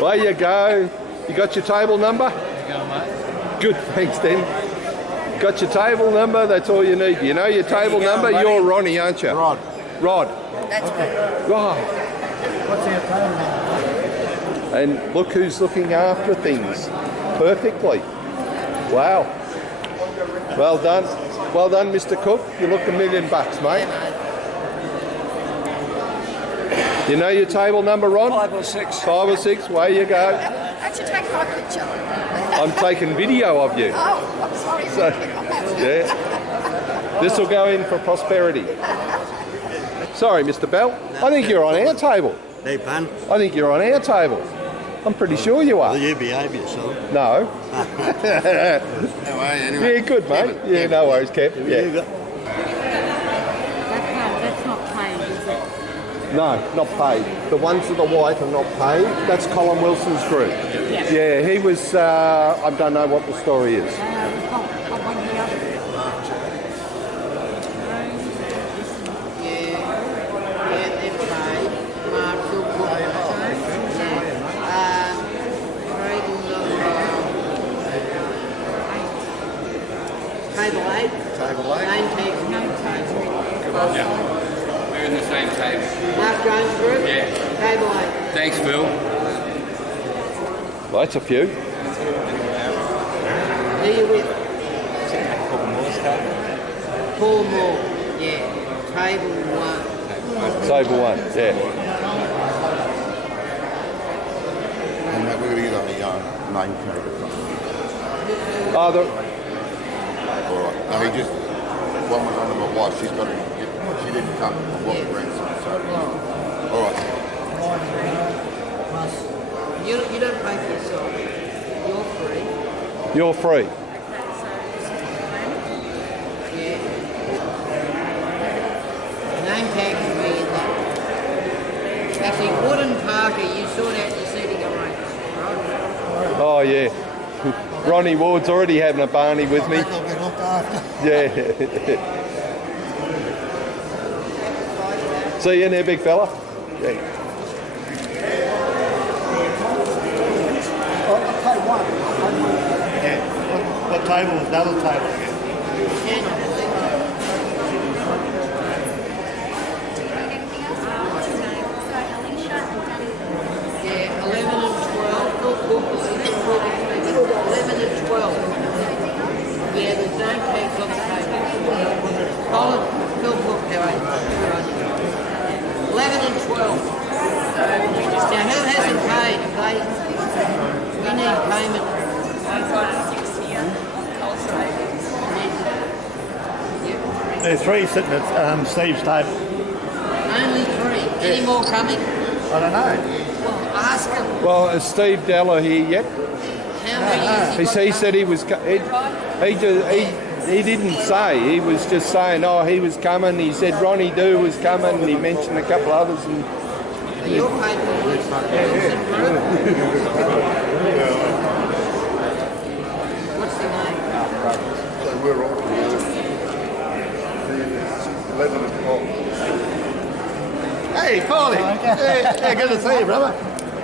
There you go. You got your table number? There you go, mate. Good, thanks, Dan. Got your table number? That's all you need. You know your table number? buddy. You're Ronnie, aren't you? Rod. Rod. That's good. Right. What's our table number? And look who's looking after things perfectly. Wow. Well done. Well done, Mr. Cook. You look $1 million, mate. You know your table number, Ron? 5 or 6. 5 or 6. Away you go. I should take my picture. I'm taking video of you. Oh, I'm sorry. So, yeah. This will go in for prosperity. Sorry, Mr. Bell. I think you're on our table. Hey, pun. I think you're on our table. I'm pretty sure you are. Will you behave yourself? No. How are you anyway? Yeah, good, mate. Yeah, no worries, Kev. Yeah. That's not paid, is it? No, not paid. The ones that are white are not paid. That's Colin Wilson's group. Yeah, he was, I don't know what the story is. We've got one of the other. Table 8. Table 8. Name tags. Yeah. We're in the same table. Mark Jones Group. Yeah. Table 8. Thanks, Phil. Well, that's a few. Who you with? Paul Moore. Yeah. Table 1. Table 1, yeah. And we're going to get on the name tag or something. Oh, the, All right. No, he just, one was under my wife. She's got to get, she didn't come from what grandson. So, all right. You don't pay for yourself. You're free. you're free. Yeah. Name tags will be in there. Actually, Wood and Parker, you sort out your seating arrangements, right? Oh, yeah. Ronnie Ward's already having a Barney with me. I'll get looked after. Yeah. See you in there, big fella. Yeah. Yeah. What table was the other table again? Yeah, 11 and 12. Phil Cook was in the 11 and 12. Yeah, there's no tags on the table. Colin, Phil Cook, how are you? 11 and 12. Now, who hasn't paid? We need payment. There's 3 sitting at Steve's table. Only 3. Any more coming? I don't know. Well, ask him. Well, is Steve Della here yet? How many is He said he was. He didn't say. He was just saying, oh, he was coming. He said Ronnie Doo was coming, and he mentioned a couple others. And Your paper was What's the name? So we're on. 11 and 12. Hey, Paulie. Hey, good to see you, brother.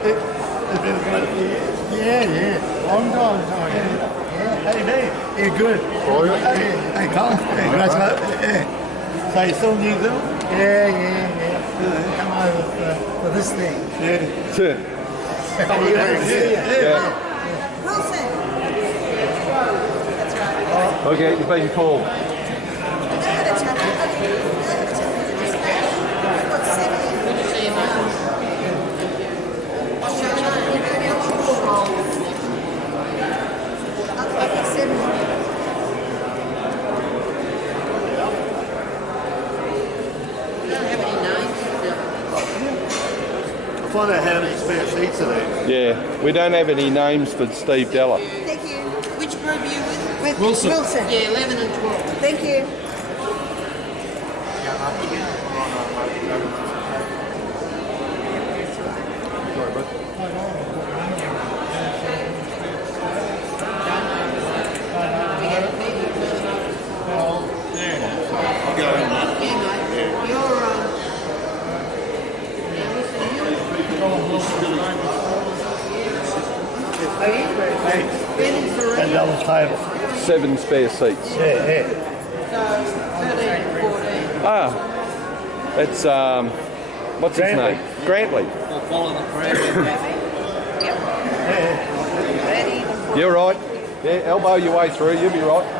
It's been quite a few years. Yeah. Long time. Yeah. How you doing? Yeah, good. Hey, Colin. Hey, congratulations. Yeah. So you're still in New Zealand? Yeah. Come over for this thing. Yeah. Wilson. okay, you've been called. Find out how many spare seats are there. Yeah, we don't have any names for Steve Della. Thank you. Which group are you with? Wilson. Yeah, 11 and 12. Thank you. I'll go in, mate. Yeah, mate. You're now listen, Are you? Benny's the And double table. 7 spare seats. Yeah, yeah. So 13 and 14. Ah, it's what's his name? Grantley. We'll follow the crowd. You're right. Yeah, elbow your way through. You'll be right.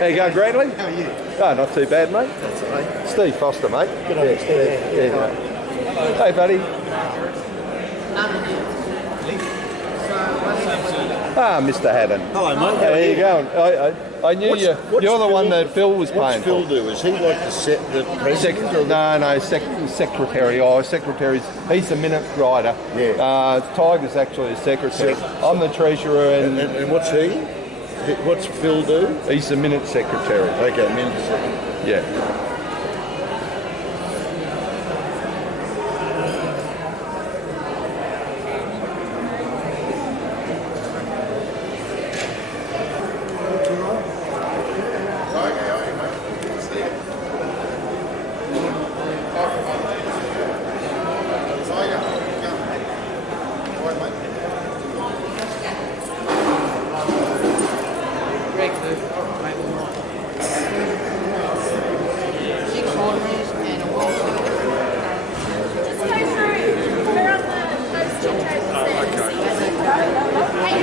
There you go, Grantley. How are you? Oh, not too bad, mate. That's all right. Steve Foster, mate. Good on you, Steve. Yeah. Hey, buddy. None of you. So Ah, Mr. Haddon. Hello, mate. How are There you you? go. I knew What's- you. what's You're the one Phil- that Phil was playing What's Phil for. do? Is he like the president? Secretary. Oh, secretaries. He's the minute rider. Yeah. Tiger's actually a secretary. I'm the treasurer, and And what's he? What's Phil do? he's the minute secretary. Okay, minutes. Yeah. Greg Hooper, 6 ordinaries and a Wilson. Just go through. We're on those two tables there. Hey,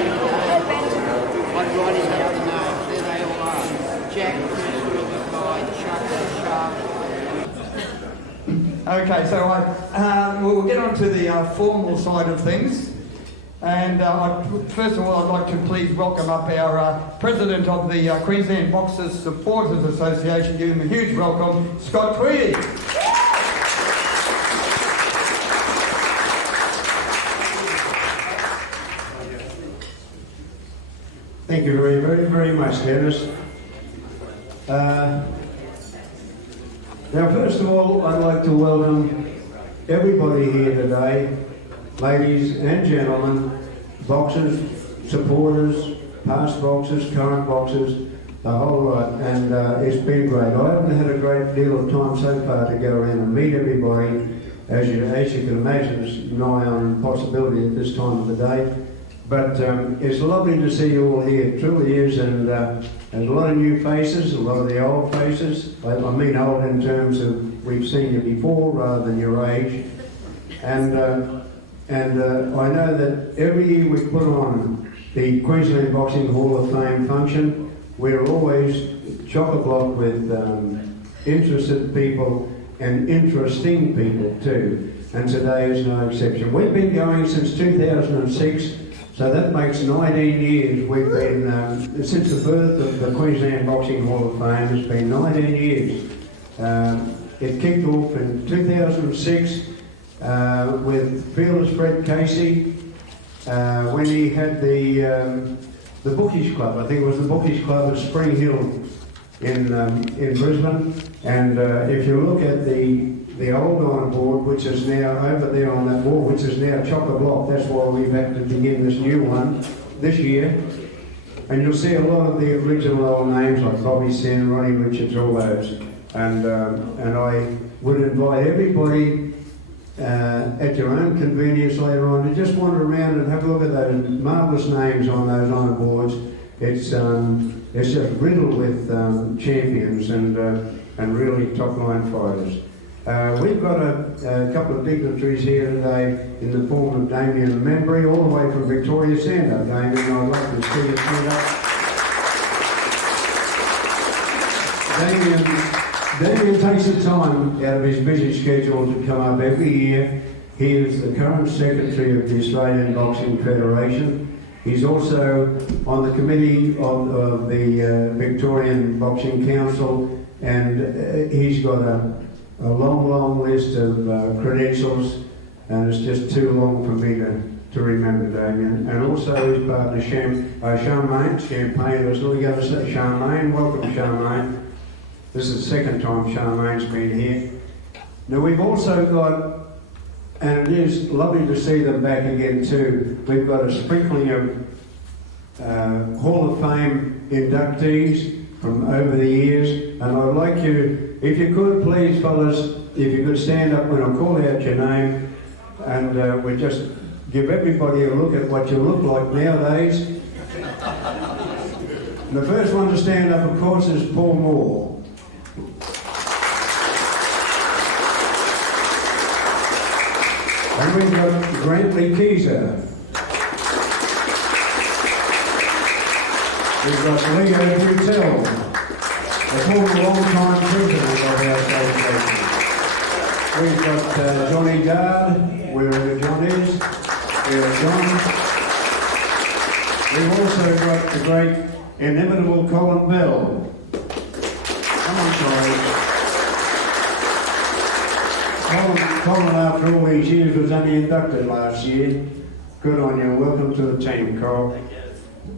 I'm writing down the names, there they all are. Jack, Chris, Ricky, Guy, Chuck, Sharp. Okay, so we'll get on to the formal side of things. And first of all, I'd like to please welcome up our President of the Queensland Boxers Supporters Association. Give him a huge welcome, Scott Tweedy. Thank you very much, Dennis. Now, first of all, I'd like to welcome everybody here today, ladies and gentlemen, boxers, supporters, past boxers, current boxers, the whole lot, and it's been great. I haven't had a great deal of time so far to go around and meet everybody. As you can imagine, it's nigh on impossibility at this time of the day. But it's lovely to see you all here, it truly is, and there's a lot of new faces, a lot of the old faces. I mean old in terms of we've seen you before rather than your age. And I know that every year we put on the Queensland Boxing Hall of Fame function, we're always chock-a-block with interested people and interesting people too. And today is no exception. We've been going since 2006, so that makes 19 years. We've been, since the birth of the Queensland Boxing Hall of Fame, it's been 19 years. It kicked off in 2006 with Fearless Fred Casey, when he had the Bookies Club. I think it was the Bookies Club at Spring Hill in Brisbane. And if you look at the old iron board, which is now over there on that wall, which is now chock-a-block, that's why we've had to begin this new one this year. And you'll see a lot of the original old names like Bobby Sin, Ronnie Richards, all those. And I would invite everybody at your own convenience later on to just wander around and have a look at those marvellous names on those iron boards. It's just riddled with champions and really top-line fighters. We've got a couple of dignitaries here today in the form of Damien Membry, all the way from Victoria. Stand up, Damien. I'd like to see you stand up. Damien takes the time out of his busy schedule to come up every year. He is the current secretary of the Australian Boxing Federation. He's also on the committee of the Victorian Boxing Council, and he's got a long list of credentials, and it's just too long for me to remember, Damien. And also his partner, Charmaine, Champagne. I was really going to say Charmaine. Welcome, Charmaine. This is the second time Charmaine's been here. Now we've also got, and it is lovely to see them back again too, we've got a sprinkling of Hall of Fame inductees from over the years, and I'd like you, if you could please fellas, if you could stand up when I call out your name, and we just give everybody a look at what you look like nowadays. And the first one to stand up, of course, is Paul Moore. And we've got Grantley Keezer. We've got Leo Butel, a former long-time president of our association. We've got Johnny Dard, wherever John is. There's John. We've also got the great, inimitable Colin Bell. Come on, Colin, after all these years, was only inducted last year. Good on you. Welcome to the team, Cole.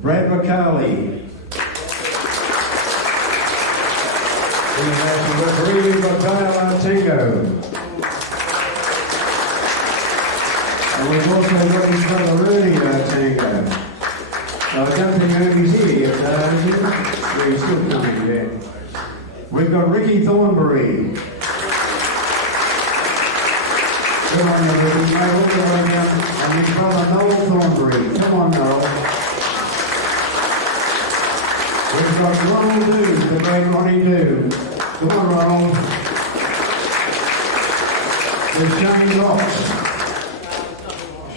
Brad McCarley. International referee, we've got Dale Artigo. And we've also got his brother Ernie Artigo. I don't think Ernie's here yet, is he? He's still coming there. We've got Ricky Thornbury. Good on you, Ricky. Mate, all the way down. And his brother Noel Thornbury. Come on, Noel. We've got Ronald Dew, the great Ronnie Dew. Come on, Ronald. There's Shane Knox.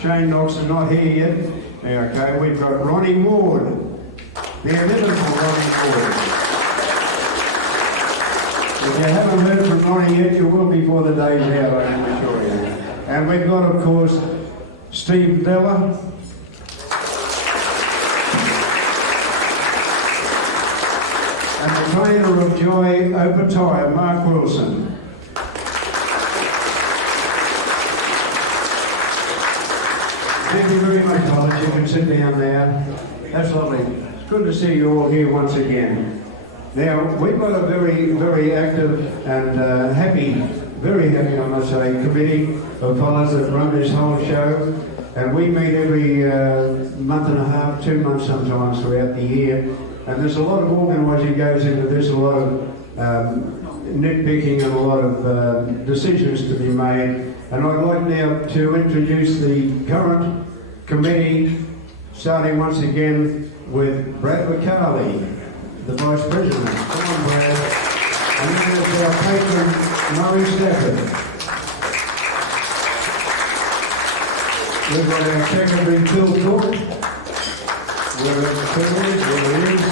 Shane Knox is not here yet. Okay, we've got Ronnie Ward. The inimitable Ronnie Ward. If you haven't heard from Ronnie yet, you will before the day's out, I can assure you. And we've got, of course, Steve Della. And the trainer of Joy Overtire, Mark Wilson. Thank you very much, fellas. You can sit down there. That's lovely. It's good to see you all here once again. Now, we've got a very, very active and very happy, I must say, committee of fellas that run this whole show. And we meet every month and a half, 2 months sometimes throughout the year. And there's a lot of organising goes into this, a lot of nitpicking and a lot of decisions to be made. And I'd like now to introduce the current committee, starting once again with Brad McCarley, the Vice President. Come on, Brad. And then there's our patron, Murray Stafford. We've got our Secretary, Phil Cook. Where he is.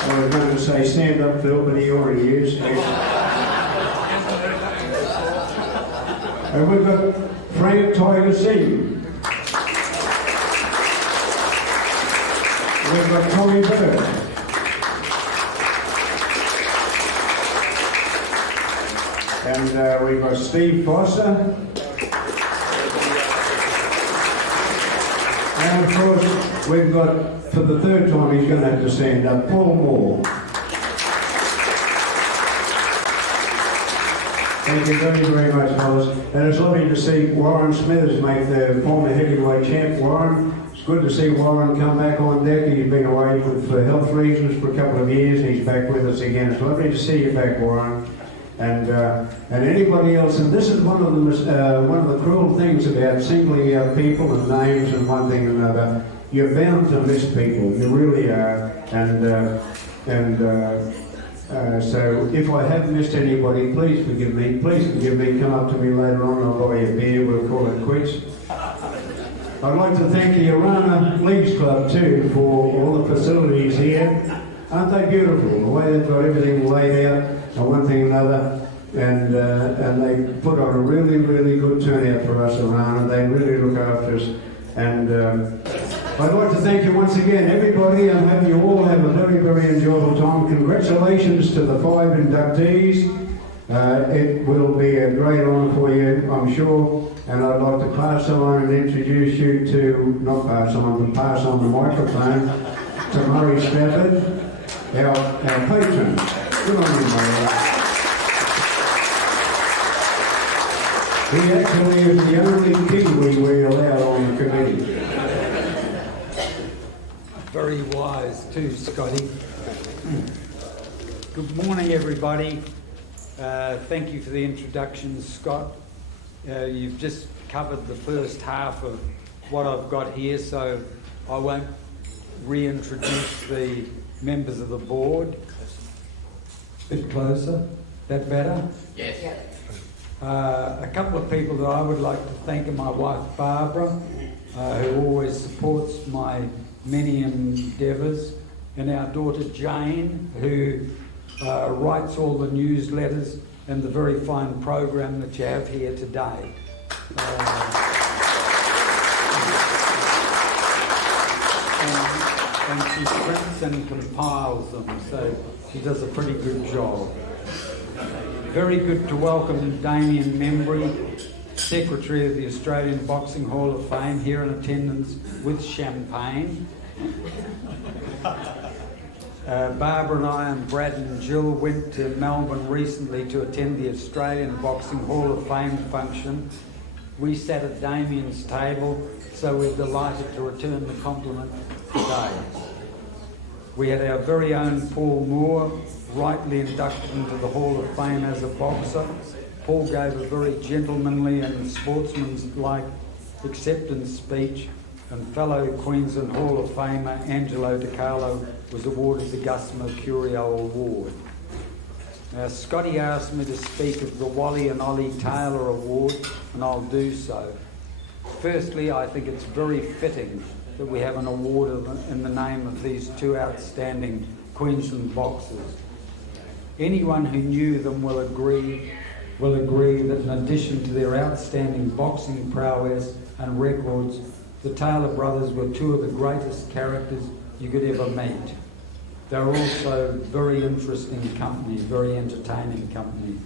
I was going to say stand up, Phil, but he already is. And we've got Frank Tiger Singh. We've got Tommy Bird. And we've got Steve Foster. And of course, we've got, for the third time, he's going to have to stand up, Paul Moore. Thank you very, very much, fellas. And it's lovely to see Warren Smithers make the former heavyweight champ. Warren, it's good to see Warren come back on deck. He's been away for health reasons for a couple of years. He's back with us again. It's lovely to see you back, Warren. And anybody else, and this is one of the cruel things about singling out people and names and one thing and another. You're bound to miss people, you really are. So if I have missed anybody, please forgive me. Please forgive me. Come up to me later on. I'll buy you a beer. We'll call it quits. I'd like to thank the Arana Leagues Club too for all the facilities here. Aren't they beautiful? The way they've got everything laid out. And one thing or another, and they put on a really, really good turnout for us around, and they really look after us. And I'd like to thank you once again, everybody, and hope you all have a very, very enjoyable time. Congratulations to the 5 inductees. It will be a great honour for you, I'm sure. And I'd like to pass on and introduce you to, not pass on, but pass on the microphone to Murray Stafford, our patron. Good on you, Murray. He actually is the only Kiwi we allow on the committee. Very wise too, Scotty. Good morning, everybody. Thank you for the introduction, Scott. You've just covered the first half of what I've got here, so I won't reintroduce the members of the board. Bit closer. That better? Yes. A couple of people that I would like to thank are my wife Barbara, who always supports my many endeavours, and our daughter Jane, who writes all the newsletters and the very fine program that you have here today. And she prints and compiles them, so she does a pretty good job. Very good to welcome Damien Membry, Secretary of the Australian Boxing Hall of Fame, here in attendance with champagne. Barbara and I and Brad and Jill went to Melbourne recently to attend the Australian Boxing Hall of Fame function. We sat at Damien's table, so we're delighted to return the compliment today. We had our very own Paul Moore, rightly inducted into the Hall of Fame as a boxer. Paul gave a very gentlemanly and sportsmanlike acceptance speech, and fellow Queensland Hall of Famer Angelo Di Carlo was awarded the Gus Mercurio Award. Now, Scotty asked me to speak of the Wally and Ollie Taylor Award, and I'll do so. Firstly, I think it's very fitting that we have an award in the name of these two outstanding Queensland boxers. Anyone who knew them will agree that in addition to their outstanding boxing prowess and records, the Taylor brothers were two of the greatest characters you could ever meet. They were also very interesting company, very entertaining company.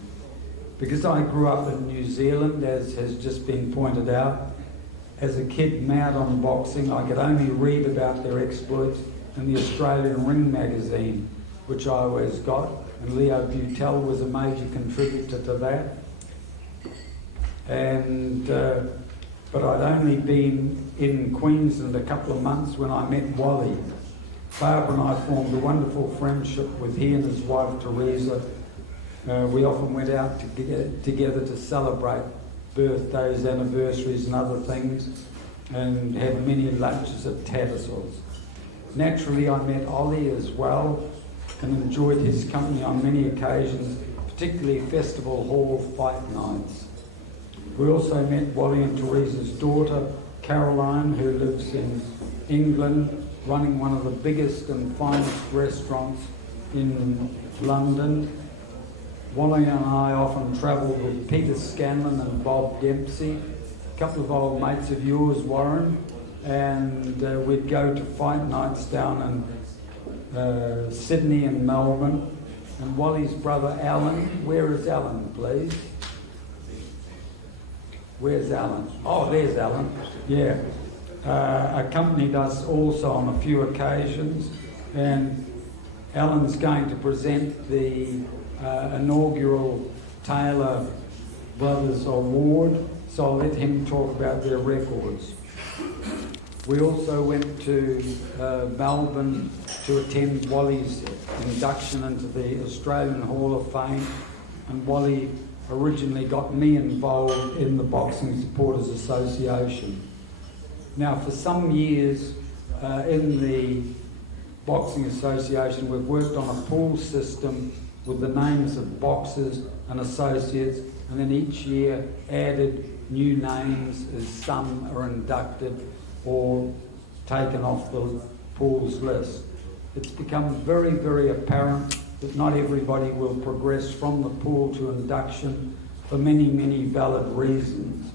Because I grew up in New Zealand, as has just been pointed out, as a kid mad on boxing, I could only read about their exploits in the Australian Ring magazine, which I always got, and Leo Butel was a major contributor to that. But I'd only been in Queensland a couple of months when I met Wally. Barbara and I formed a wonderful friendship with he and his wife Teresa. We often went out together to celebrate birthdays, anniversaries and other things, and had many lunches at Tattersalls. Naturally, I met Ollie as well and enjoyed his company on many occasions, particularly Festival Hall fight nights. We also met Wally and Teresa's daughter, Caroline, who lives in England, running one of the biggest and finest restaurants in London. Wally and I often travelled with Peter Scanlon and Bob Dempsey, a couple of old mates of yours, Warren, and we'd go to fight nights down in Sydney and Melbourne. And Wally's brother Alan, where is Alan, please? Where's Alan? Oh, there's Alan. Yeah. Accompanied us also on a few occasions, and Alan's going to present the inaugural Taylor Brothers Award, so I'll let him talk about their records. We also went to Melbourne to attend Wally's induction into the Australian Hall of Fame, and Wally originally got me involved in the Boxing Supporters Association. Now, for some years in the Boxing Association, we've worked on a pool system with the names of boxers and associates, and then each year added new names as some are inducted or taken off the pool's list. It's become very, very apparent that not everybody will progress from the pool to induction for many, many valid reasons.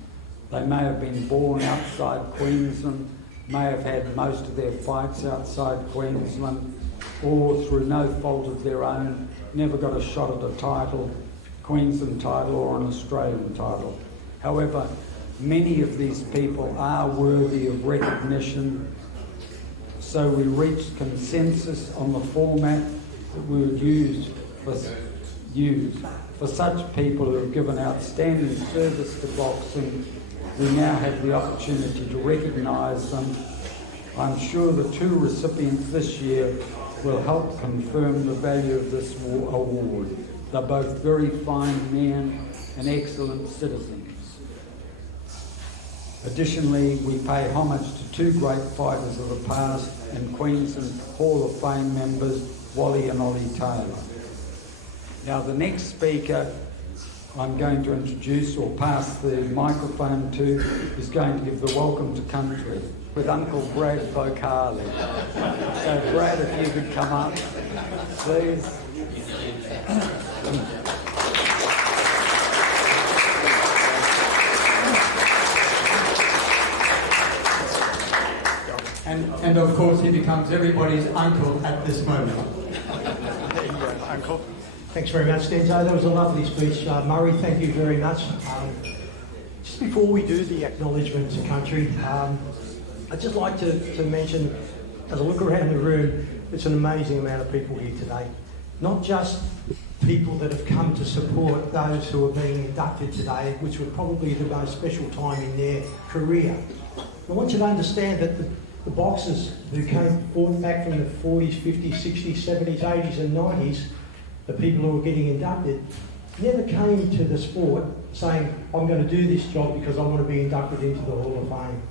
They may have been born outside Queensland, may have had most of their fights outside Queensland, or through no fault of their own, never got a shot at a title, Queensland title or an Australian title. However, many of these people are worthy of recognition, so we reached consensus on the format that we would use for such people who have given outstanding service to boxing. We now have the opportunity to recognise them I'm sure the two recipients this year will help confirm the value of this award. They're both very fine men and excellent citizens. Additionally, we pay homage to two great fighters of the past and Queensland Hall of Fame members, Wally and Ollie Taylor. Now, the next speaker I'm going to introduce or pass the microphone to is going to give the welcome to country with Uncle Brad Vocali. So Brad, if you could come up, please. And of course he becomes everybody's uncle at this moment. There you go, Uncle. Thanks very much, Denzo. That was a lovely speech. Murray, thank you very much. Just before we do the acknowledgement to country, I'd just like to mention, as I look around the room, it's an amazing amount of people here today. Not just people that have come to support those who are being inducted today, which was probably the most special time in their career. I want you to understand that the boxers who fought back from the 40s, 50s, 60s, 70s, 80s and 90s, the people who were getting inducted, never came to the sport saying, I'm going to do this job because I want to be inducted into the Hall of Fame.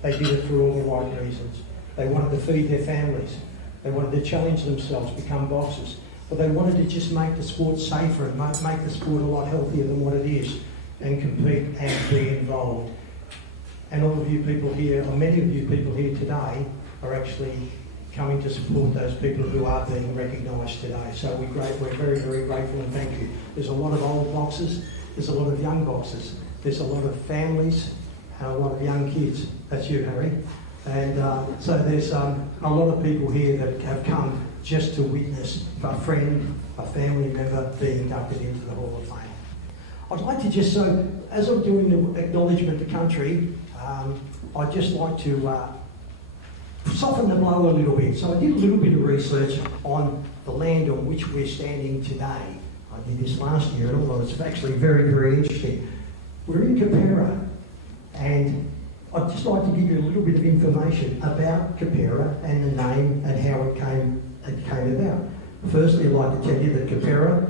They did it for all the right reasons. They wanted to feed their families. They wanted to challenge themselves, become boxers. But they wanted to just make the sport safer and make the sport a lot healthier than what it is and compete and be involved. And all of you people here, or many of you people here today, are actually coming to support those people who are being recognised today. So we're very, very grateful and thank you. There's a lot of old boxers, there's a lot of young boxers, there's a lot of families and a lot of young kids. That's you, Harry. And so there's a lot of people here that have come just to witness a friend, a family member being inducted into the Hall of Fame. I'd like to just, so as I'm doing the acknowledgement to country, I'd just like to soften the blow a little bit. So I did a little bit of research on the land on which we're standing today. I did this last year, and although it's actually very, very interesting. We're in Capera, and I'd just like to give you a little bit of information about Capera and the name and how it came about. Firstly, I'd like to tell you that Capera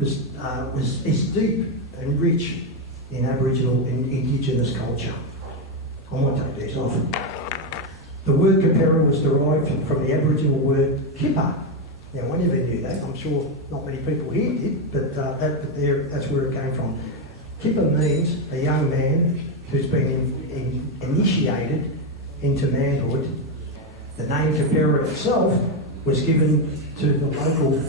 is deep and rich in Aboriginal and Indigenous culture. I might take these off. The word Capera was derived from the Aboriginal word kipper. Now, I never knew that. I'm sure not many people here did, but that's where it came from. Kipper means a young man who's been initiated into manhood. The name Capera itself was given to the local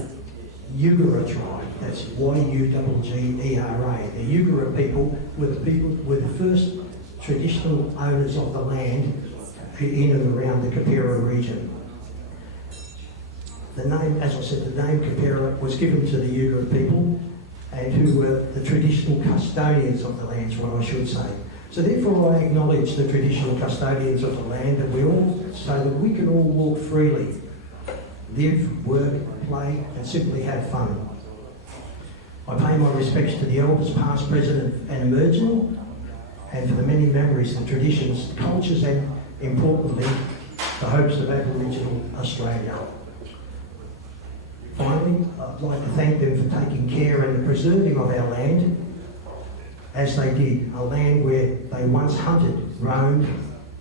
Yugara tribe. That's Y-U-G-G-E-R-A. The Yugara people were the first traditional owners of the land in and around the Capera region. The name, as I said, the name Capera was given to the Yugara people, and who were the traditional custodians of the land, is what I should say. So therefore I acknowledge the traditional custodians of the land, so that we can all walk freely, live, work, play, and simply have fun. I pay my respects to the elders, past, present, and emerging, and for the many memories, the traditions, the cultures, and importantly, the hopes of Aboriginal Australia. Finally, I'd like to thank them for taking care and the preserving of our land, as they did, a land where they once hunted, roamed,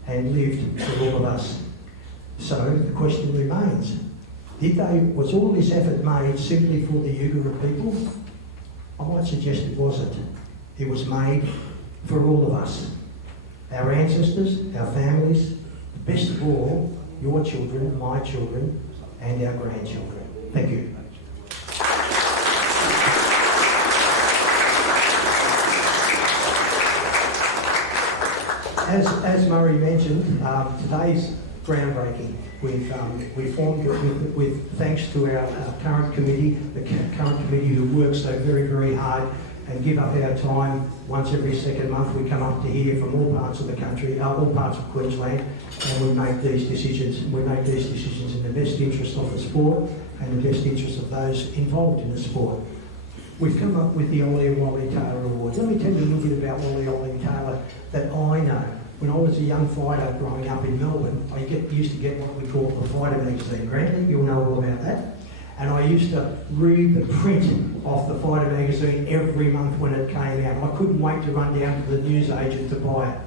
and lived for all of us. So the question remains, was all this effort made simply for the Yugara people? I might suggest it wasn't. It was made for all of us. Our ancestors, our families, best of all, your children, my children, and our grandchildren. Thank you. As Murray mentioned, today's groundbreaking. We formed it with thanks to our current committee, the current committee who works so very, very hard and give up our time once every second month. We come up to here from all parts of the country, all parts of Queensland, and we make these decisions. We make these decisions in the best interest of the sport and the best interest of those involved in the sport. We've come up with the Wally and Ollie Taylor Award. Let me tell you a little bit about Wally and Ollie Taylor that I know. when I was a young fighter growing up in Melbourne, I used to get what we call the fighter magazine. Grantley, you'll know all about that. And I used to read the print of the fighter magazine every month when it came out. I couldn't wait to run down to the newsagent to buy it.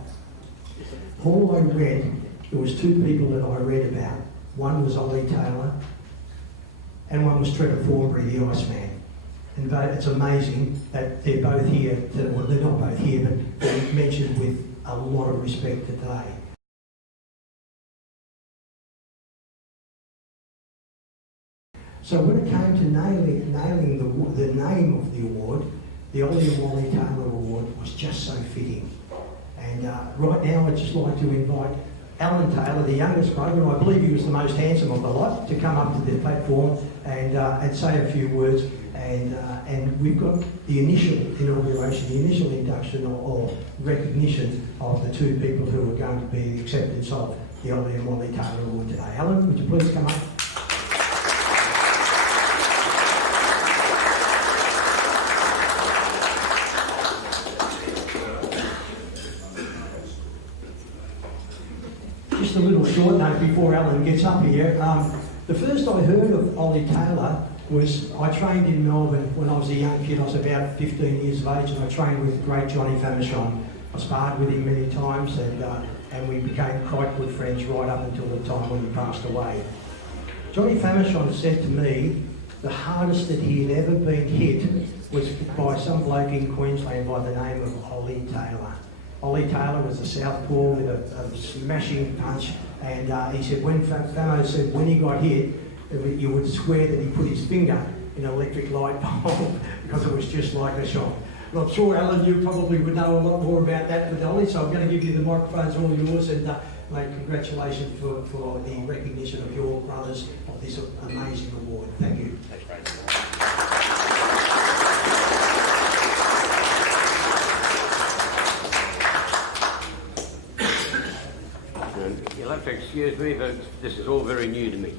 All I read, there was two people that I read about. One was Ollie Taylor, and one was Trevor Thornbury, the Iceman. And it's amazing that they're both here, well, they're not both here, but they're mentioned with a lot of respect today. So when it came to nailing the name of the award, the Ollie and Ollie Taylor Award was just so fitting. And right now I'd just like to invite Alan Taylor, the youngest brother, and I believe he was the most handsome of the lot, to come up to the platform and say a few words. And we've got the initial inauguration, the initial induction or recognition of the two people who are going to be the acceptance of the Ollie and Ollie Taylor Award today. Alan, would you please come up? Just a little short note before Alan gets up here. The first I heard of Ollie Taylor was I trained in Melbourne when I was a young kid. I was about 15 years of age, and I trained with the great Johnny Famishon. I sparred with him many times, and we became quite good friends right up until the time when he passed away. Johnny Famishon said to me the hardest that he had ever been hit was by some bloke in Queensland by the name of Ollie Taylor. Ollie Taylor was a southpaw with a smashing punch, and he said when Famo said when he got hit, you would swear that he put his finger in an electric light bulb because it was just like a shock. And I'm sure, Alan, you probably would know a lot more about that with Ollie, so I'm going to give you the microphones, all yours, and mate, congratulations for the recognition of your brothers of this amazing award. Thank you. Thanks, Brad. You'll have to excuse me, but this is all very new to me.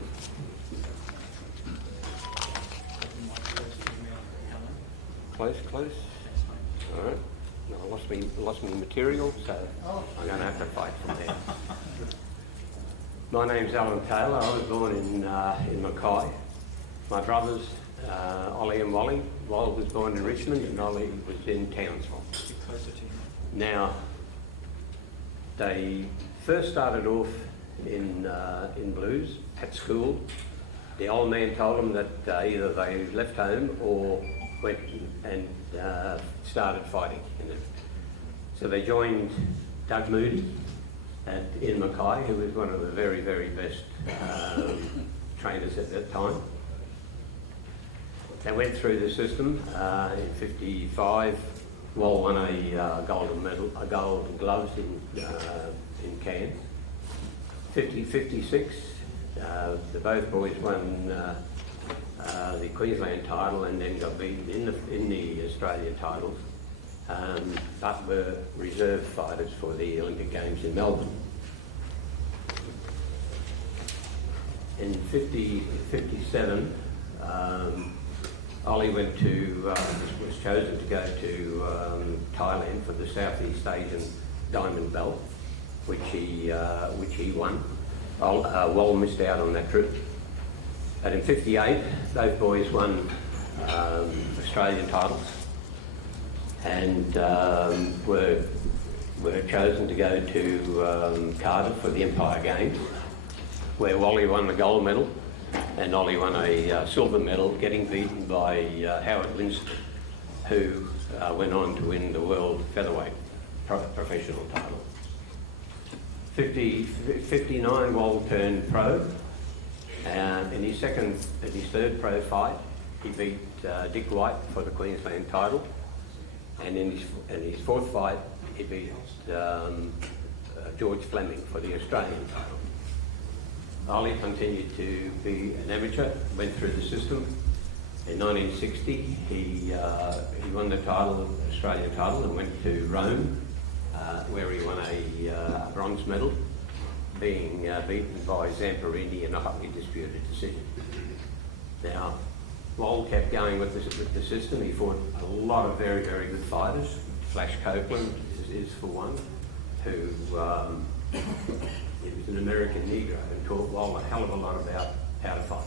Close. All right. No, I lost me material, so I'm going to have to fight from there. My name's Alan Taylor. I was born in Mackay. My brothers, Ollie and Wally. Wally was born in Richmond, and Ollie was in Townsville. Now, they first started off in blues at school. The old man told them that either they left home or went and started fighting in it. So they joined Doug Moody in Mackay, who was one of the very, very best trainers at that time. They went through the system. In '55, Wall won a golden medal, a golden gloves in Cairns. 56, the both boys won the Queensland title and then got beaten in the Australian titles, but were reserve fighters for the Olympic Games in Melbourne. In 57, Ollie was chosen to go to Thailand for the Southeast Asian Diamond Belt, which he won. Wall missed out on that trip. But in 58, those boys won Australian titles and were chosen to go to Cardiff for the Empire Games, where Wally won the gold medal and Ollie won a silver medal, getting beaten by Howard Winston, who went on to win the world featherweight professional title. 59, Wall turned pro. In his third pro fight, he beat Dick White for the Queensland title, and in his fourth fight, he beat George Fleming for the Australian title. Ollie continued to be an amateur, went through the system. In 1960, he won the Australian title, and went to Rome, where he won a bronze medal, being beaten by Zamperini in a hotly disputed decision. Now, Wall kept going with the system. He fought a lot of very, very good fighters. Flash Copeland is for one. who he was an American Negro and taught Wall a hell of a lot about how to fight.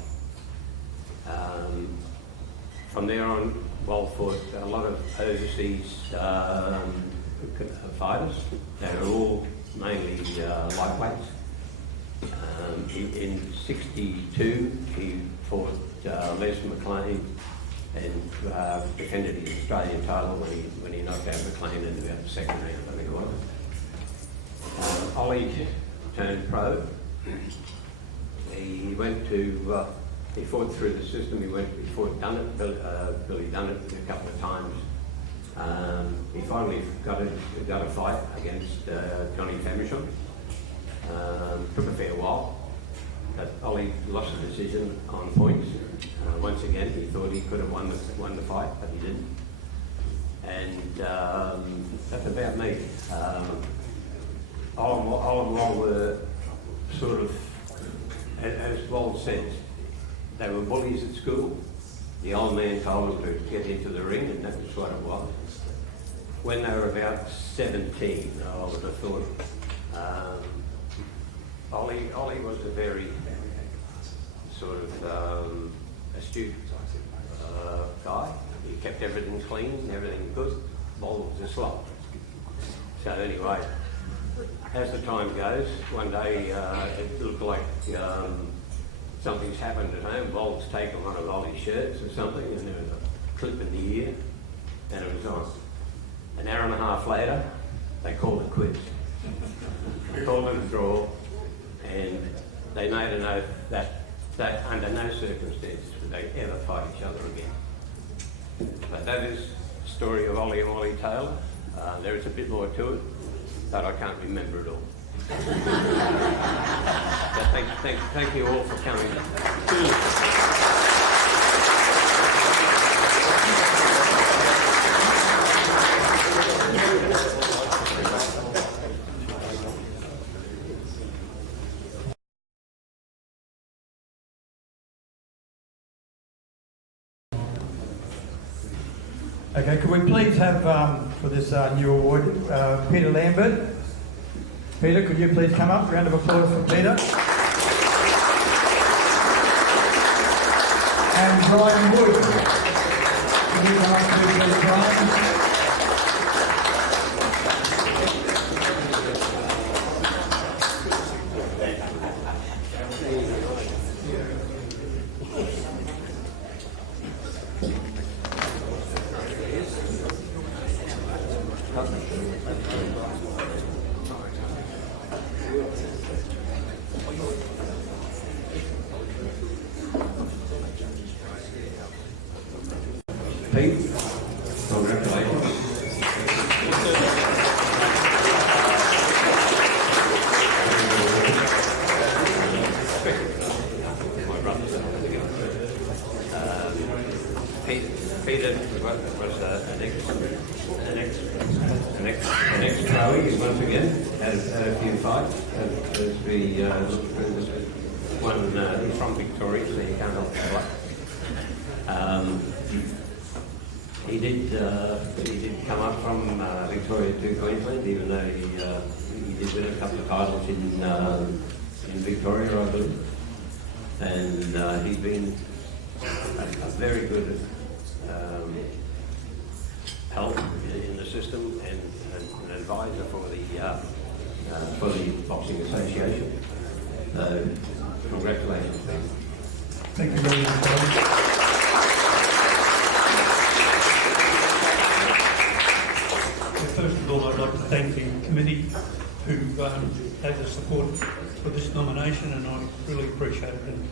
From there on, Wall fought a lot of overseas fighters. They were all mainly lightweights. In '62, he fought Les McLean and defended his Australian title when he knocked out McLean in about the second round, I think it was. Ollie turned pro. He went to, he fought through the system. He fought Dunnett, Billy Dunnett a couple of times. He finally got a fight against Johnny Famersham. Took a fair while, but Ollie lost the decision on points. Once again, he thought he could have won the fight, but he didn't. And that's about me. Ollie and Wall were sort of, as Wall says, they were bullies at school. The old man told them to get into the ring, and that was what it was. When they were about 17, I would have thought, Ollie was a very sort of astute guy. He kept everything clean, everything good. Wall was a slob. So anyway, as the time goes, one day it looked like something's happened at home. Wall's taken one of Ollie's shirts or something, and there was a clip in the ear, and it was on. An hour and a half later, they called it quits. They called it a draw, and they made an oath that under no circumstances would they ever fight each other again. But that is the story of Wally and Ollie Taylor. There is a bit more to it, but I can't remember it all. But thank you all for coming. Okay, could we please have, for this new award, Peter Lambert. Peter, could you please come up? Round of applause for Peter. And Brian Wood. Could you come up too, please, Brian? Pete, congratulations. Peter was an ex-Trowie once again, had a few fights, as we looked through this one. He's from Victoria, so you can't help but He did come up from Victoria to Queensland, even though he did win a couple of titles in Victoria, I believe. And he's been a very good help in the system and an advisor for the Boxing Association. Congratulations, Pete. Thank you very much. First of all, I'd like to thank the committee who had the support for this nomination, and I really appreciate it. And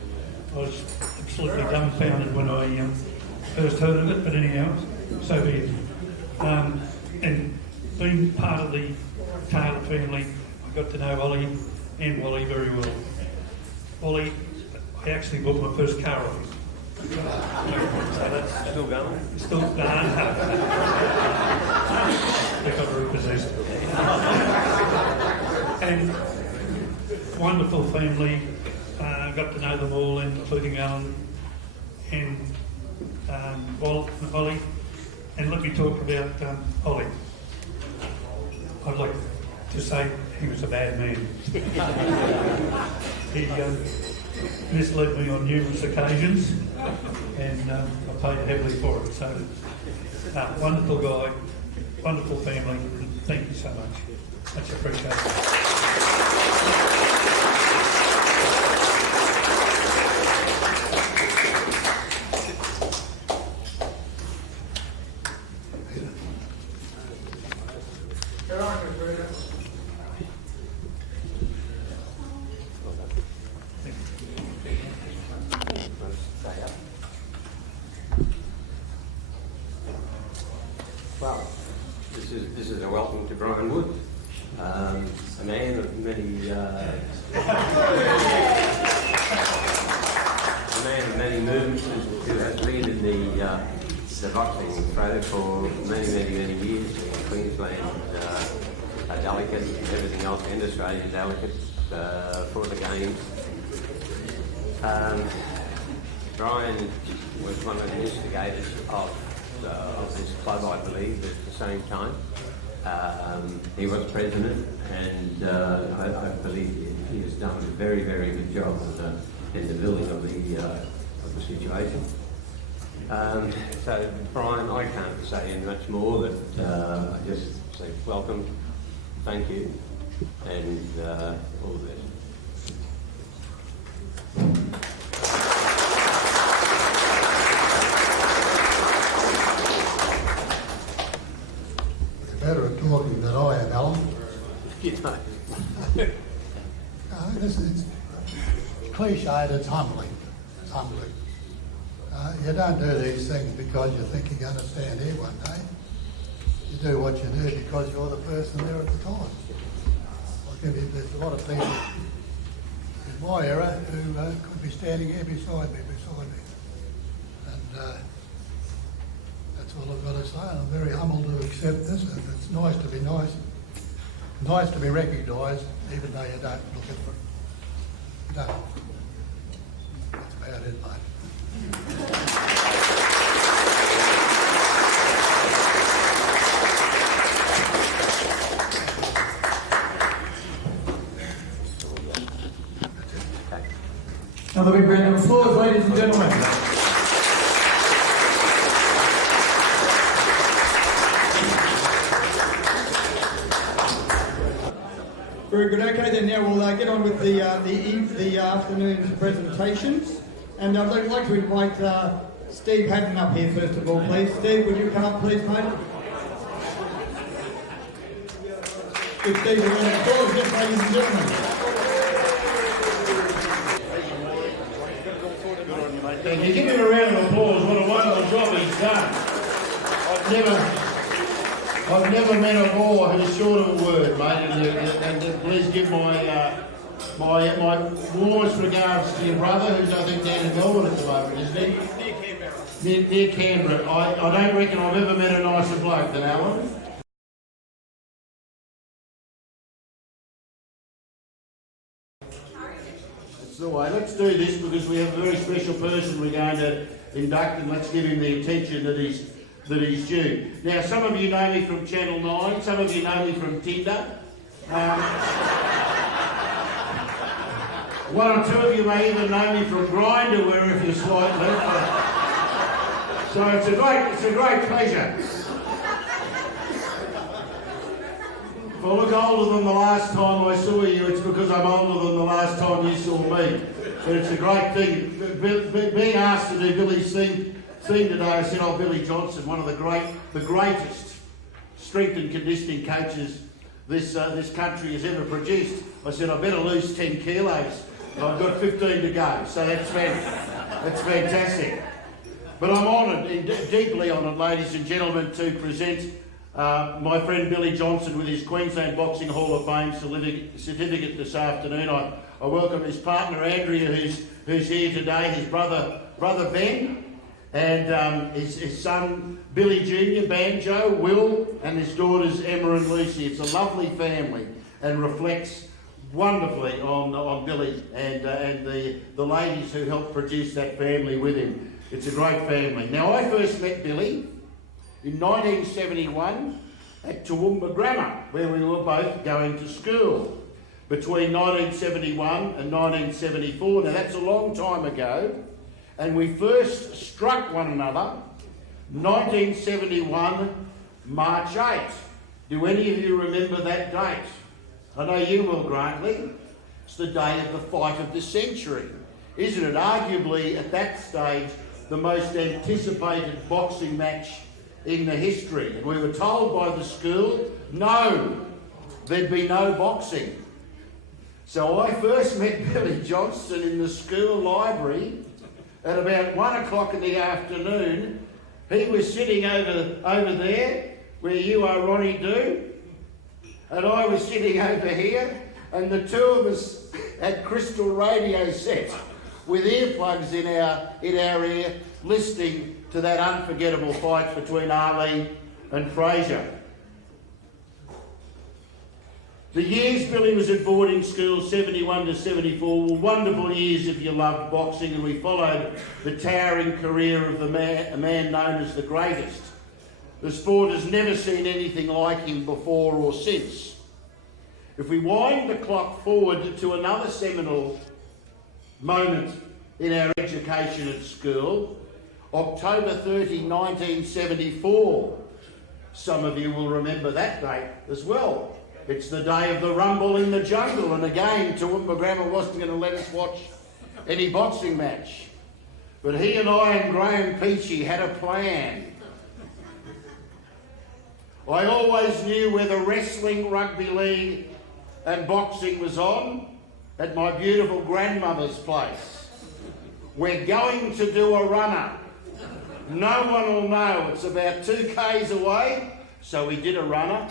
I was absolutely dumbfounded when I first heard of it, but anyhow, so be it. And being part of the Taylor family, I got to know Ollie and Wally very well. Ollie, I actually bought my first car off him. So that's still going? Still going. They got repossessed. And wonderful family. Got to know them all, including Alan and Ollie. And let me talk about Ollie. I'd like to say he was a bad man. He misled me on numerous occasions, and I paid heavily for it. So, wonderful guy, wonderful family. Thank you so much. Much appreciated. Well, this is a welcome to Brian Wood, a man of many movements who has been in the boxing trade for many years. In Queensland, a delegate and everything else, and Australian delegate for the games. Brian was one of the instigators of this club, I believe, at the same time. He was president, and I believe he has done a very good job in the building of the situation. So, Brian, I can't say much more, but I just say welcome, thank you, and all the best. Better at talking than I am, Alan. You know. This is cliched, it's humbling. It's humbling. You don't do these things because you think you're going to stand here one day. You do what you do because you're the person there at the time. There's a lot of people in my era who could be standing here beside me. And that's all I've got to say. I'm very humbled to accept this, and it's nice to be nice to be recognised, even though you don't look at it. You don't. That's about it, mate. Another big round of applause, ladies and gentlemen. Very good. Okay, then now we'll get on with the afternoon's presentations, and I'd like to invite Steve Haddon up here first of all, please. Steve, would you come up, please, mate? Give Steve a round of applause, yes, ladies and gentlemen. Thank you. Give him a round of applause. What a wonderful job he's done. I've never met a boy who's short of a word, mate. And please give my warmest regards to your brother, who's I think down in Melbourne at the moment, isn't he? Near Canberra. I don't reckon I've ever met a nicer bloke than Alan. The way. Let's do this because we have a very special person we're going to induct, and let's give him the attention that he's due. Now, some of you know me from Channel 9, some of you know me from Tinder. One or two of you may even know me from Grindr, wherever you swipe left. So it's a great pleasure. If I look older than the last time I saw you, it's because I'm older than the last time you saw me. But it's a great thing. Being asked to do Billy's theme today, I said, oh, Billy Johnstone, one of the greatest strength and conditioning coaches this country has ever produced. I said, I better lose 10 kilos. And I've got 15 to go, so that's fantastic. But I'm honoured, deeply honoured, ladies and gentlemen, to present my friend Billy Johnstone with his Queensland Boxing Hall of Fame certificate this afternoon. I welcome his partner Andrea, who's here today, his brother Ben, and his son Billy Jr., Banjo, Will, and his daughters Emma and Lucy. It's a lovely family and reflects wonderfully on Billy and the ladies who helped produce that family with him. It's a great family. Now, I first met Billy in 1971 at Toowoomba Grammar, where we were both going to school between 1971 and 1974. Now that's a long time ago, and we first struck one another 1971, March 8. Do any of you remember that date? I know you will, Grantley. It's the day of the fight of the century. Isn't it arguably at that stage the most anticipated boxing match in the history? And we were told by the school, no, there'd be no boxing. So I first met Billy Johnstone in the school library at about 1 o'clock in the afternoon. He was sitting over there where you are, Ronnie Do, and I was sitting over here, and the two of us had crystal radio sets with earplugs in our ear, listening to that unforgettable fight between Ali and Fraser. The years Billy was at boarding school, 71 to 74, were wonderful years if you loved boxing, and we followed the towering career of a man known as the greatest. The sport has never seen anything like him before or since. If we wind the clock forward to another seminal moment in our education at school, October 30, 1974. Some of you will remember that date as well. It's the day of the rumble in the jungle, and again, Toowoomba Grammar wasn't going to let us watch any boxing match. But he and I and Graham Peachy had a plan. I always knew whether wrestling, rugby league and boxing was on at my beautiful grandmother's place. We're going to do a runner. No one will know. It's about 2 k's away. So we did a runner.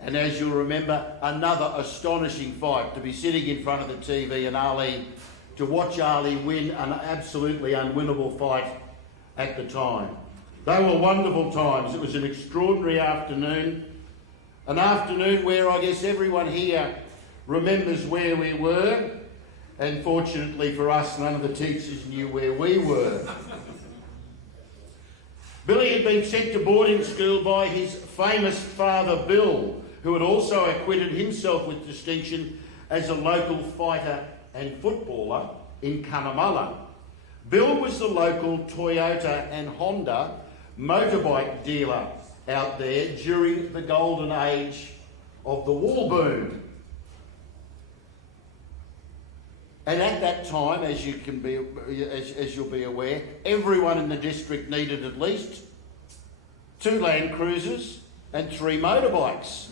And as you'll remember, another astonishing fight, to be sitting in front of the TV and Ali, to watch Ali win an absolutely unwinnable fight at the time. They were wonderful times. It was an extraordinary afternoon. An afternoon where I guess everyone here remembers where we were. And fortunately for us, none of the teachers knew where we were. Billy had been sent to boarding school by his famous father, Bill, who had also acquitted himself with distinction as a local fighter and footballer in Cunnamulla. Bill was the local Toyota and Honda motorbike dealer out there during the golden age of the war boom. And at that time, as you'll be aware, everyone in the district needed at least 2 Land Cruisers and 3 motorbikes.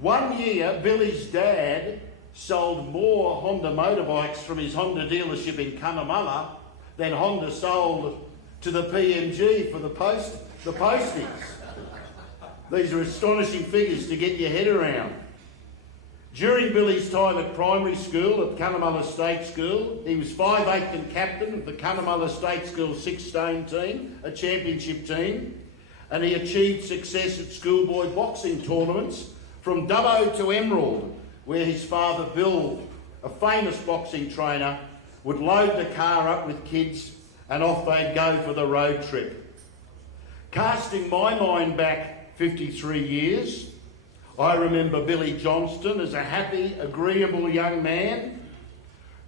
One year, Billy's dad sold more Honda motorbikes from his Honda dealership in Cunnamulla than Honda sold to the PMG for the posties. These are astonishing figures to get your head around. During Billy's time at primary school at Cunnamulla State School, he was 5/8 and captain of the Cunnamulla State School 16 team, a championship team, and he achieved success at schoolboy boxing tournaments from Dubbo to Emerald, where his father Bill, a famous boxing trainer, would load the car up with kids and off they'd go for the road trip. Casting my mind back 53 years, I remember Billy Johnstone as a happy, agreeable young man,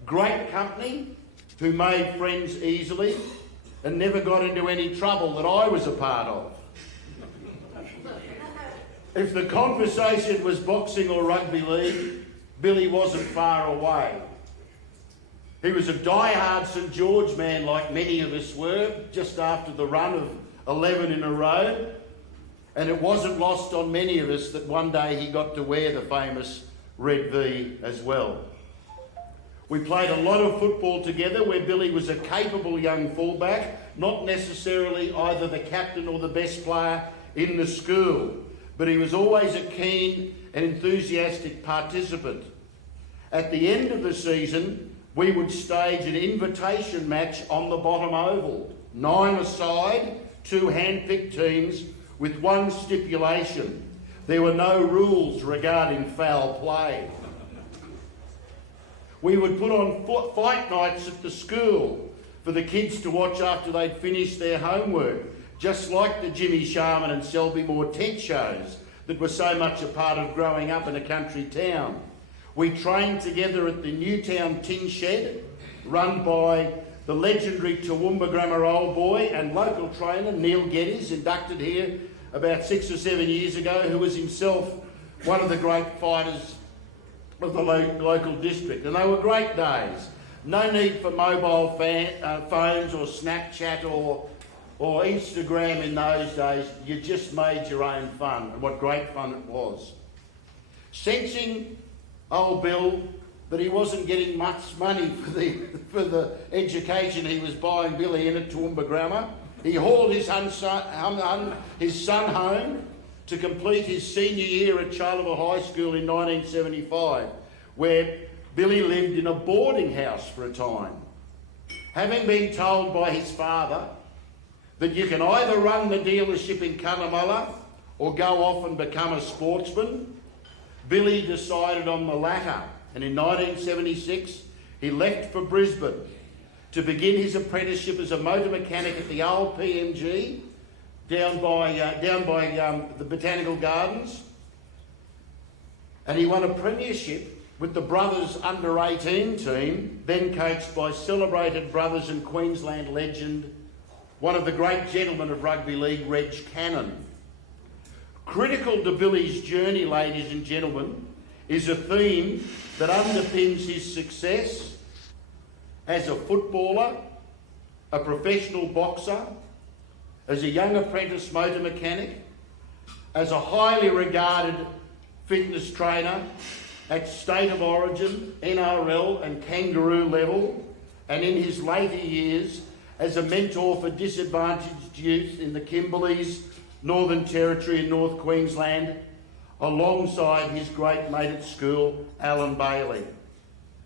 great company, who made friends easily and never got into any trouble that I was a part of. If the conversation was boxing or rugby league, Billy wasn't far away. He was a die-hard St George man like many of us were, just after the run of 11 in a row. And it wasn't lost on many of us that one day he got to wear the famous red V as well. We played a lot of football together where Billy was a capable young fullback, not necessarily either the captain or the best player in the school, but he was always a keen and enthusiastic participant. At the end of the season, we would stage an invitation match on the bottom oval, 9 aside, 2 hand-picked teams, with one stipulation: there were no rules regarding foul play. We would put on fight nights at the school for the kids to watch after they'd finished their homework, just like the Jimmy Sharman and Selby Moore tent shows that were so much a part of growing up in a country town. We trained together at the Newtown Tin Shed, run by the legendary Toowoomba Grammar Old Boy and local trainer Neil Geddes, inducted here about 6 or 7 years ago, who was himself one of the great fighters of the local district. And they were great days. No need for mobile phones or Snapchat or Instagram in those days. You just made your own fun, and what great fun it was. Sensing old Bill that he wasn't getting much money for the education he was buying Billy in at Toowoomba Grammar, he hauled his son home to complete his senior year at Charleville High School in 1975, where Billy lived in a boarding house for a time. Having been told by his father that you can either run the dealership in Cunnamulla or go off and become a sportsman, Billy decided on the latter, and in 1976 he left for Brisbane to begin his apprenticeship as a motor mechanic at the old PMG down by the Botanical Gardens, and he won a premiership with the Brothers under-18 team, then coached by celebrated Brothers and Queensland legend, one of the great gentlemen of rugby league, Reg Cannon. Critical to Billy's journey, ladies and gentlemen, is a theme that underpins his success as a footballer, a professional boxer, as a young apprentice motor mechanic, as a highly regarded fitness trainer at State of Origin, NRL and Kangaroo level, and in his later years as a mentor for disadvantaged youth in the Kimberleys, Northern Territory and North Queensland, alongside his great mate at school, Alan Bailey.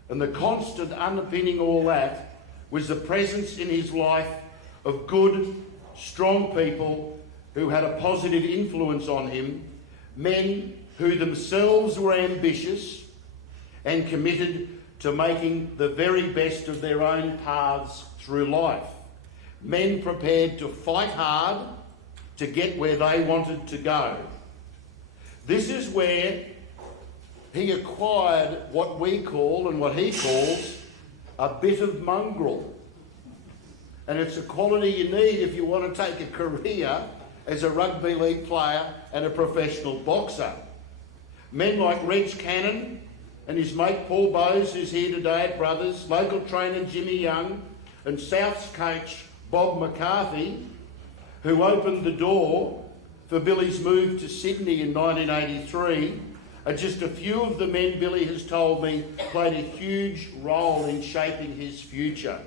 And the constant underpinning all that was the presence in his life of good, strong people who had a positive influence on him, men who themselves were ambitious and committed to making the very best of their own paths through life. Men prepared to fight hard to get where they wanted to go. This is where he acquired what we call, and what he calls, a bit of mongrel. And it's a quality you need if you want to take a career as a rugby league player and a professional boxer. Men like Reg Cannon and his mate Paul Bowes, who's here today at Brothers, local trainer Jimmy Young, and South's coach Bob McCarthy, who opened the door for Billy's move to Sydney in 1983, are just a few of the men Billy has told me played a huge role in shaping his future.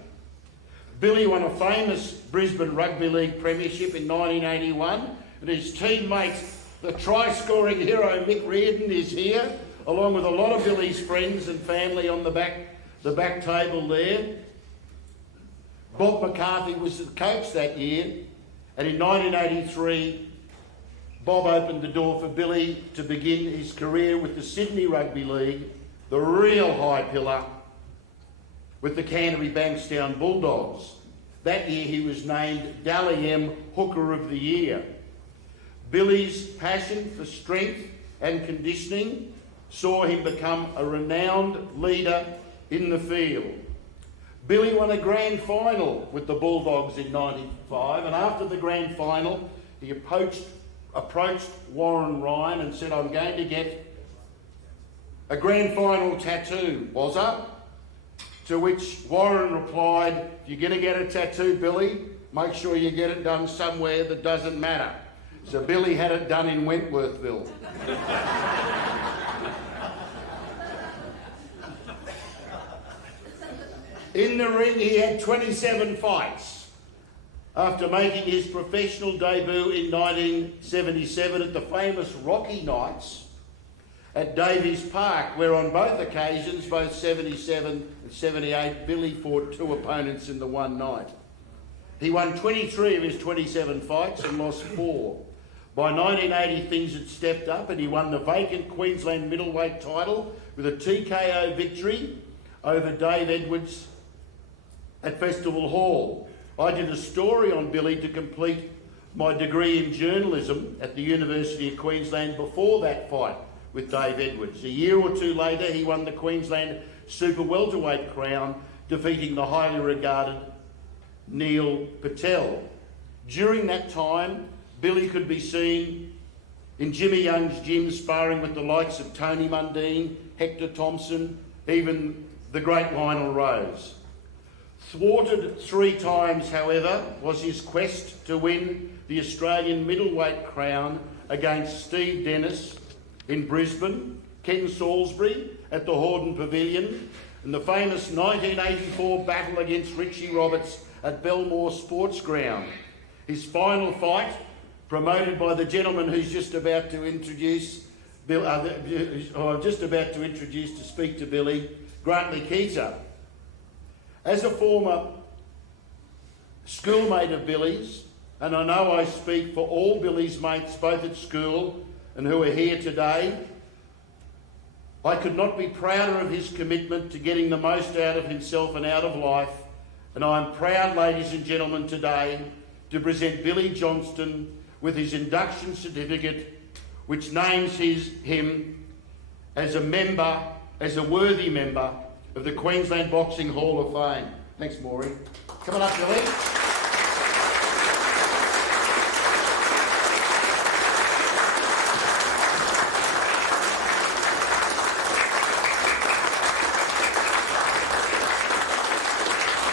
Billy won a famous Brisbane Rugby League premiership in 1981, and his teammates, the try-scoring hero Mick Reardon, is here, along with a lot of Billy's friends and family on the back table there. Bob McCarthy was the coach that year, and in 1983, Bob opened the door for Billy to begin his career with the Sydney Rugby League, the real high pillar, with the Canterbury Bankstown Bulldogs. That year he was named Dally M Hooker of the Year. Billy's passion for strength and conditioning saw him become a renowned leader in the field. Billy won a grand final with the Bulldogs in '95, and after the grand final he approached Warren Ryan and said, "I'm going to get a grand final tattoo, was I?" To which Warren replied, "If you're going to get a tattoo, Billy, make sure you get it done somewhere that doesn't matter." So Billy had it done in Wentworthville. In the ring, he had 27 fights after making his professional debut in 1977 at the famous Rocky Nights at Davies Park, where on both occasions, both 77 and 78, Billy fought two opponents in the one night. He won 23 of his 27 fights and lost 4. By 1980, things had stepped up and he won the vacant Queensland middleweight title with a TKO victory over Dave Edwards at Festival Hall. I did a story on Billy to complete my degree in journalism at the University of Queensland before that fight with Dave Edwards. A year or two later, he won the Queensland Super Welterweight crown, defeating the highly regarded Neil Patel. During that time, Billy could be seen in Jimmy Young's gym sparring with the likes of Tony Mundine, Hector Thompson, even the great Lionel Rose. Thwarted 3 times, however, was his quest to win the Australian middleweight crown against Steve Dennis in Brisbane, Ken Salisbury at the Hordern Pavilion, and the famous 1984 battle against Richie Roberts at Belmore Sports Ground. His final fight, promoted by the gentleman who's just about to introduce, to speak to Billy, Grantley Keezer. As a former schoolmate of Billy's, and I know I speak for all Billy's mates both at school and who are here today, I could not be prouder of his commitment to getting the most out of himself and out of life, and I am proud, ladies and gentlemen, today to present Billy Johnstone with his induction certificate, which names him as a worthy member of the Queensland Boxing Hall of Fame. Thanks, Maury. Come on up, Billy.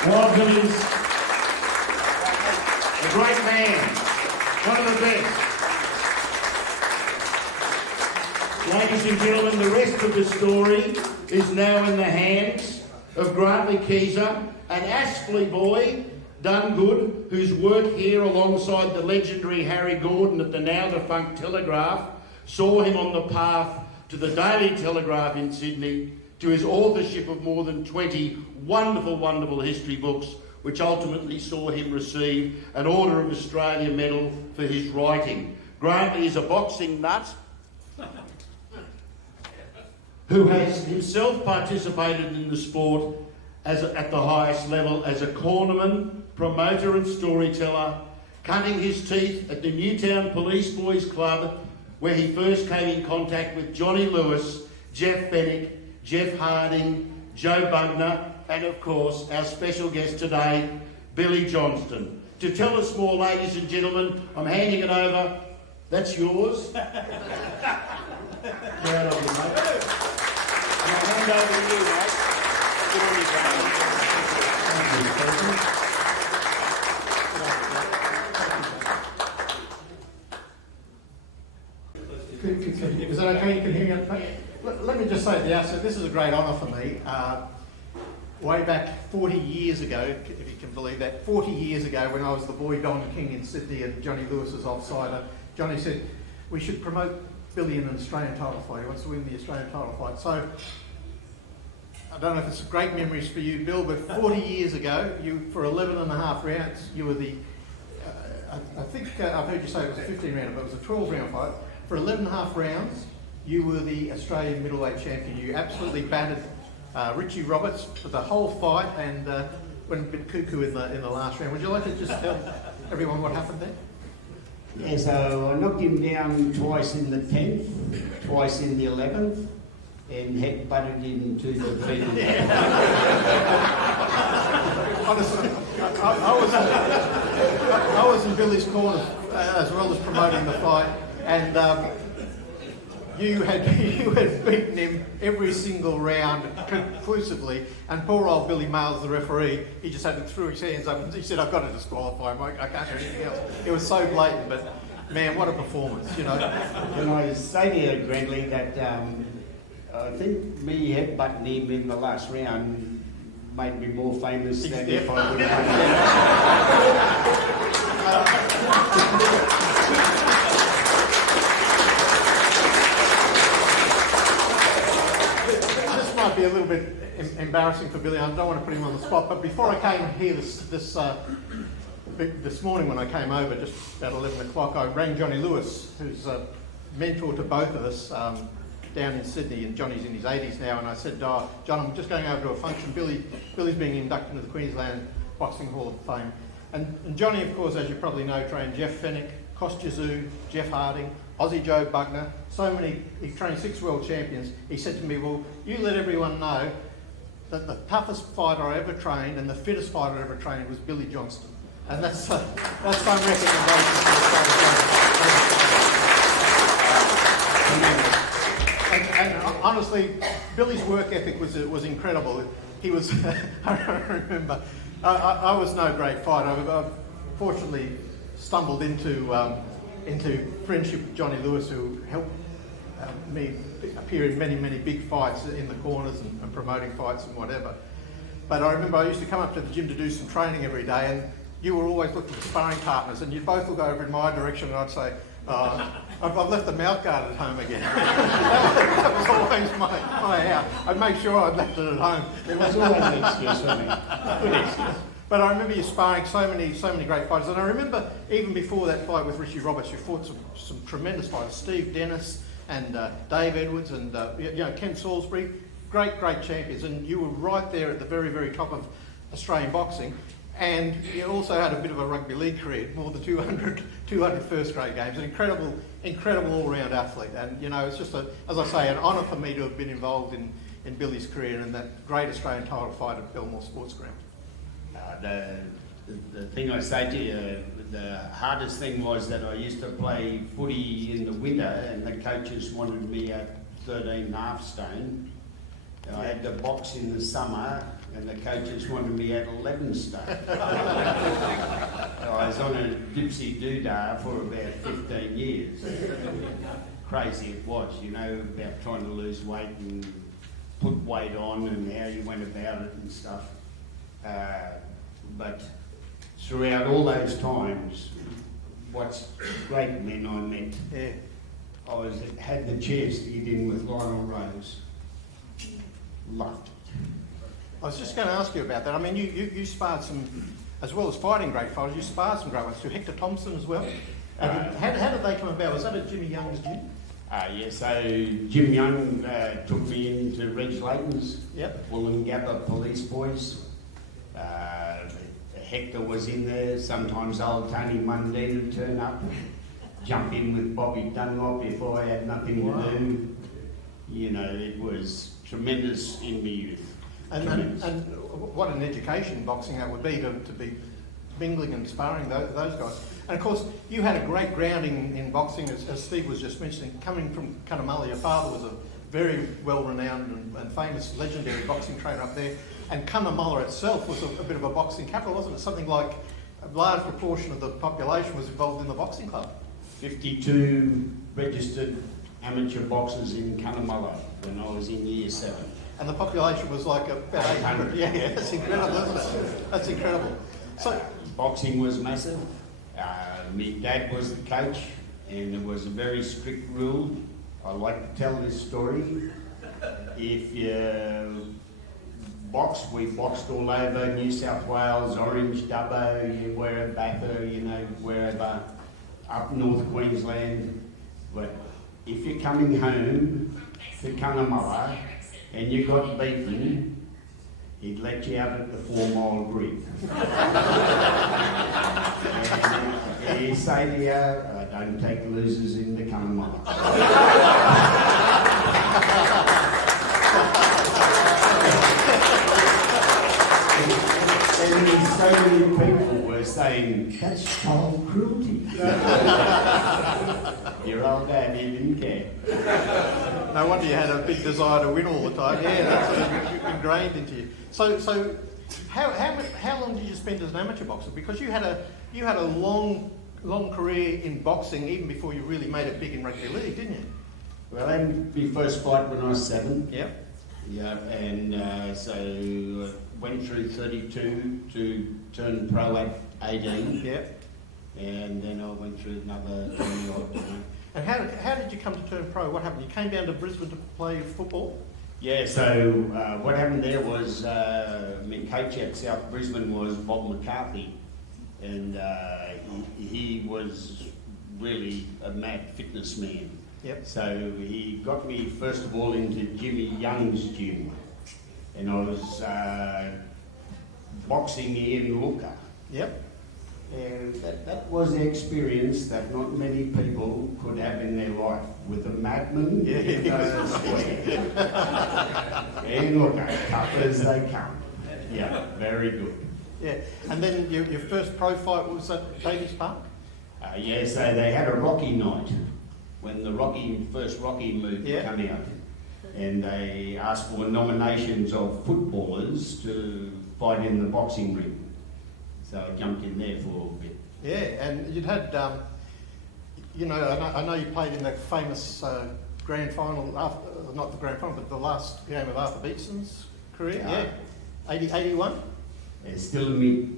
Wild Billy's a great man, one of the best. Ladies and gentlemen, the rest of the story is now in the hands of Grantley Keezer, an Aspley boy, done good, whose work here alongside the legendary Harry Gordon at the now defunct Telegraph saw him on the path to the Daily Telegraph in Sydney, to his authorship of more than 20 wonderful, wonderful history books, which ultimately saw him receive an Order of Australia medal for his writing. Grantley is a boxing nut who has himself participated in the sport at the highest level as a cornerman, promoter and storyteller, cutting his teeth at the Newtown Police Boys Club, where he first came in contact with Johnny Lewis, Jeff Fennick, Jeff Harding, Joe Bugner, and of course our special guest today, Billy Johnstone. To tell us more, ladies and gentlemen, I'm handing it over. That's yours. Proud of you, mate. I'll hand over to you, mate. Good on you, Is that okay? You can hear me? Let me just say at the outset, this is a great honour for me. Way back 40 years ago, if you can believe that, 40 years ago when I was the boy Don King in Sydney and Johnny Lewis was offsider, Johnny said, we should promote Billy in an Australian title fight. He wants to win the Australian title fight. So, I don't know if it's great memories for you, Bill, but 40 years ago, for 11 and a half rounds, you were the, I think I've heard you say it was a 15 round, but it was a 12 round fight. For 11 and a half rounds, you were the Australian middleweight champion. You absolutely battered Richie Roberts for the whole fight and went a bit cuckoo in the last round. Would you like to just tell everyone what happened there? Yeah, so I knocked him down twice in the 10th, twice in the 11th, and head butted him to the feet. Honestly, I was in Billy's corner as well as promoting the fight, and you had beaten him every single round conclusively, and poor old Billy Miles, the referee, he just had to throw his hands up and he said, I've got to disqualify him, I can't do anything else. It was so blatant, but man, what a performance, you know. And I say to you, Grantley, that I think me headbutting him in the last round made me more famous than if I would have might be a little bit embarrassing for Billy. I don't want to put him on the spot, but before I came here this morning when I came over, just about 11 o'clock, I rang Johnny Lewis, who's a mentor to both of us down in Sydney, and Johnny's in his 80s now, and I said, John, I'm just going over to a function. Billy's being inducted into the Queensland Boxing Hall of Fame. And Johnny, of course, as you probably know, trained Jeff Fennick, Kostya, Jeff Harding, Aussie Joe Bugner, so many, he trained 6 world champions. He said to me, well, you let everyone know that the toughest fighter I ever trained and the fittest fighter I ever trained was Billy Johnstone. And that's some recommendation for the and honestly, Billy's work ethic was incredible. He was, I remember, I was no great fighter. I fortunately stumbled into friendship with Johnny Lewis, who helped me appear in many, many big fights in the corners and promoting fights and whatever. But I remember I used to come up to the gym to do some training every day, and you were always looking for sparring partners, and you'd both look over in my direction, and I'd say, I've left the mouth guard at home again. that was always my out. I'd make sure I'd left it at home. There was always an excuse for me. Good excuse. But I remember you sparring so many great fighters, and I remember even before that fight with Richie Roberts, you fought some tremendous fighters, Steve Dennis and Dave Edwards and Ken Salisbury, great champions, and you were right there at the very, very top of Australian boxing. And you also had a bit of a rugby league career, more than 200 first grade games, an incredible all-round athlete. And it's just as I say, an honour for me to have been involved in Billy's career and that great Australian title fight at Belmore Sports Ground. The thing I say to you, the hardest thing was that I used to play footy in the winter and the coaches wanted me at 13.5 stone. I had to box in the summer and the coaches wanted me at 11 stone. I was on a gypsy doodah for about 15 years. Crazy it was, about trying to lose weight and put weight on and how you went about it and stuff. But throughout all those times, what's great men I met, I had the chance to get in with Lionel Rose. Loved it. I was just going to ask you about that. I mean, you sparred some, as well as fighting great fighters, you sparred some great ones too. Hector Thompson as well. How did they come about? Was that at Jimmy Young's gym? So Jim Young took me into Reg Layton's Wollongabba Police Boys. Hector was in there. Sometimes old Tony Mundy would turn up, jump in with Bobby Dunlop if I had nothing to do. It was tremendous in my youth. And what an education boxing that would be to be mingling and sparring those guys. And of course, you had a great grounding in boxing, as Steve was just mentioning, coming from Cunnamulla. Your father was a very well-renowned and famous, legendary boxing trainer up there. And Cunnamulla itself was a bit of a boxing capital, wasn't it? Something like a large proportion of the population was involved in the boxing club. 52 registered amateur boxers in Cunnamulla when I was in year 7. And the population was like about 800. Yeah, that's incredible, isn't it? That's incredible. So boxing was massive. My dad was the coach, and there was a very strict rule. I like to tell this story. If you box, we boxed all over New South Wales, Orange, Dubbo, wherever, wherever, up North Queensland. But if you're coming home to Cunnamulla and you got beaten, he'd let you out at the 4 Mile grid. And he'd say to you, don't take losers into Cunnamulla. And so many people were saying, that's child cruelty. Your old dad, he didn't care. No wonder you had a big desire to win all the time. Yeah, that's ingrained into you. So how long did you spend as an amateur boxer? Because you had a long career in boxing even before you really made it big in rugby league, didn't you? Well, I had my first fight when I was 7. Yep. Yeah, and so went through 32 to turn pro at 18. Yep. And then I went through another 20 odd. And how did you come to turn pro? What happened? You came down to Brisbane to play football? Yeah, so what happened there was my coach at South Brisbane was Bob McCarthy, and he was really a mad fitness man. Yep. So he got me first of all into Jimmy Young's gym, and I was boxing Ian Looker. Yep. And that was the experience that not many people could have in their life. With a madman, it doesn't swear. And look, as tough as they come. Yeah, very good. Yeah, and then your first pro fight was at Davies Park? Yeah, so they had a Rocky night when the first Rocky movie came out. And they asked for nominations of footballers to fight in the boxing ring. So I jumped in there for a bit. Yeah, and you'd had, you know, I know you played in that famous grand final, not the grand final, but the last game of Arthur Beetson's career. Yeah, 81. It's still in my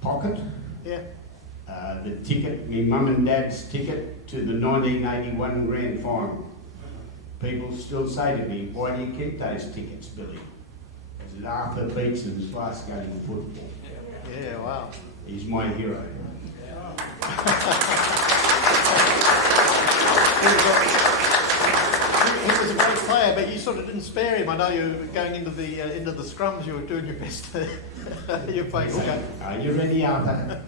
pocket. Yeah. The ticket, my mum and dad's ticket to the 1981 grand final. People still say to me, why do you keep those tickets, Billy? It's Arthur Beetson's last game of football. Yeah, wow. He's my hero. He was a great player, but you sort of didn't spare him. I know you were going into the scrums. You were doing your best. You're playing. Are you ready, Arthur?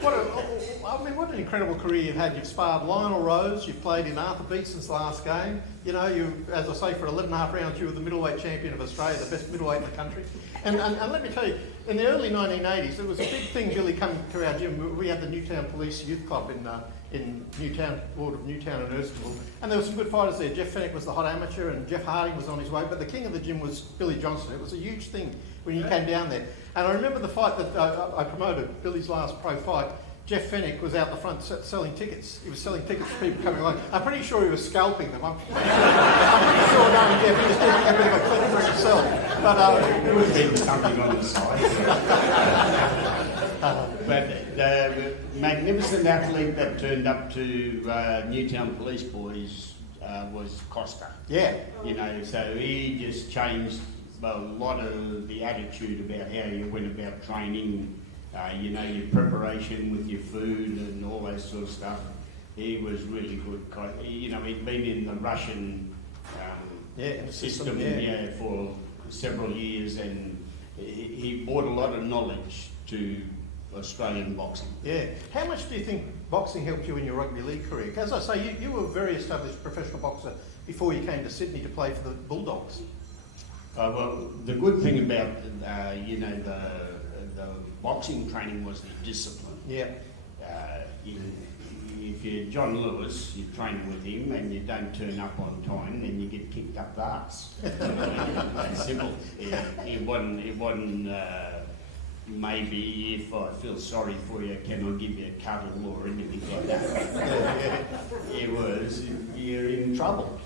What an incredible career you've had. You've sparred Lionel Rose, you've played in Arthur Beetson's last game. You know, you, as I say, for 11.5 rounds, you were the middleweight champion of Australia, the best middleweight in the country. And let me tell you, in the early 1980s, it was a big thing, Billy, coming to our gym. We had the Newtown Police Youth Club in Newtown, ward of Newtown and Erskine. And there were some good fighters there. Jeff Fennick was the hot amateur and Jeff Harding was on his way. But the king of the gym was Billy Johnstone. It was a huge thing when you came down there. And I remember the fight that I promoted, Billy's last pro fight. Jeff Fennick was out the front selling tickets. He was selling tickets to people coming along. I'm pretty sure he was scalping them. I'm pretty sure knowing Jeff, he was doing a bit of a clip for himself. But it would have been something on the side. But the magnificent athlete that turned up to Newtown Police Boys was Costa. Yeah. You know, so he just changed a lot of the attitude about how you went about training. You know, your preparation with your food and all that sort of stuff. He was really good. You know, he'd been in the Russian system for several years, and he brought a lot of knowledge to Australian boxing. Yeah. How much do you think boxing helped you in your rugby league career? As I say, you were a very established professional boxer before you came to Sydney to play for the Bulldogs. Well, the good thing about, you know, the boxing training was the discipline. Yeah. If you're John Lewis, you're training with him and you don't turn up on time, then you get kicked up the arse. That's simple. It wasn't maybe if I feel sorry for you, can I give you a cuddle or anything like that. It was, you're in trouble.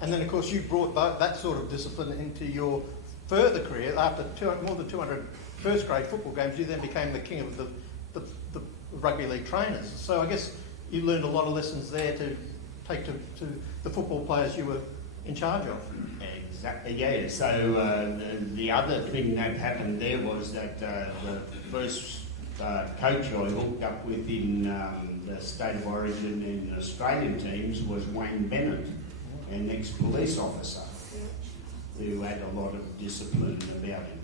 And then, of course, you brought that sort of discipline into your further career. After more than 200 first grade football games, you then became the king of the rugby league trainers. So I guess you learned a lot of lessons there to take to the football players you were in charge of. Exactly, yeah. So the other thing that happened there was that the first coach I hooked up with in the state of origin in Australian teams was Wayne Bennett, an ex-police officer who had a lot of discipline about him.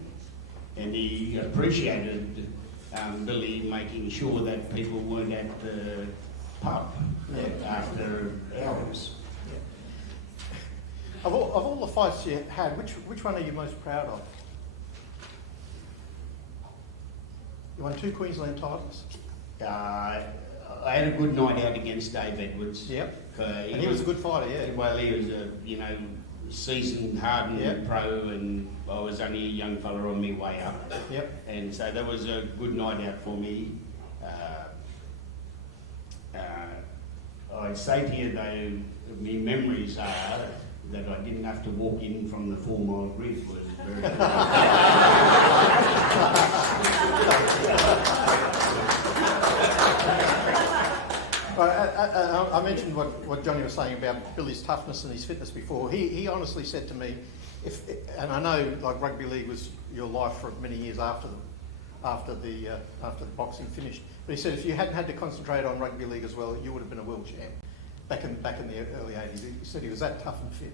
And he appreciated Billy making sure that people weren't at the pub after hours. Of all the fights you had, which one are you most proud of? You won 2 Queensland titles. I had a good night out against Dave Edwards. Yep. And he was a good fighter, yeah. Well, he was a seasoned, hardened pro, and I was only a young fella on my way up. Yep. And so that was a good night out for me. I'd say to you though, my memories are that I didn't have to walk in from the 4 Mile Grid was very good. I mentioned what Johnny was saying about Billy's toughness and his fitness before. He honestly said to me, and I know like rugby league was your life for many years after the boxing finished. But he said if you hadn't had to concentrate on rugby league as well, you would have been a world champ back in the early 80s. He said he was that tough and fit.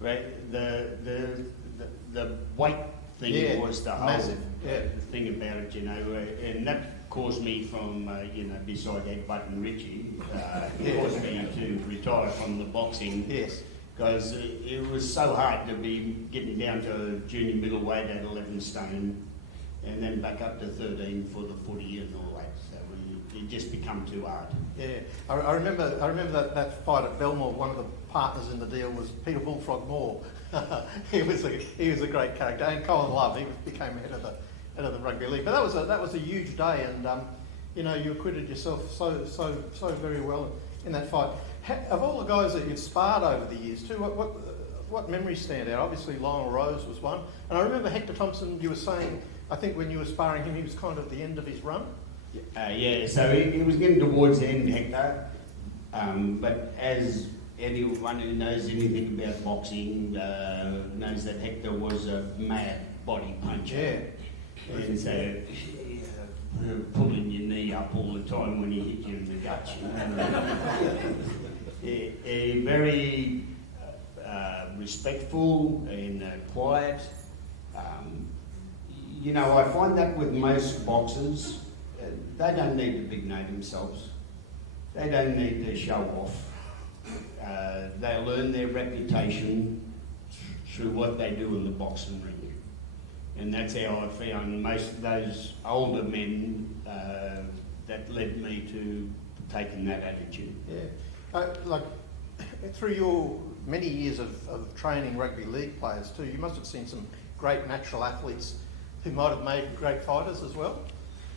Right. The weight thing Yeah, was the massive, whole thing about it, you know, and that caused me from, you know, beside Ed Butt and Richie, it caused me to retire from the boxing. Yes. Because it was so hard to be getting down to junior middleweight at 11 stone and then back up to 13 for the footy and all that. So it just become too hard. Yeah, I remember that fight at Belmore. One of the partners in the deal was Peter Bullfrog Moore. he was a great character, and Colin Love. He became head of the rugby league. But that was a huge day, and you know, you acquitted yourself so very well in that fight. Of all the guys that you've sparred over the years too, what memories stand out? Obviously Lionel Rose was one, and I remember Hector Thompson. You were saying, I think when you were sparring him, he was kind of at the end of his run. Yeah, so he was getting towards the end, Hector. But as anyone who knows anything about boxing knows that Hector was a mad body puncher. Yeah. And so pulling your knee up all the time when he hit you in the guts. Very respectful and quiet. You know, I find that with most boxers, they don't need to big name themselves. They don't need to show off. They'll earn their reputation through what they do in the boxing ring. And that's how I found most of those older men that led me to taking that attitude. Yeah. Like, through your many years of training rugby league players too, you must have seen some great natural athletes who might have made great fighters as well.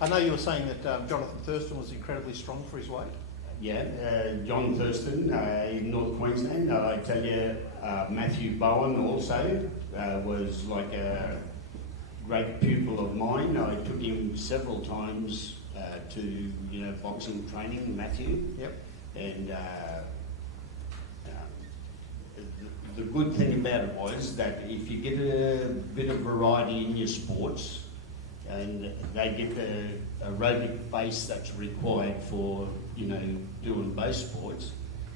I know you were saying that Jonathan Thurston was incredibly strong for his weight. Yeah, John Thurston in North Queensland. I tell you, Matthew Bowen also was like a great pupil of mine. I took him several times to, you know, boxing training, Matthew. Yep. And the good thing about it was that if you get a bit of variety in your sports, and they get the aerobic base that's required for, you know, doing both sports,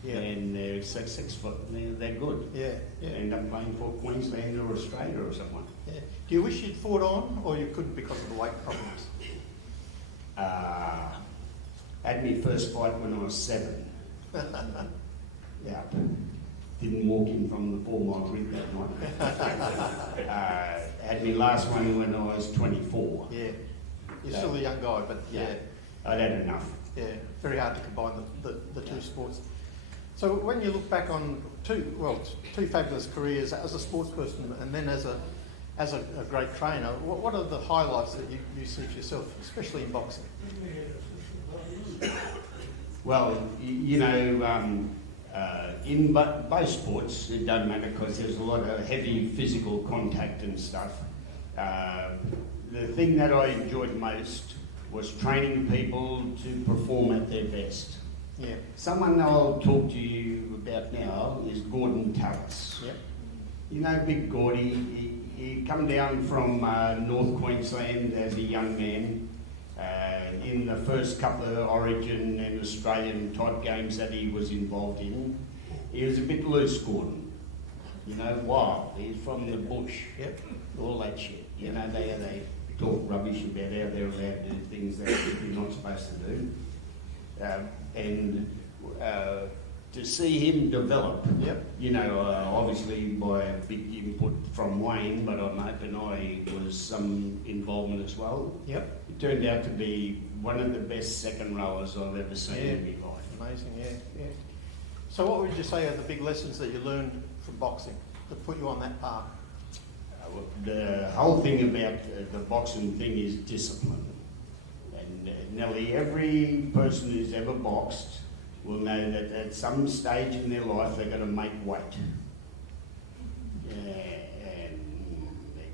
and they're 6 foot, they're good. Yeah. They end up playing for Queensland or Australia or someone. Yeah. Do you wish you'd fought on, or you couldn't because of the weight problems? Had my first fight when I was 7. Yeah. Didn't walk in from the 4 mile ring that night. Had my last one when I was 24. Yeah. You're still a young guy, but yeah. I'd had enough. Yeah, very hard to combine the two sports. So when you look back on two fabulous careers as a sports person and then as a great trainer, what are the highlights that you see for yourself, especially in boxing? Well, you know, in both sports, it doesn't matter because there's a lot of heavy physical contact and stuff. The thing that I enjoyed most was training people to perform at their best. Yeah. Someone I'll talk to you about now is Gordon Tallis. Yep. You know, Big Gordy, he come down from North Queensland as a young man. In the first couple of Origin and Australian type games that he was involved in, he was a bit loose, Gordon. You know, wild. He's from the bush. Yep. All that shit. You know, they talk rubbish about how they're allowed to do things that you're not supposed to do. To see him develop, you know, obviously by a big input from Wayne, but I'm hoping I was some involvement as well. Yep. It turned out to be one of the best second rowers I've ever seen in my life. Amazing, yeah. So what would you say are the big lessons that you learned from boxing that put you on that path? The whole thing about the boxing thing is discipline. And nearly every person who's ever boxed will know that at some stage in their life they're going to make weight. And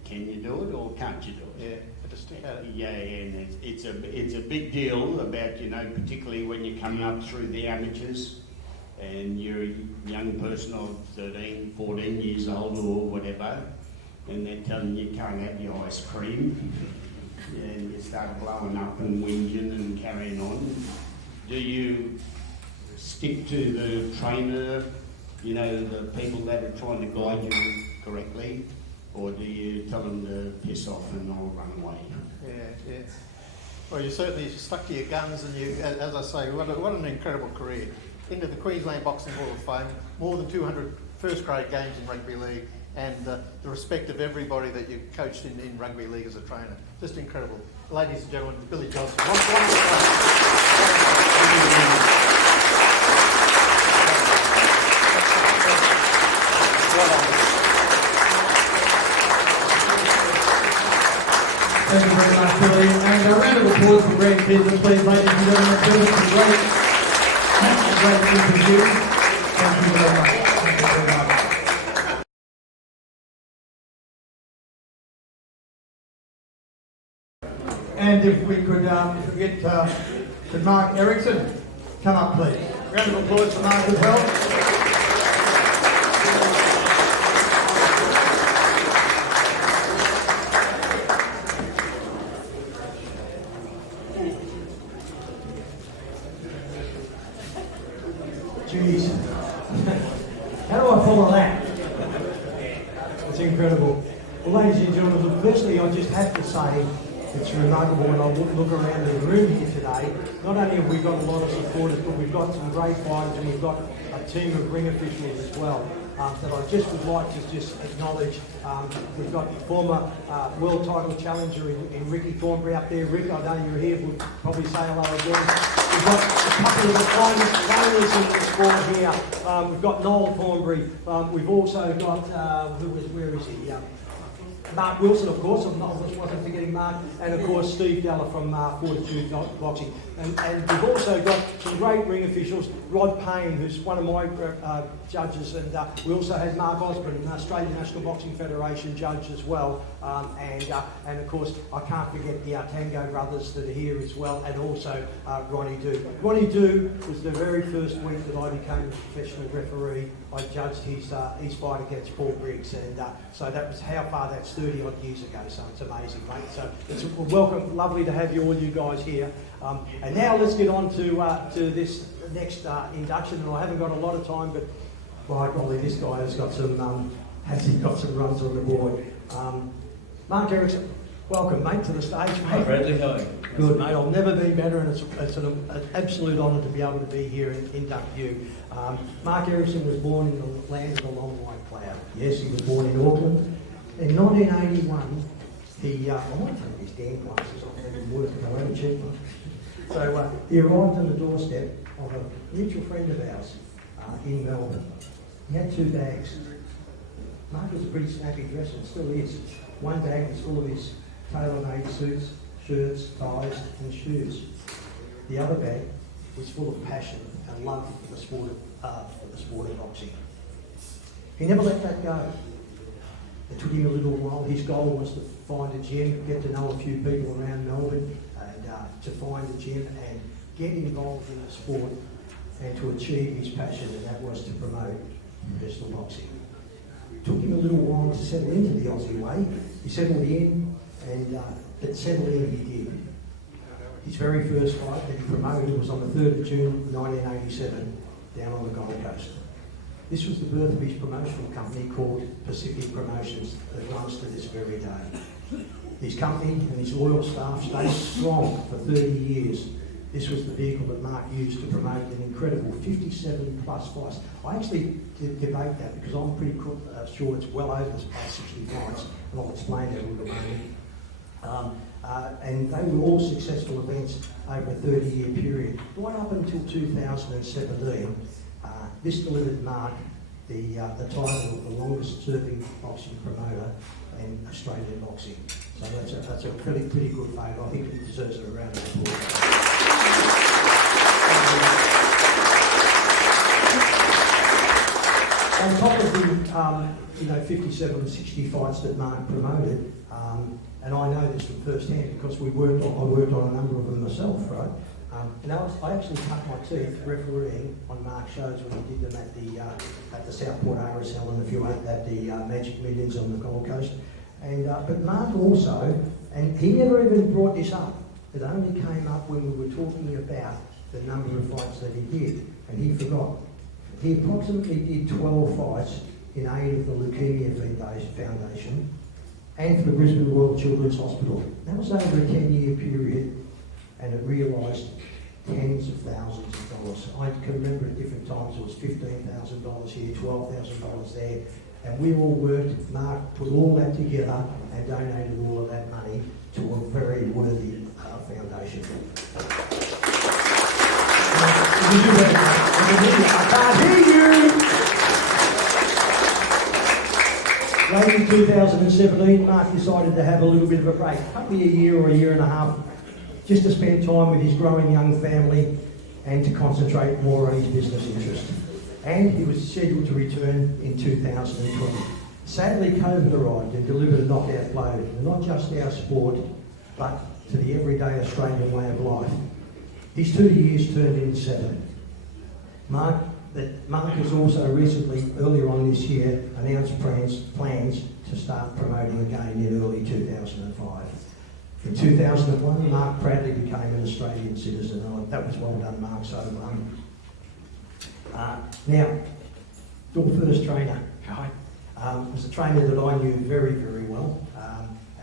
can you do it or can't you do it? Yeah, just stick at it. Yeah, and it's a big deal about, you know, particularly when you're coming up through the amateurs and you're a young person of 13, 14 years old or whatever, and they're telling you can't have your ice cream, and you start blowing up and whinging and carrying on. Do you stick to the trainer, you know, the people that are trying to guide you correctly, or do you tell them to piss off and all run away? Yeah. Well, you certainly stuck to your guns, and you, as I say, what an incredible career. Into the Queensland Boxing Hall of Fame, more than 200 first-grade games in rugby league, and the respect of everybody that you coached in rugby league as a trainer. Just incredible. Ladies and gentlemen, Billy Johnstone. Thank you very much, Billy. And a round of applause for Greg Pearson, please, ladies and gentlemen. Billy, it's a great interview. Thank you very much. Thank you very much. And if we could get to Mark Ericksen, come up, please. Round of applause for Mark as well. Jeez. How do I follow that? It's incredible. Well, ladies and gentlemen, look, firstly, I just have to say it's remarkable when I look around the room here today. Not only have we got a lot of supporters, but we've got some great fighters, and we've got a team of ring officials as well that I just would like to just acknowledge. We've got former world title challenger in Ricky Thornbury up there. Rick, I know you're here, we'll probably say hello again. We've got a couple of the finest runners in the sport here. We've got Noel Thornbury. We've also got, where is he? Mark Wilson, of course, I wasn't forgetting Mark, and of course Steve Della from Fortitude Boxing. And we've also got some great ring officials, Rod Payne, who's one of my judges, and we also had Mark Osborne, an Australian National Boxing Federation judge as well, and of course I can't forget the Tango brothers that are here as well, and also Ronnie Dew. Ronnie Dew was the very first week that I became a professional referee. I judged his fight against Paul Briggs, and so that was how far that's 30 odd years ago, so it's amazing, mate. So it's welcome, lovely to have all you guys here. And now let's get on to this next induction, and I haven't got a lot of time, but by golly, this guy has got some runs on the board. Mark Ericksen, welcome, mate, to the stage, mate. Hi, Bradley, how are you? Good, mate. I've never been better, and it's an absolute honour to be able to be here and induct you. Mark Ericksen was born in the land of the long white cloud. Yes, he was born in Auckland. In 1981, I might take these damn glasses off, they didn't work, I haven't checked them. So he arrived on the doorstep of a mutual friend of ours in Melbourne. He had 2 bags. Mark was a pretty snappy dresser, and still is. One bag was full of his tailor-made suits, shirts, ties and shoes. The other bag was full of passion and love for the sport of boxing. He never let that go. It took him a little while. His goal was to find a gym, get to know a few people around Melbourne, and to find a gym and get involved in the sport and to achieve his passion, and that was to promote professional boxing. It took him a little while to settle into the Aussie way. He settled in, but settled in he did. His very first fight that he promoted was on the 3rd of June 1987 down on the Gold Coast. This was the birth of his promotional company called Pacific Promotions that runs to this very day. His company and his loyal staff stayed strong for 30 years. This was the vehicle that Mark used to promote an incredible 57 plus fights. I actually debate that because I'm pretty sure it's well over 60 fights, and I'll explain that in a moment. And they were all successful events over a 30-year period. Right up until 2017, this delivered Mark the title of the longest serving boxing promoter in Australian boxing. So that's a pretty good favour. I think he deserves a round of applause. On top of the 57, 60 fights that Mark promoted, and I know this from first hand because I worked on a number of them myself, right? And I actually cut my teeth refereeing on Mark's shows when he did them at the Southport RSL and a few at the Magic Millions on the Gold Coast. And but Mark also, and he never even brought this up. It only came up when we were talking about the number of fights that he did, and he forgot. He approximately did 12 fights in aid of the Leukemia Foundation and for the Brisbane Royal Children's Hospital. That was over a 10-year period, and it realised tens of thousands of dollars. I can remember at different times it was $15,000 here, $12,000 there, and we all worked. Mark put all that together and donated all of that money to a very worthy foundation. I can't hear you! Late in 2017, Mark decided to have a little bit of a break, probably a year or a year and a half, just to spend time with his growing young family and to concentrate more on his business interests. And he was scheduled to return in 2020. Sadly, COVID arrived and delivered a knockout blow to not just our sport, but to the everyday Australian way of life. His 2 years turned into 7. Mark has also recently, earlier on this year, announced plans to start promoting again in early 2005. In 2001, Mark proudly became an Australian citizen. That was well done, Mark. So, now, your first trainer, was a trainer that I knew very, very well,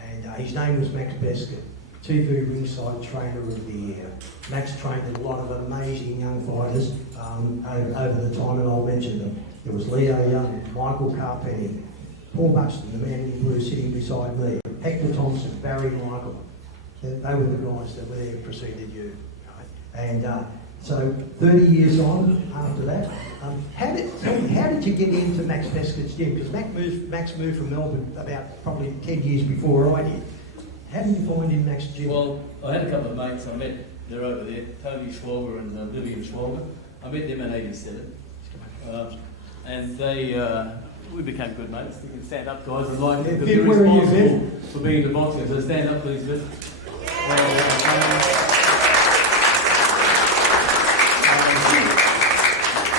and his name was Max Bescott, TV Ringside Trainer of the Year. Max trained a lot of amazing young fighters over the time, and I'll mention them. There was Leo Young, Michael Carpenny, Paul Buxton, the man in blue sitting beside me, Hector Thompson, Barry Michael. They were the guys that were there who preceded you. Right? And so 30 years on after that, how did you get into Max Bescott's gym? Because Max moved from Melbourne about probably 10 years before I did. How did you find him, Max's gym? Well, I had a couple of mates I met. They're over there, Toby Schwalber and Vivian Schwalber. I met them in '87. And we became good mates. You can stand up, guys, and like because they're responsible for being the boxers. So stand up, please, Viv.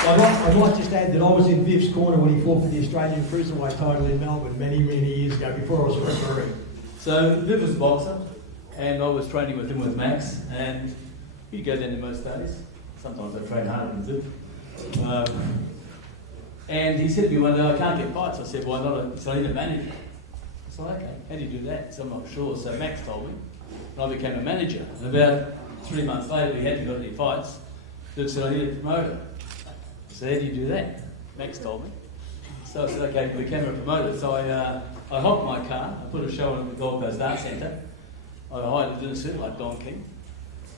I'd like to just add that I was in Viv's corner when he fought for the Australian Cruiserweight title in Melbourne many, many years ago, before I was a referee. So Viv was a boxer, and I was training with him with Max, and he'd go down there most days. Sometimes I train harder than Viv. And he said to me one day, I can't get fights. I said, why not? So I need a manager. I said, okay, how do you do that? So I'm not sure. So Max told me, and I became a manager. And about 3 months later, he hadn't got any fights. Viv said, I need a promoter. I said, how do you do that? Max told me. So I said, okay, we became a promoter. So I hopped my car, I put a show on at the Gold Coast Arts Centre. I hired a dinner suit like Don King.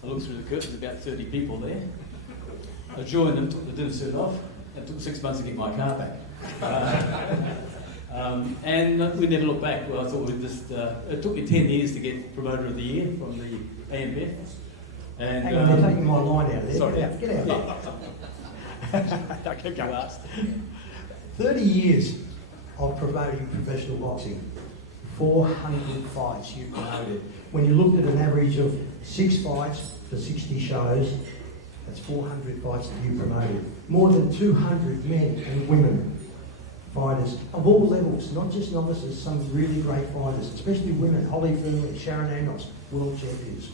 I looked through the curtains, about 30 people there. I joined them, took the dinner suit off. It took 6 months to get my car back. And we never looked back. Well, I thought we'd just, it took me 10 years to get Promoter of the Year from the AMF. And, hang on, they're taking my line out there. Sorry. Get out. Don't keep going. 30 years of promoting professional boxing. 400 fights you promoted. When you looked at an average of 6 fights for 60 shows, that's 400 fights that you promoted. More than 200 men and women fighters of all levels, not just novices, some really great fighters, especially women. Holly Furley, Sharon Anos, world champions.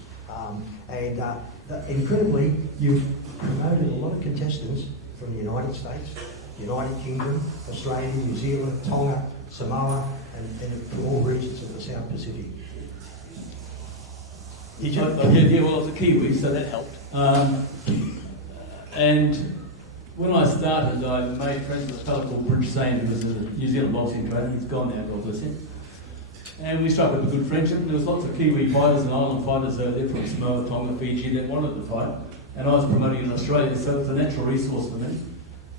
Incredibly, you've promoted a lot of contestants from the United States, United Kingdom, Australia, New Zealand, Tonga, Samoa, and from all regions of the South Pacific. Yeah, well, I was a Kiwi, so that helped. And when I started, I made friends with a fellow called Bridge Zane, who was a New Zealand boxing trainer. He's gone now, God bless him. And we struck up a good friendship. There was lots of Kiwi fighters and island fighters over there from Samoa, Tonga, Fiji that wanted to fight. And I was promoting in Australia, so it was a natural resource for me.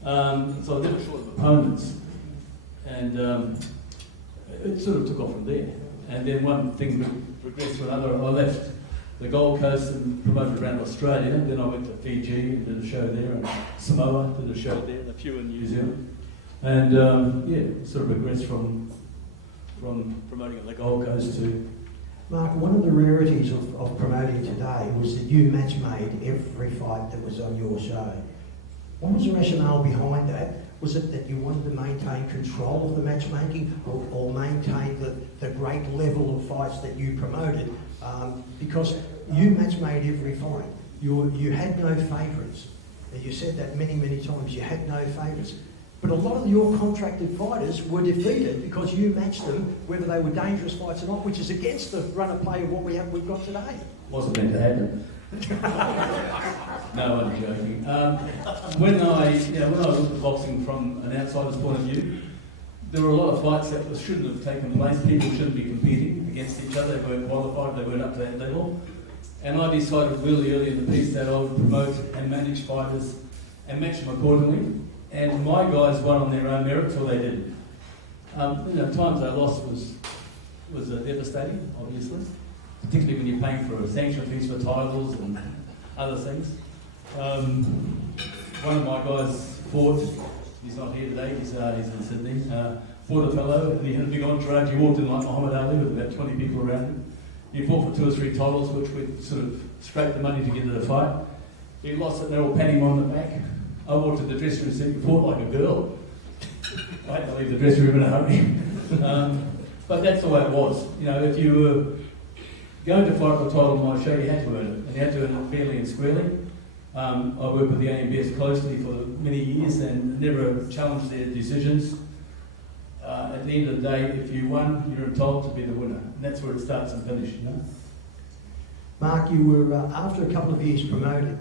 So I was never short of opponents. And it sort of took off from there. And then one thing progressed to another. I left the Gold Coast and promoted around Australia. Then I went to Fiji and did a show there, and Samoa did a show there, and a few in New Zealand. And sort of progressed from promoting on the Gold Coast to... Mark, one of the rarities of promoting today was that you match-made every fight that was on your show. What was the rationale behind that? Was it that you wanted to maintain control of the matchmaking or maintain the great level of fights that you promoted? Because you match-made every fight. You had no favourites. You said that many, many times. You had no favourites. But a lot of your contracted fighters were defeated because you matched them, whether they were dangerous fights or not, which is against the run of play of what we've got today. Wasn't meant to happen. No, I'm joking. When I looked at boxing from an outsider's point of view, there were a lot of fights that shouldn't have taken place. People shouldn't be competing against each other. They weren't qualified. They weren't up to that level. And I decided really early in the piece that I would promote and manage fighters and match them accordingly. And my guys won on their own merits, or they didn't. Times they lost was devastating, obviously, particularly when you're paying for sanction fees for titles and other things. One of my guys fought. He's not here today. He's in Sydney. Fought a fellow, and he had a big entourage. He walked in like Muhammad Ali with about 20 people around him. He fought for 2 or 3 titles, which we sort of scraped the money to get into the fight. He lost it. They all patting him on the back. I walked to the dressing room and said, "You fought like a girl." I had to leave the dressing room in a hurry. But that's the way it was. If you were going to fight for a title on my show, you had to earn it. And you had to earn it fairly and squarely. I worked with the AMBS closely for many years and never challenged their decisions. At the end of the day, if you won, you're entitled to be the winner. And that's where it starts and finishes, Mark, you were, after a couple of years promoted,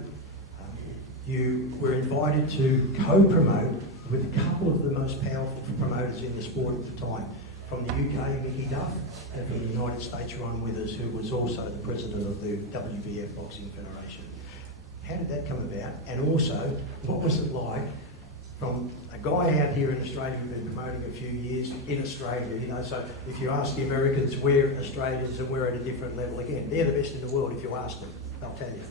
you were invited to co-promote with a couple of the most powerful promoters in the sport at the time. From the UK, Mickey Duff, and from the United States, Ron Withers, who was also the president of the WBF Boxing Federation. How did that come about? And also, what was it like from a guy out here in Australia who'd been promoting a few years in Australia, so if you ask the Americans, we're Australians and we're at a different level. Again, they're the best in the world if you ask them, they'll tell you,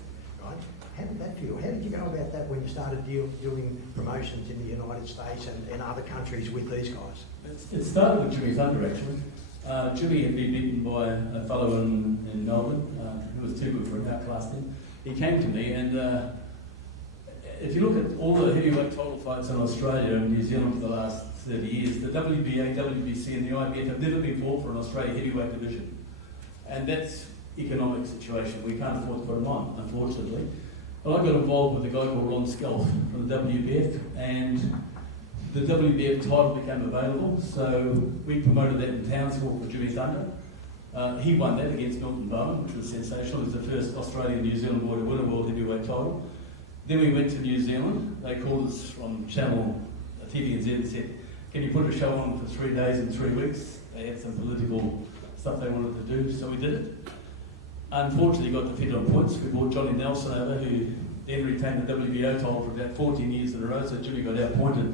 right? How did that feel? How did you go about that when you started doing promotions in the United States and other countries with these guys? It started with Jimmy Thunder, actually. Jimmy had been beaten by a fellow in Melbourne who was too good for him, outclassed him. He came to me, and if you look at all the heavyweight title fights in Australia and New Zealand for the last 30 years, the WBA, WBC and the IBF have never been fought for an Australia heavyweight division. And that's economic situation. We can't afford to put them on, unfortunately. But I got involved with a guy called Ron Skelf from the WBF, and the WBF title became available, so we promoted that in Townsville for Jimmy Thunder. He won that against Milton Bowen, which was sensational. He was the first Australian-New Zealand boy to win a world heavyweight title. Then we went to New Zealand. They called us from Channel TVNZ and said, "Can you put a show on for 3 days and 3 weeks?" They had some political stuff they wanted to do, so we did it. Unfortunately, got defeated on points. We brought Johnny Nelson over, who then retained the WBO title for about 14 years in a row, so Jimmy got outpointed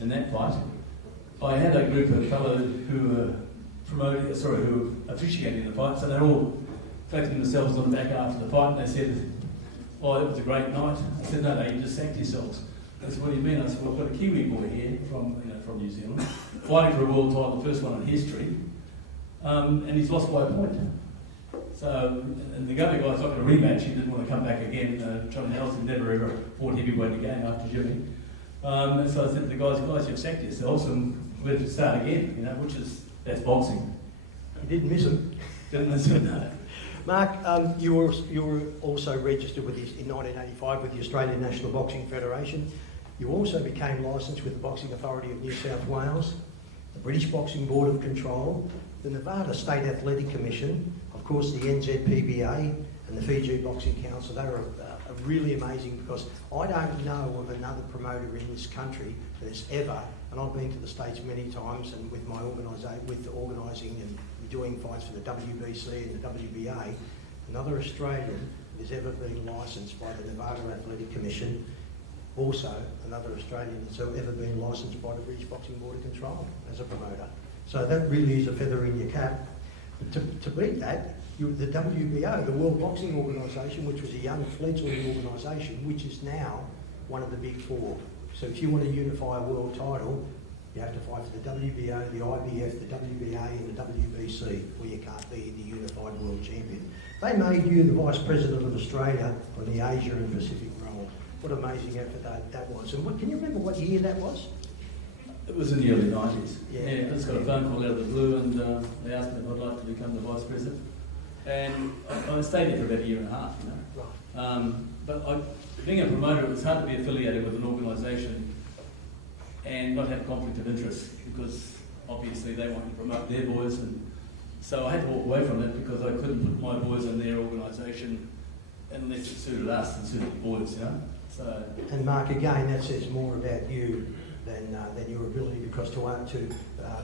in that fight. I had a group of fellows who were who were officiating the fight, so they all clapped themselves on the back after the fight, and they said, "Oh, it was a great night." I said, "No, you just sacked yourselves." They said, "What do you mean?" I said, "Well, I've got a Kiwi boy here from New Zealand, fighting for a world title, the first one in history, and he's lost by a point." So, and the other guy's not going to rematch. He didn't want to come back again. Johnny Nelson never ever fought heavyweight again after Jimmy. And so I said to the guys, "You've sacked yourselves, and we're to start again." That's boxing. You didn't miss him. Didn't miss him, no. Mark, you were also registered in 1985 with the Australian National Boxing Federation. You also became licensed with the Boxing Authority of New South Wales, the British Boxing Board of Control, the Nevada State Athletic Commission, of course the NZPBA and the Fiji Boxing Council. They were really amazing, because I don't know of another promoter in this country that's ever, and I've been to the States many times and with my organising and doing fights for the WBC and the WBA, another Australian has ever been licensed by the Nevada Athletic Commission. Also, another Australian that's ever been licensed by the British Boxing Board of Control as a promoter. So that really is a feather in your cap. But to beat that, the WBO, the World Boxing Organisation, which was a young fledgling organisation, which is now one of the big four. So if you want to unify a world title, you have to fight for the WBO, the IBF, the WBA and the WBC, or you can't be the unified world champion. They made you the Vice President of Australia on the Asia and Pacific role. What an amazing effort that was. And can you remember what year that was? It was in the early 90s. Yeah. I just got a phone call out of the blue, and they asked me if I'd like to become the Vice President. And I stayed there for about a year and a half, Right. But being a promoter, it was hard to be affiliated with an organisation and not have conflict of interest, because obviously they want to promote their boys, and so I had to walk away from it because I couldn't put my boys in their organisation unless it suited us and suited the boys, you know. So. And Mark, again, that says more about you than your ability, because to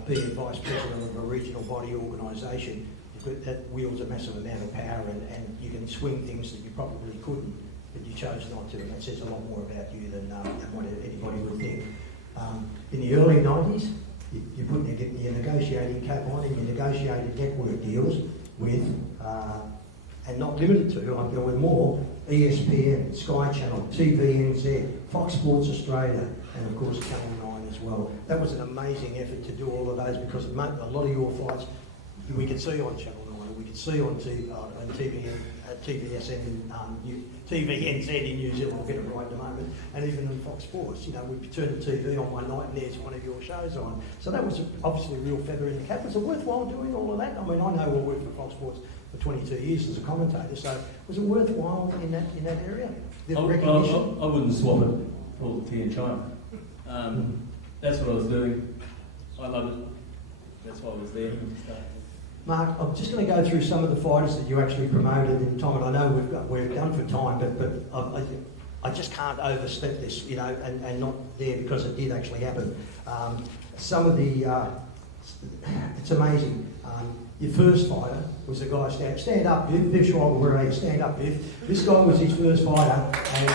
be a vice president of a regional body organisation, that wields a massive amount of power, and you can swing things that you probably couldn't, but you chose not to, and that says a lot more about you than what anybody would think. In the early 90s, you put your negotiating cap on and you negotiated network deals with, and not limited to, I'm going with more, ESPN, Sky Channel, TVNZ, Fox Sports Australia, and of course Channel 9 as well. That was an amazing effort to do all of those, because a lot of your fights we could see on Channel 9, we could see on TVSN, TVNZ in New Zealand, I'll get it right at the moment, and even on Fox Sports. You know, we turn the TV on one night and there's one of your shows on. So that was obviously a real feather in the cap. Was it worthwhile doing all of that? I mean, I know I worked for Fox Sports for 22 years as a commentator, so was it worthwhile in that area? The recognition? I wouldn't swap it for tea in China. That's what I was doing. I loved it. That's why I was there. Mark, I'm just going to go through some of the fighters that you actually promoted in time, and I know we're done for time, but I just can't overstep this, you know, and not there, because it did actually happen. Some of the, it's amazing. Your first fighter was a guy, stand up, Viv Schweiger, where are you? Stand up, Viv. This guy was his first fighter, and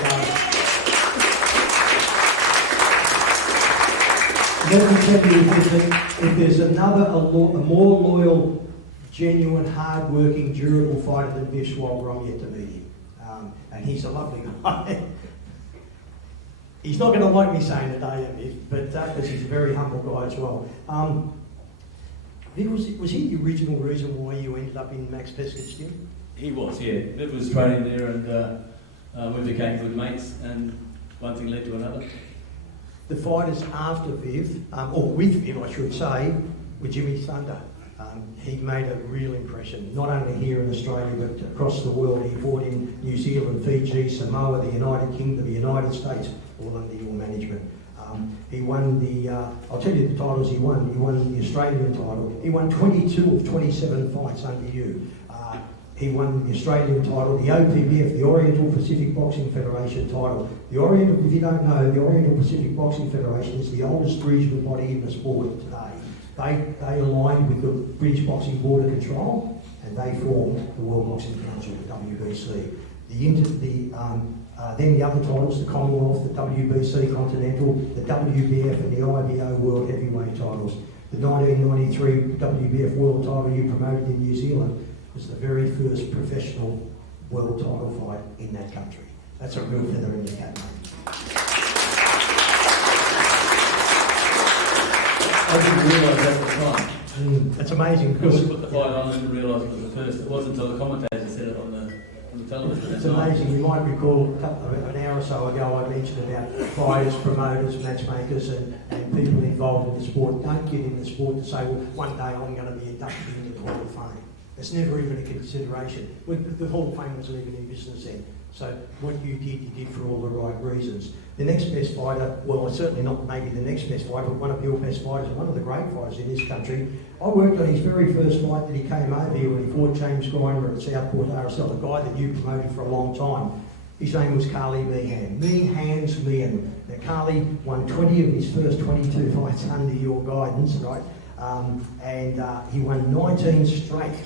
let me tell you, if there's a more loyal, genuine, hard-working, durable fighter than Viv Schweiger, I'm yet to meet him. And he's a lovely guy. He's not going to like me saying it, Viv, but because he's a very humble guy as well. Viv, was he the original reason why you ended up in Max Peskett's gym? He was, yeah. Viv was training there, and we became good mates, and one thing led to another. The fighters after Viv, or with Viv, I should say, were Jimmy Thunder. He made a real impression, not only here in Australia, but across the world. He fought in New Zealand, Fiji, Samoa, the United Kingdom, the United States, all under your management. He won the, I'll tell you the titles he won. He won the Australian title. He won 22 of 27 fights under you. He won the Australian title, the OPBF, the Oriental Pacific Boxing Federation title. The Oriental, if you don't know, the Oriental Pacific Boxing Federation is the oldest regional body in the sport today. They aligned with the British Boxing Board of Control, and they formed the World Boxing Council, the WBC. Then the other titles, the Commonwealth, the WBC Continental, the WBF and the IBO World Heavyweight titles. The 1993 WBF World title you promoted in New Zealand was the very first professional world title fight in that country. That's a real feather in the cap, mate. I didn't realise that at the time. That's amazing, Because because we put the fight on, I didn't realise it was the first. It wasn't until the commentator said it on the television. it's amazing. You might recall an hour or so ago I mentioned about fighters, promoters, matchmakers and people involved in the sport. Don't get in the sport to say, well, one day I'm going to be inducted into the Hall of Fame. It's never even a consideration. The Hall of Fame wasn't even in business then. So what you did for all the right reasons. The next best fighter, well, certainly not maybe the next best fighter, but one of your best fighters, one of the great fighters in this country. I worked on his very first fight that he came over here when he fought James Greiner at Southport RSL, a guy that you promoted for a long time. His name was Carly Meehan. Meehan's Meehan. Now, Carly won 20 of his first 22 fights under your guidance, right? He won 19 straight.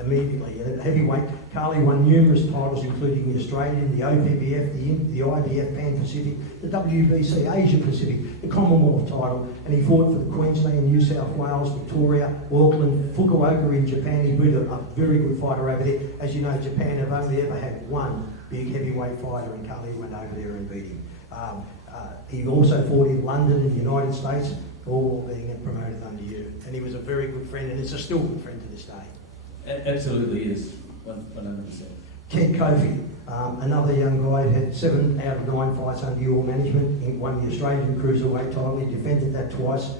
Immediately. At heavyweight, Carly won numerous titles, including the Australian, the OPBF, the IBF Pan-Pacific, the WBC Asia Pacific, the Commonwealth title, and he fought for the Queensland, New South Wales, Victoria, Auckland, Fukuoka in Japan. He beat a very good fighter over there. As you know, Japan have only ever had one big heavyweight fighter, and Carly went over there and beat him. He also fought in London in the United States, all being promoted under you. And he was a very good friend, and is a still good friend to this day. Absolutely is, 100%. Ted Kofi, another young guy, had 7 out of 9 fights under your management. He won the Australian Cruiserweight title. He defended that twice.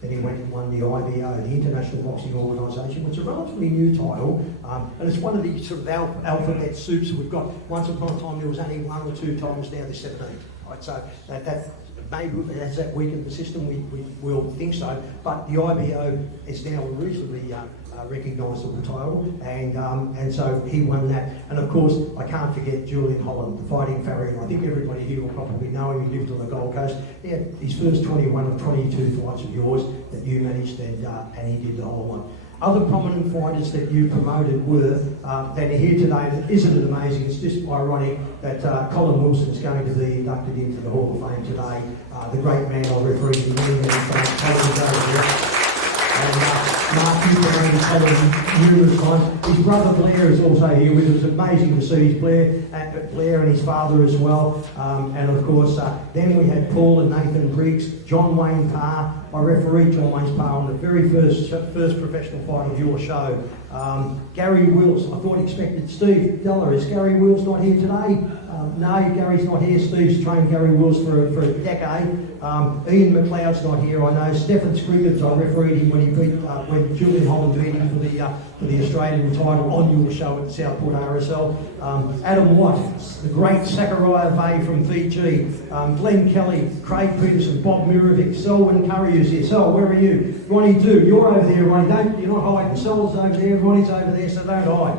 Then he went and won the IBO, the International Boxing Organisation, which is a relatively new title. And it's one of the sort of alphabet soups we've got. Once upon a time, there was only 1 or 2 titles, now there's 17. Right, so that's maybe has that weakened the system? We all think so, but the IBO is now a reasonably recognisable title, and so he won that. And of course, I can't forget Julian Holland, the fighting farrier. I think everybody here will probably know him. He lived on the Gold Coast. He had his first 21 of 22 fights of yours that you managed, and he did the whole one. Other prominent fighters that you promoted were, that are here today. Isn't it amazing? It's just ironic that Colin Wilson is going to be inducted into the Hall of Fame today. The great man I refereed to many times, Colin is over there. And Mark Hooper and Trevor numerous times. His brother Blair is also here with us. Amazing to see Blair and his father as well. And of course, then we had Paul and Nathan Briggs, John Wayne Parr. I refereed John Wayne Parr on the very first professional fight of your show. Gary Wills, I thought expected Steve Deller. Is Gary Wills not here today? No, Gary's not here. Steve's trained Gary Wills for a decade. Ian McLeod's not here, I know. Stephen Scriggins, I refereed him when he beat, when Julian Holland beat him for the Australian title on your show at the Southport RSL. Adam Watt, the great Zachariah Bay from Fiji. Glenn Kelly, Craig Peterson, Bob Mirovic, Selwyn Curry is here. Sel, where are you? Ronnie Doo, you're over there, Ronnie. You're not hiding. Sel's over there, Ronnie's over there, so don't hide.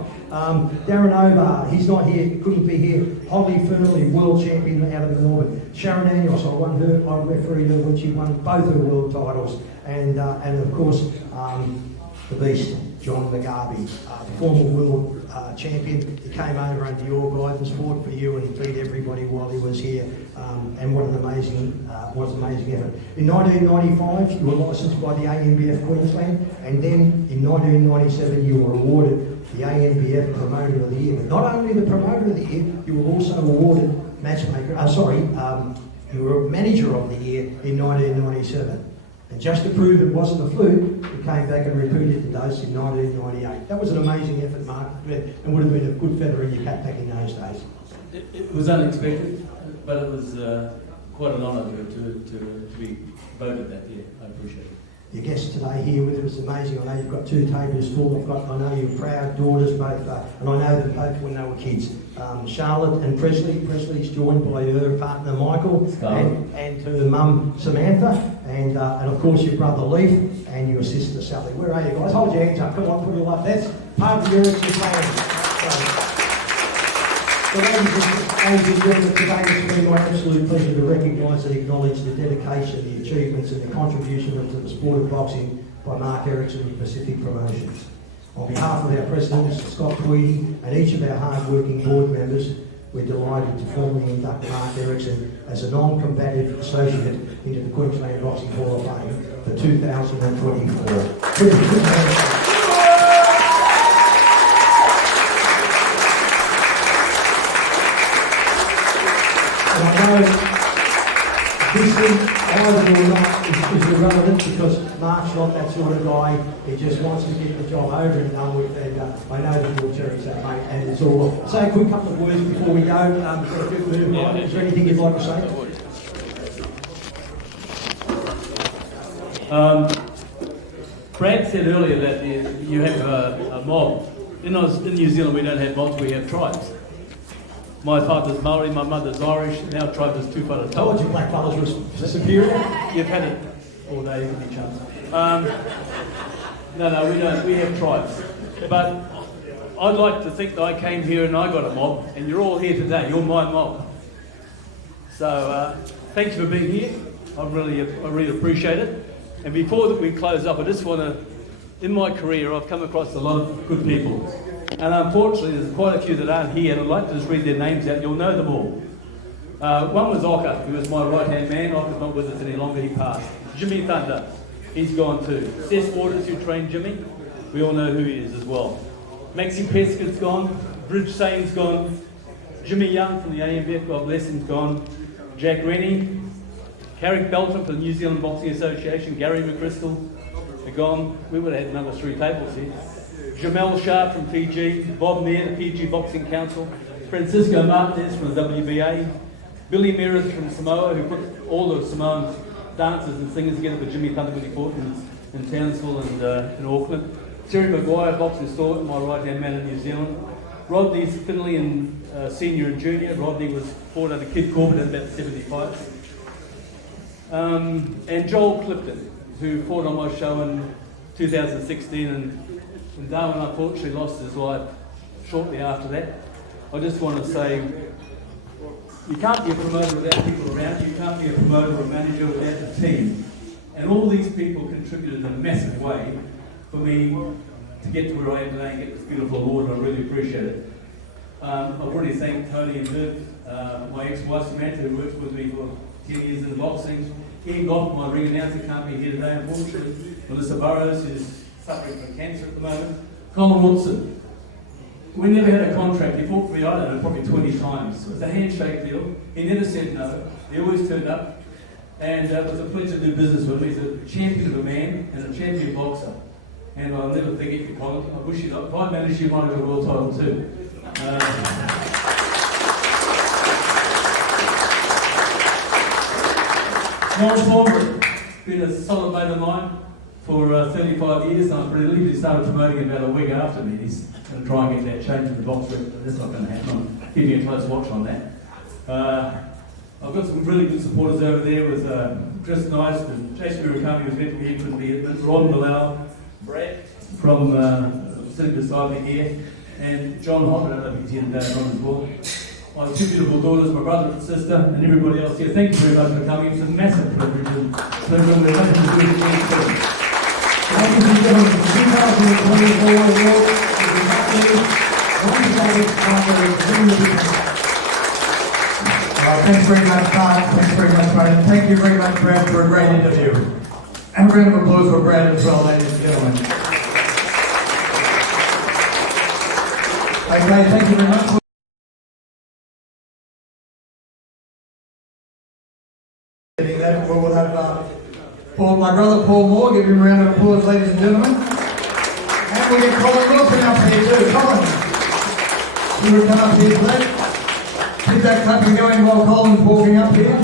Darren Ovar, he's not here, couldn't be here. Holly Fernley, world champion out of Melbourne. Sharon Anios, I refereed her when she won both her world titles. And of course, the beast, John McGarvey, the former world champion. He came over under your guidance, fought for you, and he beat everybody while he was here. And what an amazing effort. In 1995, you were licensed by the ANBF Queensland, and then in 1997, you were awarded the ANBF Promoter of the Year. But not only the Promoter of the Year, you were also awarded you were Manager of the Year in 1997. And just to prove it wasn't a fluke, you came back and repeated the dose in 1998. That was an amazing effort, Mark, and would have been a good feather in your cap back in those days. It was unexpected, but it was quite an honour to be voted that year. I appreciate it. Your guests today here with us, amazing. I know you've got 2 tables full. I know you're proud daughters both, and I know them both when they were kids. Charlotte and Presley. Presley's joined by her partner Michael and her mum Samantha, and of course your brother Leif and your sister Sally. Where are you guys? Hold your hands up. Come on, put it up. That's part of the Ericksen family. So, ladies and gentlemen, today it's been my absolute pleasure to recognise and acknowledge the dedication, the achievements and the contribution to the sport of boxing by Mark Ericksen of Pacific Promotions. On behalf of our President, Mr. Scott Tweedy, and each of our hard-working board members, we're delighted to formally induct Mark Ericksen as a non-combative associate into the Queensland Boxing Hall of Fame for 2024. I know this thing, either or not, is irrelevant because Mark's not that sort of guy. He just wants to get the job over and done with, and I know that you'll cherish that, mate, and it's all. Say a quick couple of words before we go. Is there anything you'd like to say? Brad said earlier that you have a mob. In New Zealand, we don't have mobs, we have tribes. My father's Maori, my mother's Irish, and our tribe is two-footed. I told you black fellas were superior. You've had it all day, any chance. No, we don't. We have tribes. But I'd like to think that I came here and I got a mob, and you're all here today. You're my mob. So thanks for being here. I really appreciate it. And before that we close up, I just want to, in my career, I've come across a lot of good people. And unfortunately, there's quite a few that aren't here, and I'd like to just read their names out. You'll know them all. One was Oka, who was my right-hand man. Oka's not with us any longer, he passed. Jimmy Thunder, he's gone too. Seth Waters, who trained Jimmy, we all know who he is as well. Maxie Peskett's gone. Bridge Sane's gone. Jimmy Young from the ANBF, God bless him, gone. Jack Rennie. Carrick Belton from the New Zealand Boxing Association. Gary McChrystal, they're gone. We would have had another 3 tables here. Jamel Sharp from Fiji, Bob Mayer, the Fiji Boxing Council, Francisco Martinez from the WBA, Billy Meredith from Samoa, who put all the Samoan dancers and singers together for Jimmy Thunder when he fought in Townsville and in Auckland, Terry Maguire, boxing stalwart, my right-hand man in New Zealand, Rodney Finley in senior and junior. Rodney was fought under Kid Corbett at about 70 fights. And Joel Clifton, who fought on my show in 2016, and Darwin unfortunately lost his life shortly after that. I just want to say, you can't be a promoter without people around you. You can't be a promoter or manager without a team. And all these people contributed in a massive way for me to get to where I am today and get this beautiful award, and I really appreciate it. I've already thanked Tony and Viv, my ex-wife Samantha, who worked with me for 10 years in boxing. Ian Goff, my ring announcer, can't be here today, unfortunately. Melissa Burrows, who's suffering from cancer at the moment. Colin Wilson. We never had a contract. He fought for me, I don't know, probably 20 times. It was a handshake deal. He never said no. He always turned up. And it was a pleasure to do business with him. He's a champion of a man and a champion boxer. And I'll never forget you, Colin. I wish you luck. If I managed, you might have got a world title too. Wally Thornbury, been a solid mate of mine for 35 years. I believe he started promoting about a week after me. He's going to try and get that change in the box ring, but that's not going to happen. I'm keeping a close watch on that. I've got some really good supporters over there with Chris Nice, and Jason Murakami was meant to be here, couldn't be here, Ron Bilal, Brad from sitting beside me here, and John Hobbit, I don't know if he's here today, Ron as well. My two beautiful daughters, my brother and sister, and everybody else here. Thank you very much for coming. It's a massive privilege and pleasure. We're lucky to do it again. Ladies and gentlemen, the 2024 award Thanks very much, Mark. Thanks very much, Brad. Thank you very much, Brad, for a great interview. And a round of applause for Brad as well, ladies and gentlemen. Okay, thank you very much. We'll have Paul, my brother Paul Moore, give him a round of applause, ladies and gentlemen. And we'll get Colin Wilson up here too. Colin, you would come up here for that. Keep that clapping going while Colin's walking up here.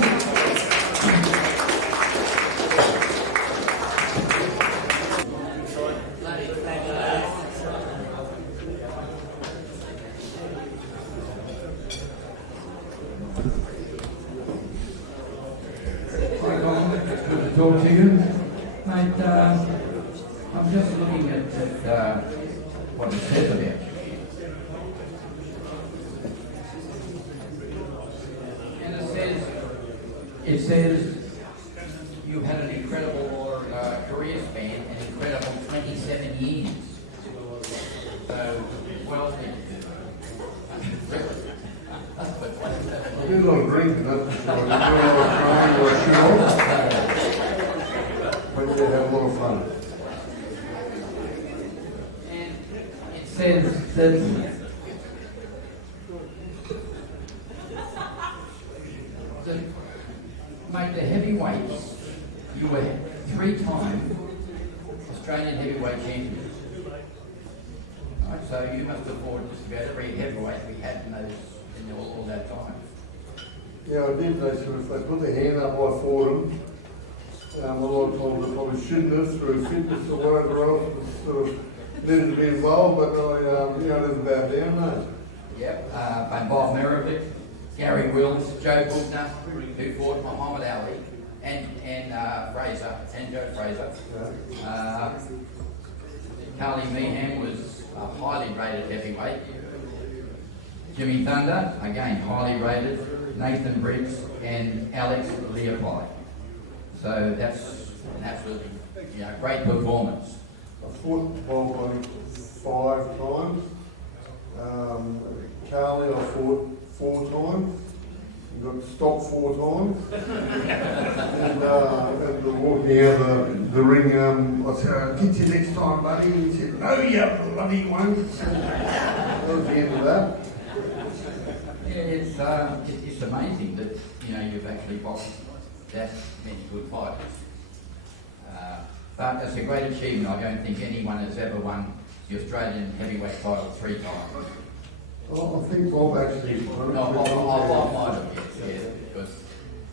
Hi Colin, it's good to talk to you. Mate, I'm just looking at what it says about you. It says you've had an incredible career span, an incredible 27 years. So, well done. I did a lot of drinking, that's for sure. I did a lot of trying or sure. But they have a lot of fun. And it says that mate, the heavyweights, you were 3-time Australian heavyweight champion. Right, so you must have fought just about every heavyweight we had in all that time. Yeah, I did. They put their hand up, I fought them. A lot of times I probably shouldn't have through fitness or whatever else, sort of needed to be involved, but I didn't bow down, no. Yep, Bob Merovic, Gary Wills, Joe Bookner, who fought Muhammad Ali, and Fraser, and Joe Fraser. Carly Meehan was a highly rated heavyweight. Jimmy Thunder, again highly rated. Nathan Briggs and Alex Leopold. So that's an absolutely great performance. I fought Bob 5 times. Carly I fought 4 times. Got stopped 4 times. And walking out the ring, I said, I'll get you next time, buddy. And he said, no, you bloody won't. That was the end of that. Yeah, it's amazing that you've actually boxed that many good fighters. But it's a great achievement. I don't think anyone has ever won the Australian heavyweight title 3 times. Well, I think Bob actually. No, Bob might have, yes,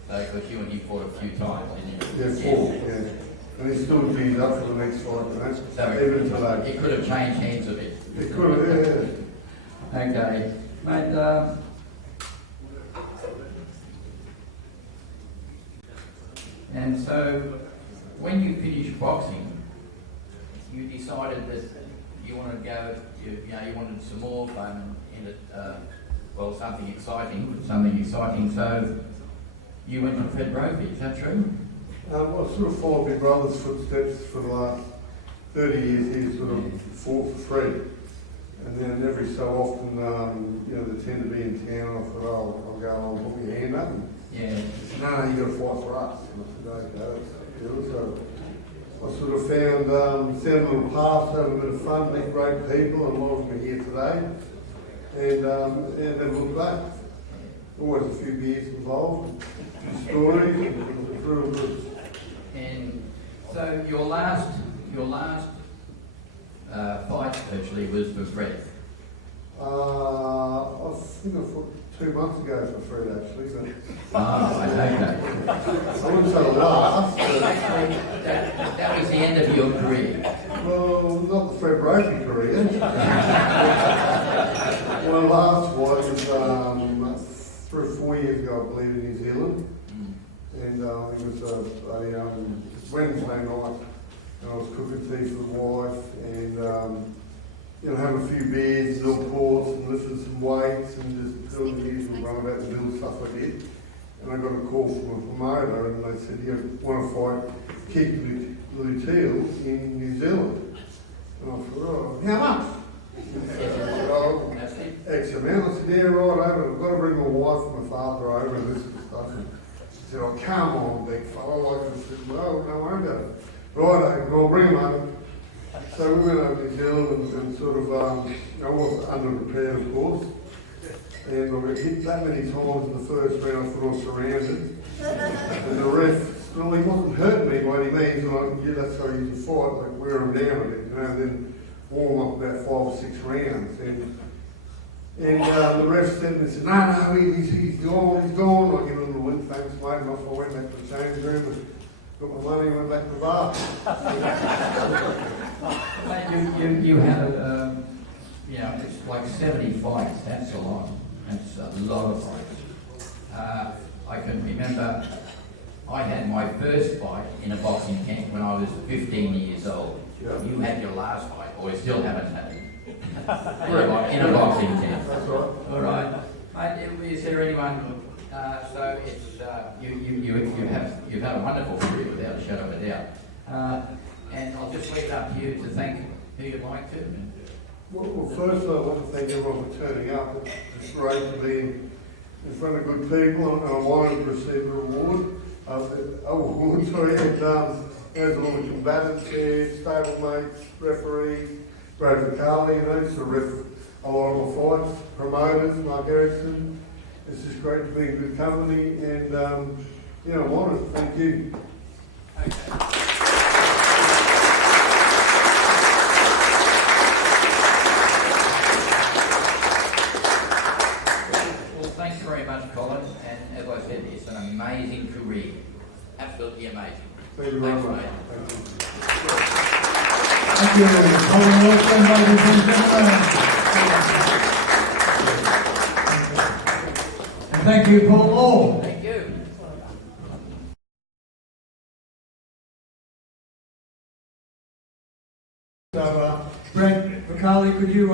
because you and he fought a few times, didn't you? Yeah, 4, yeah. And he's still geared up for the next fight, so even today. It could have changed hands a bit. It could have, yeah. Okay. Mate, And so, when you finished boxing, you decided that you wanted to go, you wanted some more fun in it, something exciting. So, you went to Fred Brophy, is that true? Well, I sort of followed my brother's footsteps for the last 30 years. He sort of fought for free. And then every so often, they tend to be in town. I thought, I'll go and put my hand up. And yeah. He said, no, you got to fight for us. And I said, okay, let's do it. So I sort of found a little path, had a bit of fun, met great people, and lost me here today. And then look back. Always a few beers involved, stories, and it was real good. And so your last fight actually was for Fred. I think I fought 2 months ago for Fred actually. But okay. I wouldn't say the last. That was the end of your career. Well, not the Fred Brophy career. My last fight was 3 or 4 years ago, I believe, in New Zealand. And it was a Wednesday night, and I was cooking tea for the wife, and having a few beers, little ports, and lifting some weights, and just doing the usual run about the mill stuff I did. And I got a call from a promoter, and they said, "You want to fight Keith Luteel in New Zealand?" And I thought, "Oh, how much?" And I said, "Oh, X amount." I said, "Yeah, right over. I've got to bring my wife and my father over and this and stuff." And he said, "Oh, come on, big fella." I said, "Well, no worry about it." Right, I'll bring him over. So we went over to New Zealand and sort of, I was under-prepared, of course. And I got hit that many times in the first round, I thought I was surrounded. And the ref, well, he wasn't hurting me by any means, and that's how you usually fight, like wear him down a bit, and then warm up about 5 or 6 rounds. And the ref said, no, he's gone. I give him a little wink, thanks mate, and off I went back to the change room and got my money and went back to the bar. You have, it's like 70 fights, that's a lot. That's a lot of fights. I can remember I had my first fight in a boxing camp when I was 15 years old. Yeah. You had your last fight, or you still haven't had it. in a boxing camp. That's right. All right. Is there anyone? So it's you've had a wonderful career without a shadow of a doubt. And I'll just leave it up to you to thank who you'd like to. Well, first I want to thank everyone for turning up. It's great to be in front of good people, and I wanted to receive a reward. There's a lot of combatants here, stablemates, referees, Brad Carley, so ref a lot of my fights, promoters, Mark Ericksen. It's just great to be in good company, and I wanted to thank you. Okay. Thanks very much, Colin, and as I said, it's an amazing career. Absolutely amazing. Thank you very much. Thank you, Colin Wilson, ladies and gentlemen. And thank you, Paul Law. Thank you. So, Brent McCarley, could you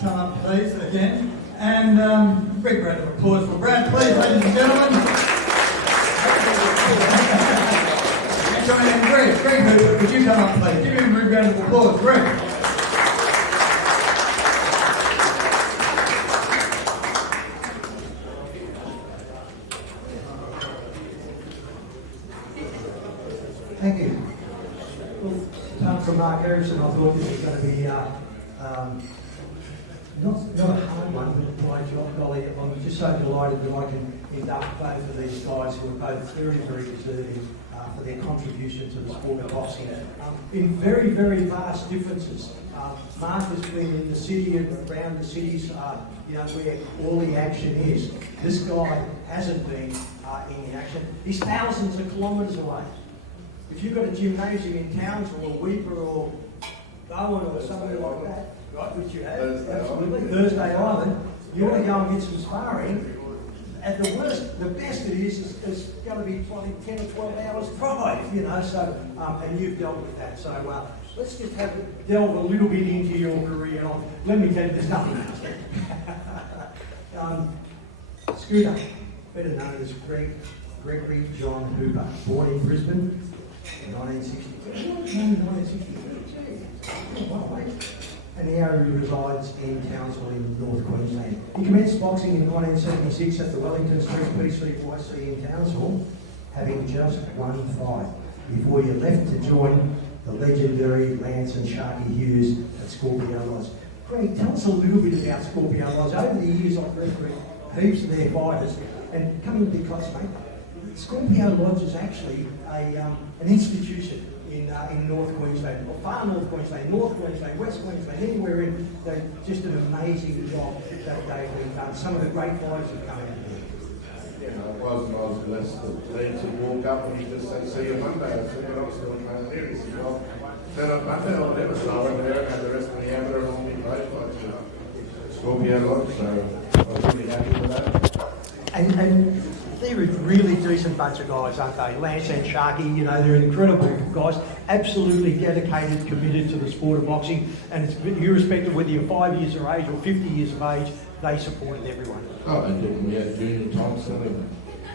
come up, please, again? And big round of applause for Brad, please, ladies and gentlemen. And Greg Hooper, could you come up, please? Give him a big round of applause, Greg. Thank you. Well, from Mark Ericksen, I thought this was going to be not a hard one, but a great job, Ollie. I'm just so delighted that I can induct both of these guys who are both very, very deserving for their contribution to the sport of boxing. In very, very vast differences. Mark has been in the city and around the cities, where all the action is. This guy hasn't been in the action. He's thousands of kilometres away. If you've got a gymnasium in Townsville or Weeper or Bowen or somewhere like that, right, which you have, absolutely, Thursday Island, you want to go and get some sparring, at the worst, the best it is going to be probably 10 or 12 hours drive, you know, so, and you've dealt with that. So let's just delve a little bit into your career. Let me tell you, there's nothing else. Scooter, better known as Gregory John Hooper, born in Brisbane in 1962. And now he resides in Townsville in North Queensland. He commenced boxing in 1976 at the Wellington Street PCYC in Townsville, having just one fight before he left to join the legendary Lance and Sharky Hughes at Scorpio Lodge. Greg, tell us a little bit about Scorpio Lodge. Over the years, I've read heaps of their fighters, and coming to be close, mate, Scorpio Lodge is actually an institution in North Queensland, or far North Queensland, North Queensland, West Queensland, anywhere in. They're just an amazing job that they've done. Some of the great fighters have come out of there. Yeah, I was blessed. The leads would walk up and he just said, "See you Monday." I said, "But I'm still training here." He said, "Well, turn up Monday or whatever." So I went there and had the rest of the amateur and all my play fights. Scorpio Lodge, so I was really happy with that. And they're a really decent bunch of guys, aren't they? Lance and Sharky, you know, they're incredible guys, absolutely dedicated, committed to the sport of boxing, and it's irrespective of whether you're 5 years of age or 50 years of age, they supported everyone. Oh, they did. We had Junior Thompson and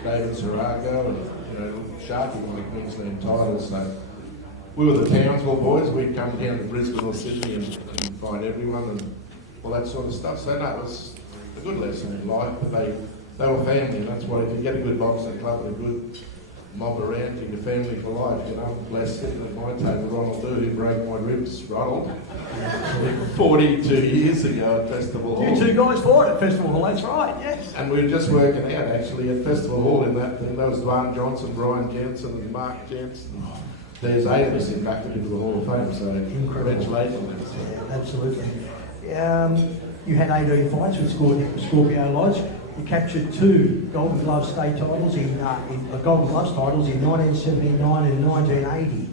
David Sarago and, you know, Sharky won the Queensland title, so we were the Townsville boys. We'd come down to Brisbane or Sydney and fight everyone and all that sort of stuff. So no, it was a good lesson in life, but they were family, and that's why if you get a good boxing club and a good mob around you, your family for life, you know. I'm blessed sitting at my table, Ronald Doo, who broke my ribs, Ronald, 42 years ago at Festival Hall. You two guys fought at Festival Hall, that's right, yes. And we were just working out actually at Festival Hall in that thing. There was Van Johnson, Brian Jensen and Mark Jensen. There's 8 of us inducted into the Hall of Fame, so congratulations. Yeah, absolutely. You had 18 fights with Scorpio Lodge. You captured 2 Golden Glove state titles Golden Gloves titles in 1979 and 1980.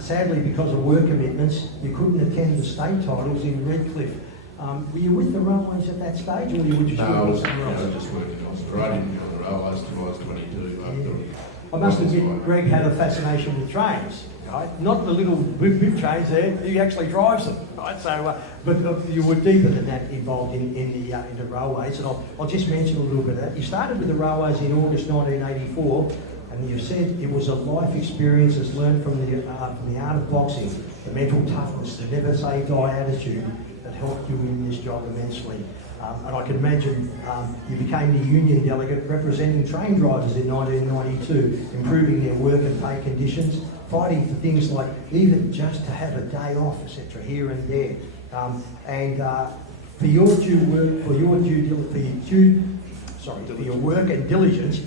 Sadly, because of work commitments, you couldn't attend the state titles in Redcliffe. Were you with the railways at that stage, or were you just No, I was just working on Australia on the railways till I was 22. I must admit, Greg had a fascination with trains, right? Not the little boop trains there, he actually drives them, right? So, but you were deeper than that involved in the railways, and I'll just mention a little bit of that. You started with the railways in August 1984, and you said it was a life experience as learned from the art of boxing, the mental toughness, the never say die attitude that helped you in this job immensely. And I can imagine you became the union delegate representing train drivers in 1992, improving their work and pay conditions, fighting for things like even just to have a day off, etc., here and there. For your work and diligence,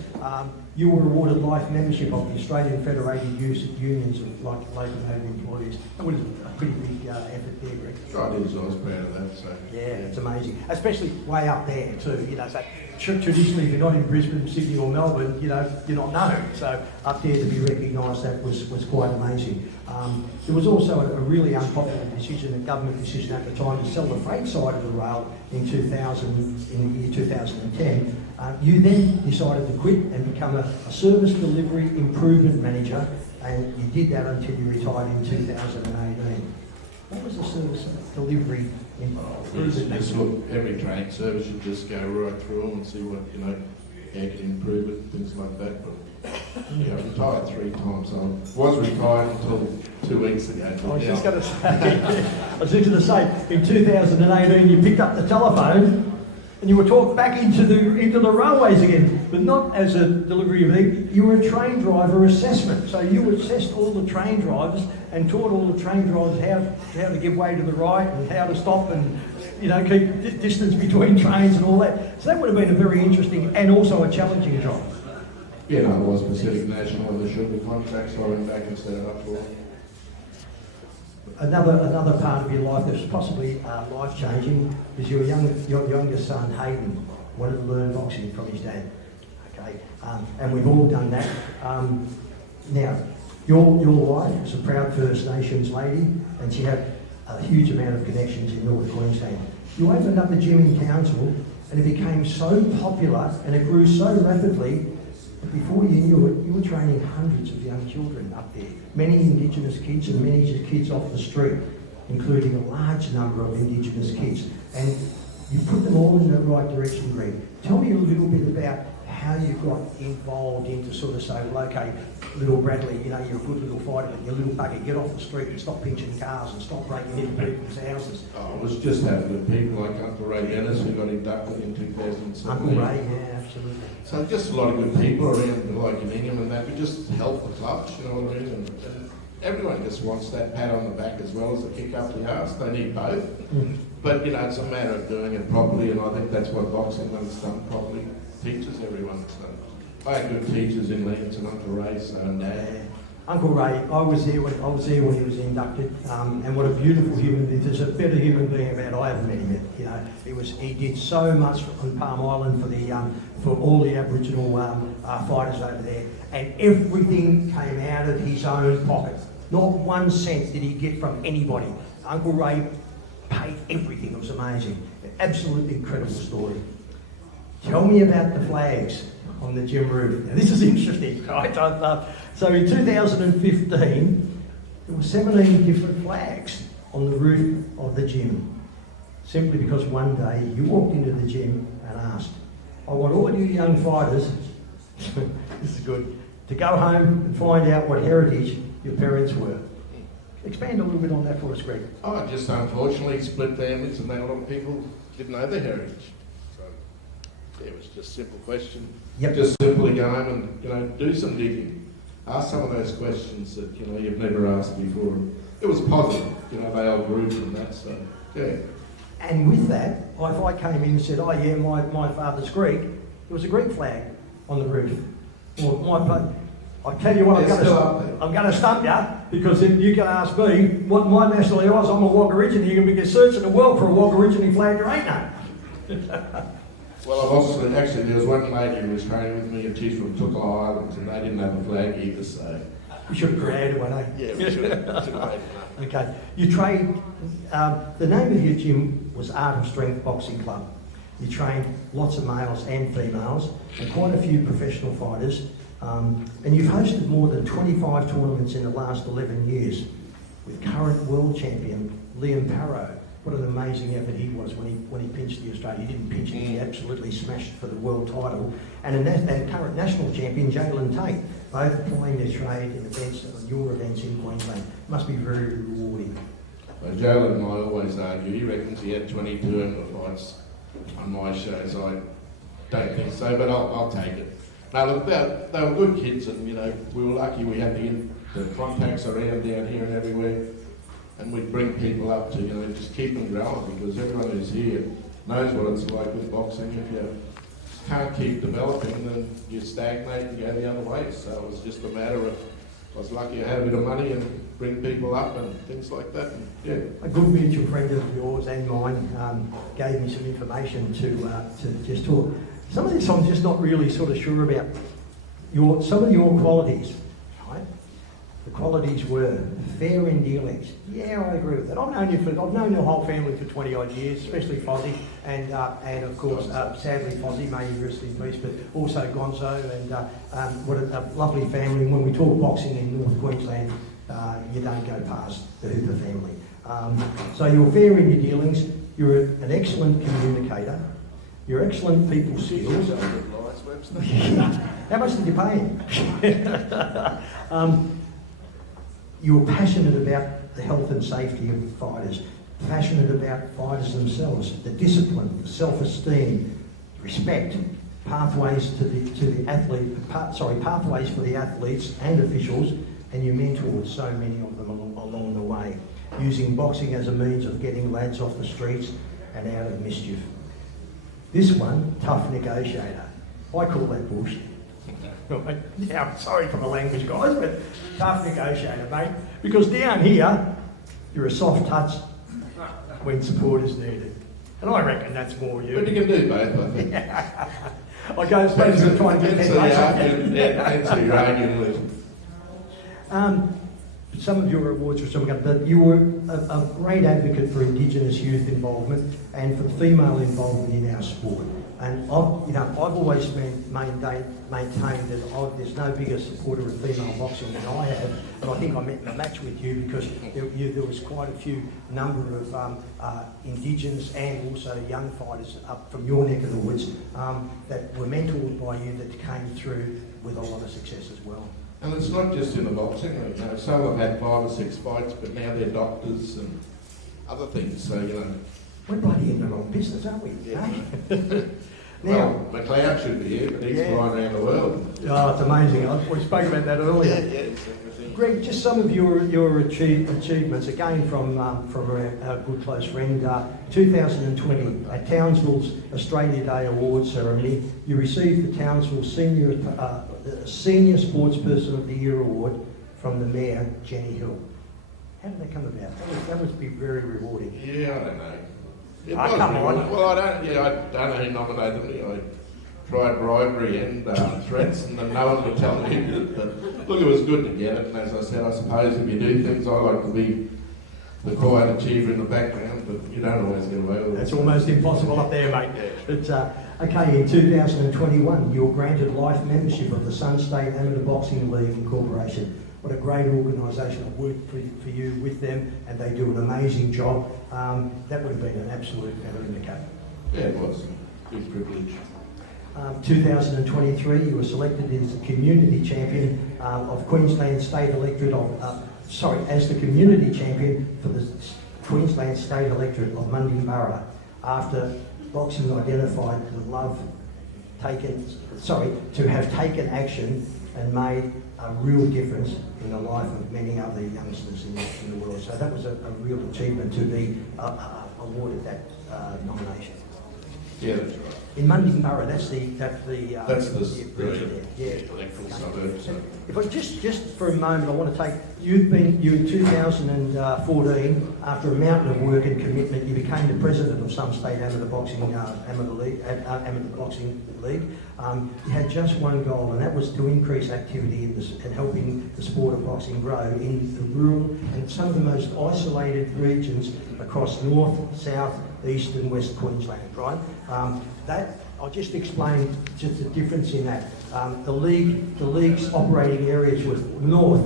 you were awarded life membership of the Australian Federated Unions of Local Employees. That was a pretty big effort there, Greg. I was proud of that. So. Yeah, it's amazing, especially way up there too. You know, so traditionally, if you're not in Brisbane, Sydney, or Melbourne, you know, you're not known. So up there to be recognised, that was quite amazing. There was also a really unpopular decision, a government decision at the time, to sell the freight side of the rail in the year 2010. You then decided to quit and become a service delivery improvement manager, and you did that until you retired in 2018. What was the service delivery improvement Just look, every train service, you just go right through them and see what, you know, how you can improve it, things like that. But yeah, I retired 3 times. I was retired until 2 weeks ago. I was just going to say, in 2018 you picked up the telephone and you were talked back into the railways again, but not as a delivery of it. You were a train driver assessment. So you assessed all the train drivers and taught all the train drivers how to give way to the right and how to stop and, you know, keep distance between trains and all that. So that would have been a very interesting and also a challenging job. Yeah, no, it was Pacific National and the sugar contract, so I went back and set it up for them. Another part of your life that's possibly life-changing is your youngest son, Hayden, wanted to learn boxing from his dad. Okay, and we've all done that. Now, your wife is a proud First Nations lady, and she had a huge amount of connections in North Queensland. You opened up a gym in Townsville and it became so popular and it grew so rapidly that before you knew it, you were training hundreds of young children up there. Many Indigenous kids and many kids off the street, including a large number of Indigenous kids. And you put them all in the right direction, Greg. Tell me a little bit about how you got involved into sort of say, well, okay, little Bradley, you know, you're a good little fighter, but you little bugger, get off the street and stop pinching cars and stop breaking into people's houses. Oh, it was just having the people like Uncle Ray Dennis who got inducted in 2007. Uncle Ray, yeah, absolutely. So just a lot of good people around, like in Ingham and that, we just help the clubs, you know what I mean? And everyone just wants that pat on the back as well as a kick up the arse. They need both. But, you know, it's a matter of doing it properly, and I think that's what boxing when it's done properly teaches everyone. So I had good teachers in Leamington, Uncle Ray, so Uncle Ray, I was there when he was inducted, and what a beautiful human being. There's a better human being about I ever met him. You know, he did so much on Palm Island for all the Aboriginal fighters over there, and everything came out of his own pocket. Not 1 cent did he get from anybody. Uncle Ray paid everything. It was amazing. An absolutely incredible story. Tell me about the flags on the gym roof. Now, this is interesting, right? So in 2015, there were 17 different flags on the roof of the gym. Simply because one day you walked into the gym and asked, I want all you young fighters, this is good, to go home and find out what heritage your parents were. Expand a little bit on that for us, Greg. Oh, just unfortunately split families, and a lot of people didn't know their heritage. So yeah, it was just a simple question. Yep. Just simply go home and, you know, do some digging. Ask some of those questions that, you know, you've never asked before. It was positive, you know, they all grew from that, so yeah. And with that, if I came in and said, oh yeah, my father's Greek, there was a Greek flag on the roof. Well, I tell you what, I'm going to stump you, because if you can ask me what my nationality was, I'm a Wagga-Origini. You're going to be searching the world for a Wagga-Origini flag, there ain't none. Well, I've also, actually, there was one lady who was training with me, and she's from Tukla Islands, and they didn't have a flag either, so. We should have created one, eh? Yeah, we should have made one. Okay. You trained, the name of your gym was Art of Strength Boxing Club. You trained lots of males and females, and quite a few professional fighters. And you've hosted more than 25 tournaments in the last 11 years with current world champion Liam Parrow. What an amazing effort he was when he pinched the Australia. He didn't pinch it, he absolutely smashed for the world title. And current national champion Jalen Tate, both applying their trade in events, your events in Queensland. Must be very rewarding. Well, Jalen and I always argue. He reckons he had 22 amateur fights on my shows. I don't think so, but I'll take it. No, look, they were good kids, and you know, we were lucky we had the contacts around down here and everywhere, and we'd bring people up to, you know, just keep them growing, because everyone who's here knows what it's like with boxing. If you can't keep developing, then you stagnate and go the other way. So it was just a matter of, I was lucky I had a bit of money and bring people up and things like that. And, yeah. A good mutual friend of yours and mine gave me some information to just talk. Some of this I'm just not really sort of sure about. Some of your qualities, right? The qualities were fair in dealings. Yeah, I agree with that. I've known your whole family for 20 odd years, especially Fozzie, and of course, sadly Fozzie, may he rest in peace, but also Gonzo, and what a lovely family. When we talk boxing in North Queensland, you don't go past the Hooper family. So you're fair in your dealings. You're an excellent communicator. You're excellent people skills. How much did you pay him? You're passionate about the health and safety of fighters, passionate about fighters themselves, the discipline, the self-esteem, respect, pathways to the athlete, pathways for the athletes and officials, and you mentored so many of them along the way, using boxing as a means of getting lads off the streets and out of mischief. This one, tough negotiator. I call that bullshit. Yeah, I'm sorry for the language, guys, but tough negotiator, mate. Because down here, you're a soft touch when support is needed. And I reckon that's more you. But you can do both, I think. I go as far as trying to get that. That's who you're arguing with. some of your awards were some, but you were a great advocate for Indigenous youth involvement and for female involvement in our sport. And I've always maintained that there's no bigger supporter of female boxing than I have. And I think I met in a match with you because there was quite a few number of Indigenous and also young fighters up from your neck of the woods that were mentored by you that came through with a lot of success as well. And it's not just in the boxing, you know, some have had 5 or 6 fights, but now they're doctors and other things, so, you know. We're bloody in the wrong business, aren't we? Yeah. Now, well, McLeod should be here, but he's flying around the world. Oh, it's amazing. We spoke about that earlier. Greg, just some of your achievements, again from a good close friend. 2020, at Townsville's Australia Day Awards ceremony, you received the Townsville Senior Sportsperson of the Year Award from the Mayor, Jenny Hill. How did that come about? That must be very rewarding. Yeah, I don't know. Come on. Well, I don't know who nominated me. I tried bribery and threats, and then no one would tell me who did it. But look, it was good to get it. And as I said, I suppose if you do things, I like to be the quiet achiever in the background, but you don't always get away with it. That's almost impossible up there, mate. But, okay, in 2021, you were granted life membership of the Sun State Amateur Boxing League Incorporation. What a great organisation. I've worked for you with them, and they do an amazing job. That would have been an absolute feather in the cap. Yeah, it was. Big privilege. 2023, you were selected as the community champion of Queensland State Electorate as the community champion for the Queensland State Electorate of Mundibburra after boxing identified to have taken action and made a real difference in the life of many other youngsters in the world. So that was a real achievement to be awarded that nomination. Yeah, that's right. In Mundibburra, that's the electoral suburb. So. If I just for a moment, I want to take you in 2014, after a mountain of work and commitment, you became the president of some state amateur boxing league. You had just one goal, and that was to increase activity and helping the sport of boxing grow in the rural and some of the most isolated regions across North, South, East and West Queensland, right? I'll just explain just the difference in that. The league's operating areas were north,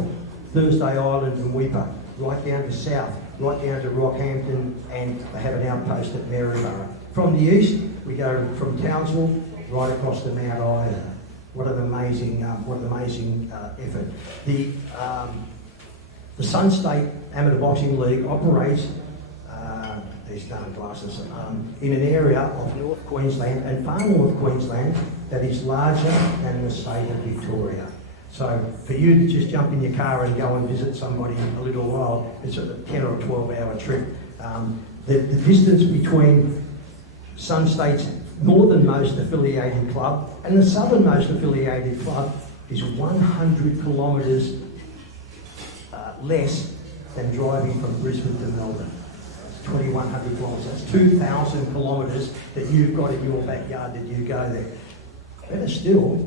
Thursday Island and Weipa, right down to south, right down to Rockhampton, and they have an outpost at Maryborough. From the east, we go from Townsville right across to Mount Ida. What an amazing effort. The Sun State Amateur Boxing League operates these darn glasses, in an area of North Queensland and far North Queensland that is larger than the state of Victoria. So for you to just jump in your car and go and visit somebody in a little while, it's a 10 or 12 hour trip. The distance between Sun State's northernmost affiliated club and the southernmost affiliated club is 100 kilometres less than driving from Brisbane to Melbourne. 2,100 kilometres. That's 2,000 kilometres that you've got in your backyard that you go there. Better still,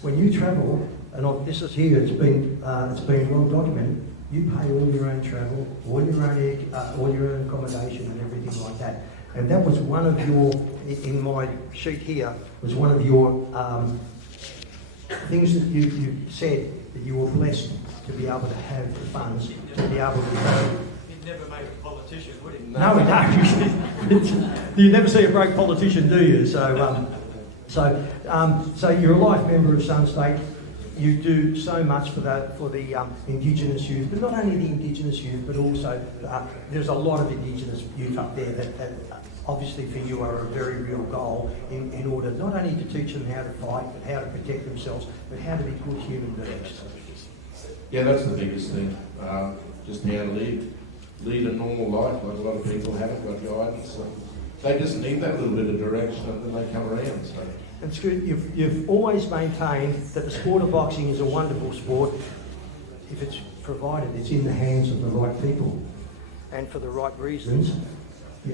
when you travel, and this is here, it's been well documented. You pay all your own travel, all your own accommodation, and everything like that. And that was one of your, in my sheet here, was one of your things that you said that you were blessed to be able to have the funds to be able to go. Never make a politician, would he? No. You never see a broke politician, do you? So you're a life member of Sun State. You do so much for the Indigenous youth, but not only the Indigenous youth, but also there's a lot of Indigenous youth up there that obviously for you are a very real goal in order not only to teach them how to fight, but how to protect themselves, but how to be good human beings. Yeah, that's the biggest thing. Just how to lead a normal life, like a lot of people haven't got guidance. So they just need that little bit of direction and then they come around. So. It's good. You've always maintained that the sport of boxing is a wonderful sport if it's provided it's in the hands of the right people and for the right reasons.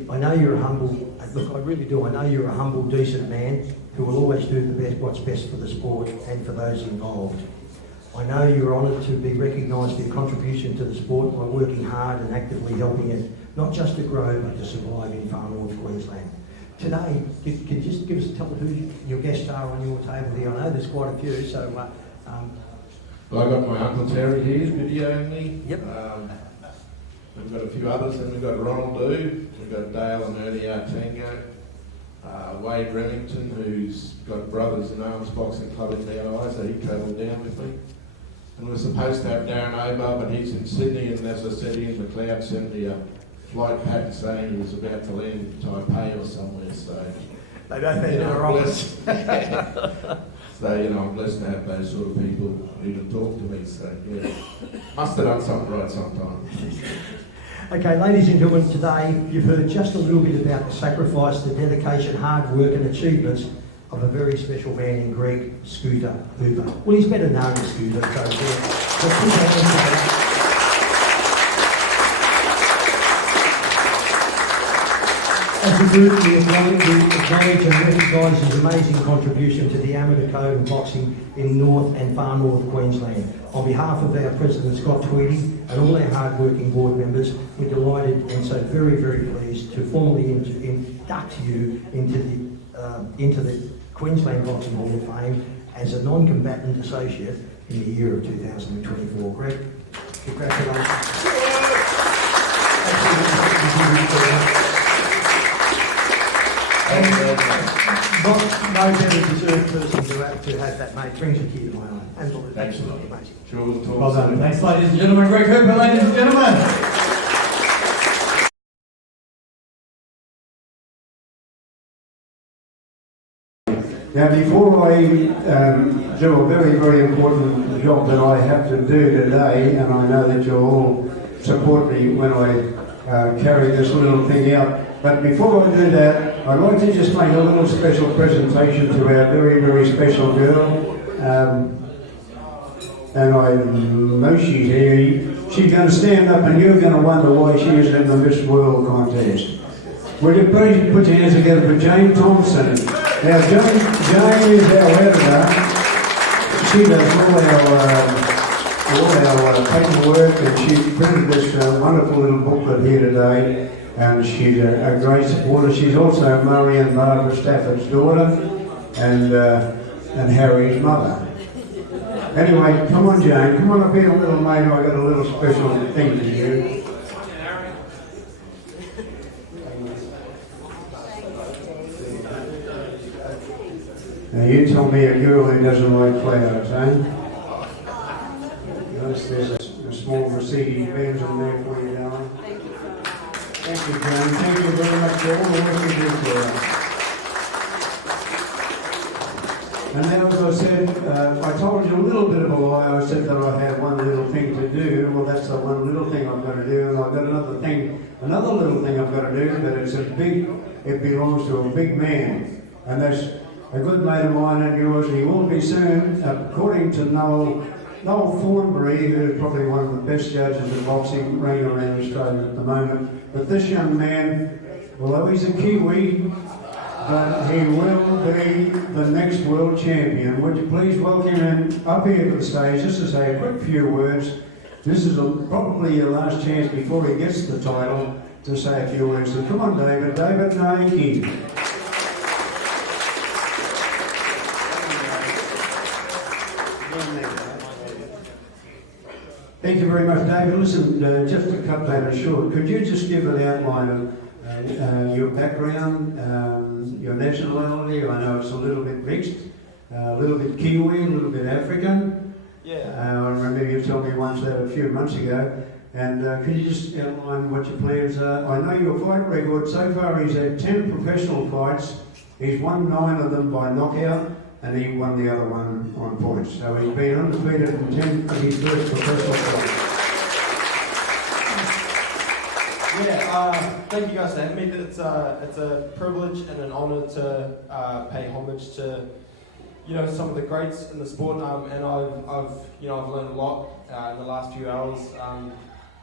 I know you're a humble, look, I really do, I know you're a humble, decent man who will always do what's best for the sport and for those involved. I know you're honoured to be recognised for your contribution to the sport by working hard and actively helping it not just to grow but to survive in far north Queensland. Today, can you just tell who your guests are on your table here? I know there's quite a few, so... Well, I've got my Uncle Terry here, videoing me. Yep. We've got a few others, and we've got Ronald Dew, we've got Dale and Ernie Artango, Wade Remington, who's got brothers in Arms Boxing Club in Mount Isa, he travelled down with me. And we're supposed to have Darren Obar, but he's in Sydney, and as I said, Ian McLeod sent me a flight pattern saying he was about to land in Taipei or somewhere, so... They don't think they're office. So, I'm blessed to have those sort of people even talk to me, so, yeah. Must have done something right sometime. Okay, ladies and gentlemen, today you've heard just a little bit about the sacrifice, the dedication, hard work and achievements of a very special man in Greg Scooter Hooper. Well, he's better known as Scooter, so as a group, we acknowledge and recognise his amazing contribution to the amateur code of boxing in North and Far North Queensland. On behalf of our President Scott Tweedy and all our hard-working board members, we're delighted and so very, very pleased to formally induct you into the Queensland Boxing Hall of Fame as a non-combatant associate in the year of 2024. Greg, congratulations. And no better deserved person to have that, mate. Brings a tear to my eye. Absolutely. Thanks a lot. Amazing. Well done. Thanks, ladies and gentlemen. Greg Hooper, ladies and gentlemen. Now, before I do a very, very important job that I have to do today, and I know that you'll all support me when I carry this little thing out, but before I do that, I'd like to just make a little special presentation to our very, very special girl. And I know she's here. She's going to stand up and you're going to wonder why she is in the Miss World contest. Will you please put your hands together for Jane Thompson? Now, Jane is our editor. She does all our paperwork, and she printed this wonderful little booklet here today. And she's a great supporter. She's also Murray and Barbara Stafford's daughter, and Harry's mother. Anyway, come on, Jane. Come on up here, little mate. I got a little special thing to you. Now you tell me a girl who doesn't like flowers, eh? Notice there's a small Mercedes-Benz on there for you, darling. Thank you, Jane. Thank you very much for all the work you do for us. And now, as I said, I told you a little bit of a lie. I said that I had one little thing to do. Well, that's the one little thing I've got to do, and I've got another little thing I've got to do, but it belongs to a big man. And that's a good mate of mine and yours. He will be soon, according to Noel Thornbury, who's probably one of the best judges of boxing running around Australia at the moment. But this young man, although he's a Kiwi, but he will be the next world champion. Would you please welcome him up here to the stage just to say a quick few words. This is probably your last chance before he gets the title to say a few words. So come on, David. David Naiki. Thank you very much, David. Listen, just to cut that short, could you just give an outline of your background, your nationality? I know it's a little bit mixed, a little bit Kiwi, a little bit African. Yeah. I remember you told me once that a few months ago. And could you just outline what your plans are? I know your fight record. So far he's had 10 professional fights. He's won 9 of them by knockout, and he won the other one on points. So he's been undefeated in 10 of his first professional fights. Yeah, thank you guys for having me. It's a privilege and an honour to pay homage to some of the greats in the sport, and I've learned a lot in the last few hours.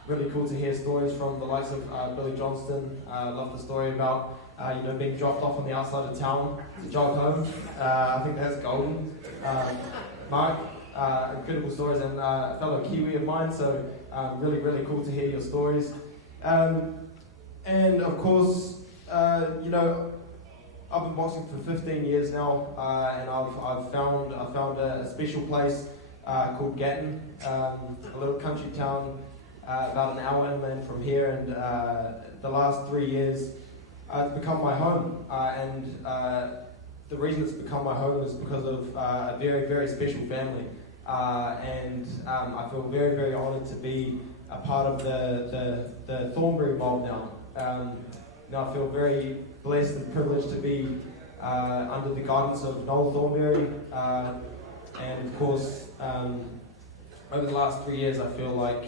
Really cool to hear stories from the likes of Billy Johnstone. I love the story about being dropped off on the outside of town to jog home. I think that's golden. Mark, incredible stories, and a fellow Kiwi of mine, so really, really cool to hear your stories. And of course, you know, I've been boxing for 15 years now, and I've found a special place called Gatton, a little country town about an hour inland from here, and the last 3 years it's become my home, and the reason it's become my home is because of a very, very special family, and I feel very, very honoured to be a part of the Thornbury mob now. I feel very blessed and privileged to be under the guidance of Noel Thornbury, and of course over the last 3 years I feel like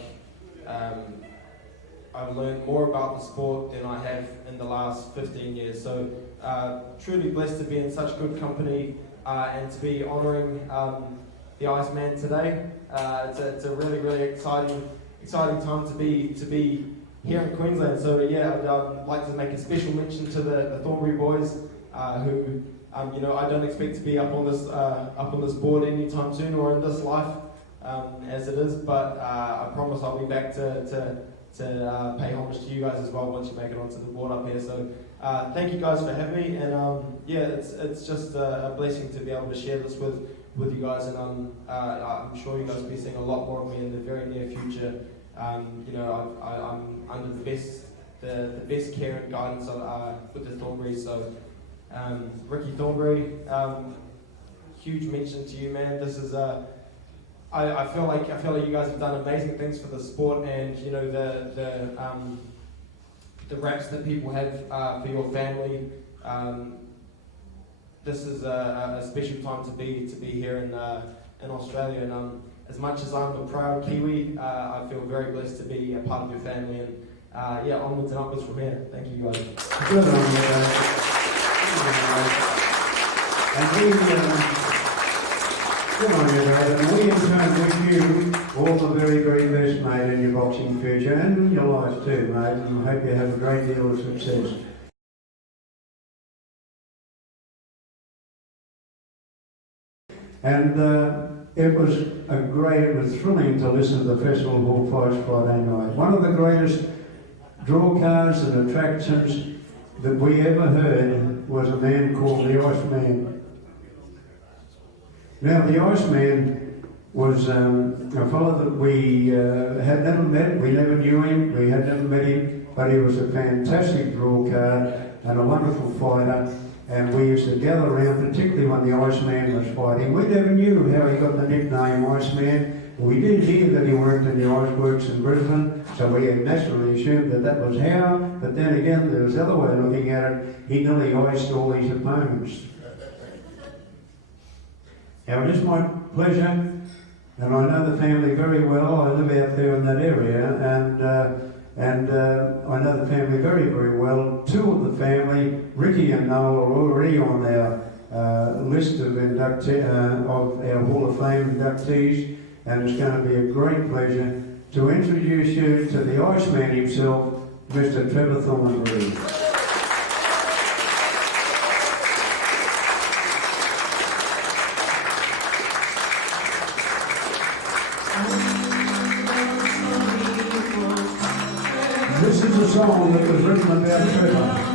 I've learned more about the sport than I have in the last 15 years. So truly blessed to be in such good company and to be honouring the Iceman today. It's a really, really exciting time to be here in Queensland. So yeah, I'd like to make a special mention to the Thornbury boys, who you know, I don't expect to be up on this board anytime soon or in this life as it is, but I promise I'll be back to pay homage to you guys as well once you make it onto the board up here. So thank you guys for having me, and yeah, it's just a blessing to be able to share this with you guys, and I'm sure you guys will be seeing a lot more of me in the very near future. You know, I'm under the best care and guidance with the Thornburys. So Ricky Thornbury, huge mention to you, man. This is I feel like you guys have done amazing things for the sport, and you know the raps that people have for your family. This is a special time to be here in Australia, and as much as I'm a proud Kiwi, I feel very blessed to be a part of your family, and yeah, onwards and upwards from here. Thank you guys. Good on you, good on you, mate. And we in turn wish you all the very, very best, mate, in your boxing future and in your life too, mate. And I hope you have a great deal of success. And it was thrilling to listen to the Festival Hall fights Friday night. One of the greatest draw cards and attractions that we ever heard was a man called the Iceman. Now, the Iceman was a fellow that we had never met. We never knew him. We had never met him, but he was a fantastic draw card and a wonderful fighter. And we used to gather around, particularly when the Iceman was fighting. We never knew how he got the nickname Iceman. We did hear that he worked in the iceworks in Brisbane, so we naturally assumed that was how. But then again, there was the other way of looking at it. He nearly iced all his opponents. Now, it is my pleasure, and I know the family very well. I live out there in that area, and I know the family very, very well. Two of the family, Ricky and Noel, are already on our list of our Hall of Fame inductees, and it's going to be a great pleasure to introduce you to the Iceman himself, Mr. Trevor Thornbury. This is a song that was written about Trevor.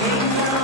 Came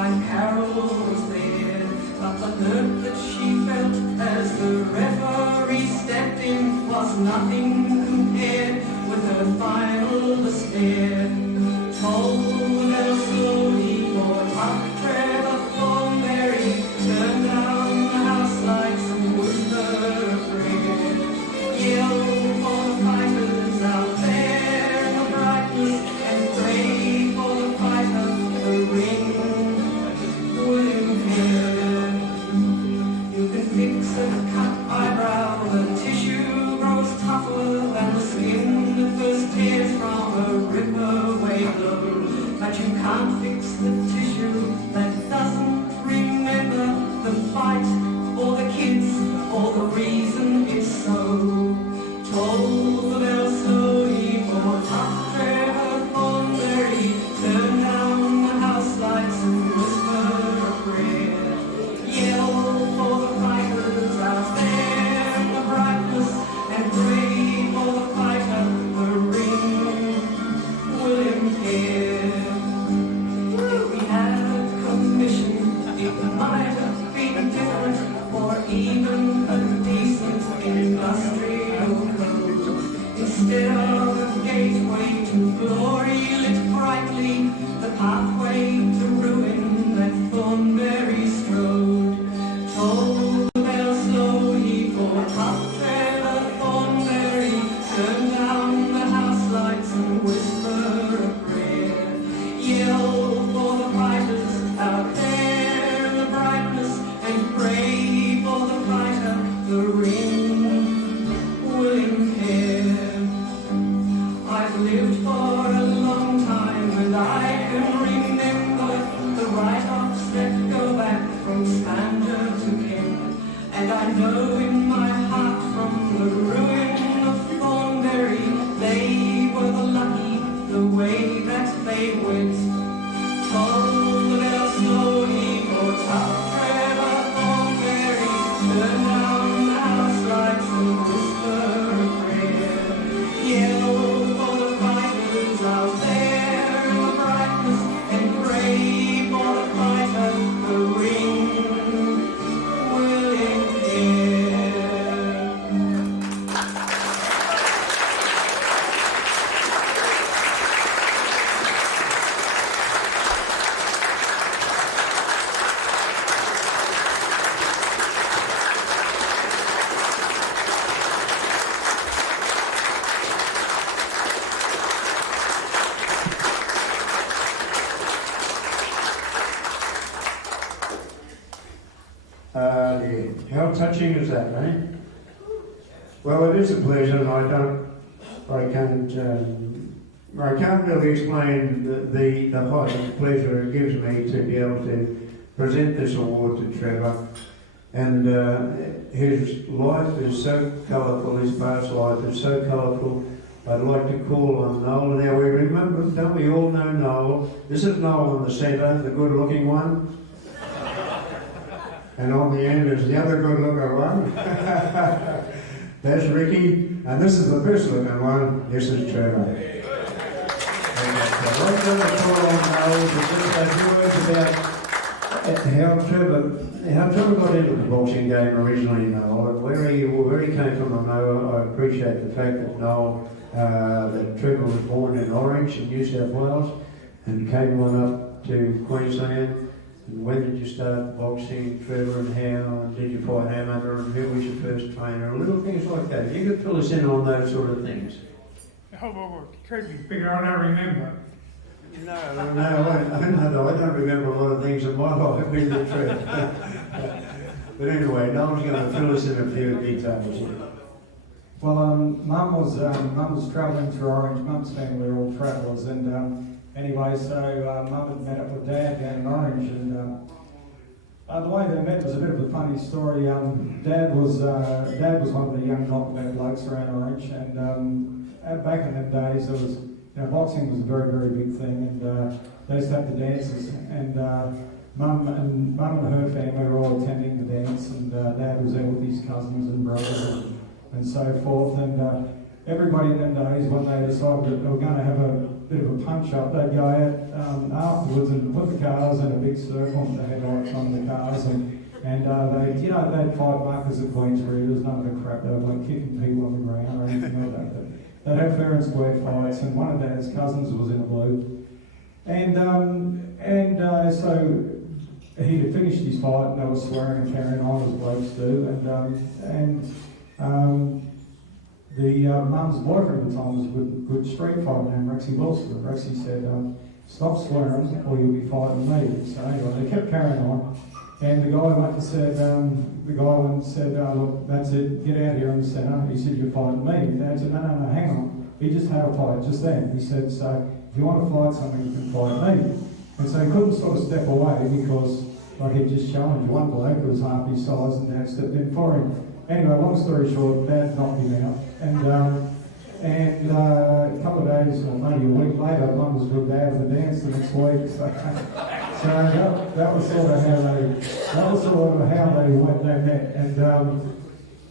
like Carol was there, but the hurt that she felt as the referee stepped in was nothing compared with her final despair. Told the bell slowly for tough Trevor Thornbury, turned down the house lights and whispered a prayer. Yell for the fighters out there in the brightness, and pray for the fighter, the ring will hear. You can fix a cut eyebrow, the tissue grows tougher than the skin that first tears from a rip-away blow. But you can't fix the tissue that doesn't remember the fight, or the kids, or the reason it's so. Toll the bell slowly for tough Trevor Thornbury, turn down the house lights and whisper a prayer. Yell for the fighters out there in the brightness, and pray for the fighter, the ring will impair. If we had a commission, it might have been different, or even a decent industrial code. Instead of a gateway to glory lit brightly, the pathway to ruin that Thornbury strode. Toll the bell slowly for tough Trevor Thornbury, turn down the house lights and whisper a prayer. Yell for the fighters out there in the brightness, and pray for the fighter, the ring will impair. I've lived for a long time, and I can remember the write-offs that go back from Spander to Kent. And I know in my heart from the ruin of Thornbury, they were the lucky, the way that they went. Toll the bell slowly for tough Trevor Thornbury, turn down the house lights and whisper a prayer. Yell for the fighters out there in the brightness, and pray for the fighter, the ring will impair. How touching is that, eh? Well, it is a pleasure, and I can't really explain the height of pleasure it gives me to be able to present this award to Trevor. And his life is so colourful, his past life is so colourful. I'd like to call on Noel. Now we remember, don't we all know Noel? This is Noel in the centre, the good-looking one. And on the end is the other good-looking one. That's Ricky. And this is the best-looking one. This is Trevor. Okay, so I'm going to call on Noel to just a few words about how Trevor got into the boxing game originally, Noel. Where he came from, I know I appreciate the fact that Noel, that Trevor was born in Orange in New South Wales and came on up to Queensland. And when did you start boxing, Trevor, and how? And did you fight amateur? And who was your first trainer? Little things like that. You could fill us in on those sort of things. Oh, treat me bigger, I don't remember. No, I don't remember a lot of things in my life with the Trevor. But anyway, Noel's going to fill us in a few details here. Well, Mum was travelling through Orange. Mum's family are all travellers, and anyway, so Mum had met up with Dad down in Orange, and the way they met was a bit of a funny story. Dad was one of the young knockabout blokes around Orange, and back in them days, there was, boxing was a very, very big thing, and they used to have the dances, and Mum and her family were all attending the dance, and Dad was there with his cousins and brothers and so forth, and everybody in them days, when they decided that they were going to have bit of a punch up, they'd go out afterwards and put the cars in a big circle with the headlights on the cars, and they'd fight markers at Queen Street. There's none of the crap. They weren't kicking people on the ground or anything like that. They'd have fair and square fights, and one of Dad's cousins was in a blue. So he had finished his fight, and they were swearing and carrying on as blokes do. The mum's boyfriend at the time was a good street fighter named Ericksen Wilson. And Rexy said, "Stop swearing, or you'll be fighting me." So anyway, they kept carrying on. And the guy went and said, "Look, that's it, get out here in the centre." He said, "You're fighting me." And Dad said, No, hang on. He just had a fight just then. He said, "So if you want to fight something, you can fight me." And so he couldn't sort of step away because he'd just challenged one bloke who was half his size, and Dad stepped in for him. Anyway, long story short, Dad knocked him out. And a couple of days, or maybe a week later, Mum was with Dad at the dance the next week. So that was sort of how they met.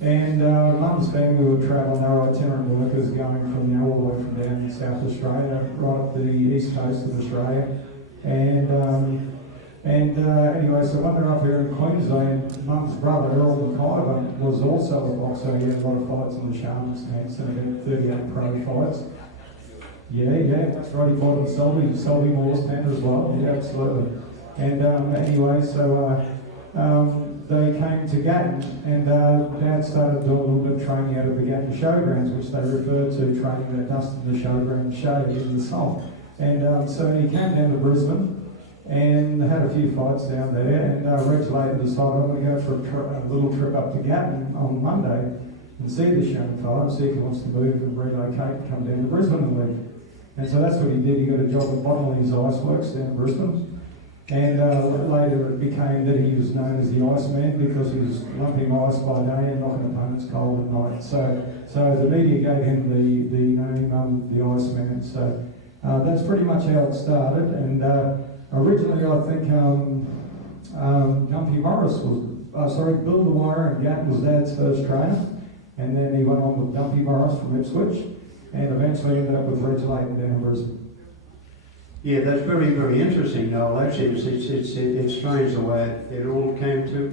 And Mum's family were travelling. They were itinerant workers going from all the way from down in South Australia right up to the east coast of Australia. Anyway, so when they're up here in Queensland, Mum's brother, Earl McIver, was also a boxer. He had a lot of fights in the Sharman's camps and about 38 pro fights. Yeah, that's right. He fought in Selby Moore's tent as well. Yeah, absolutely. And anyway, so they came to Gatton, and Dad started doing a little bit of training out of the Gatton Showgrounds, which they referred to training that Dustin the Showground showed in the song. And so he came down to Brisbane and had a few fights down there, and Reg Layton decided, I'm going to go for a little trip up to Gatton on Monday and see the Sherman fight, see if he wants to move and relocate and come down to Brisbane and live. And so that's what he did. He got a job at Bonnelly's Iceworks down in Brisbane. And later it became that he was known as the Iceman because he was lumping ice by day and knocking opponents cold at night. So the media gave him the name the Iceman. So that's pretty much how it started. And originally I think Gumpy Morris was, Bill Dwyer and Gatton was Dad's first trainer. And then he went on with Gumpy Morris from Ipswich and eventually ended up with Reg Layton down in Brisbane. Yeah, that's very, very interesting, Noel. Actually, it's strange the way it all came to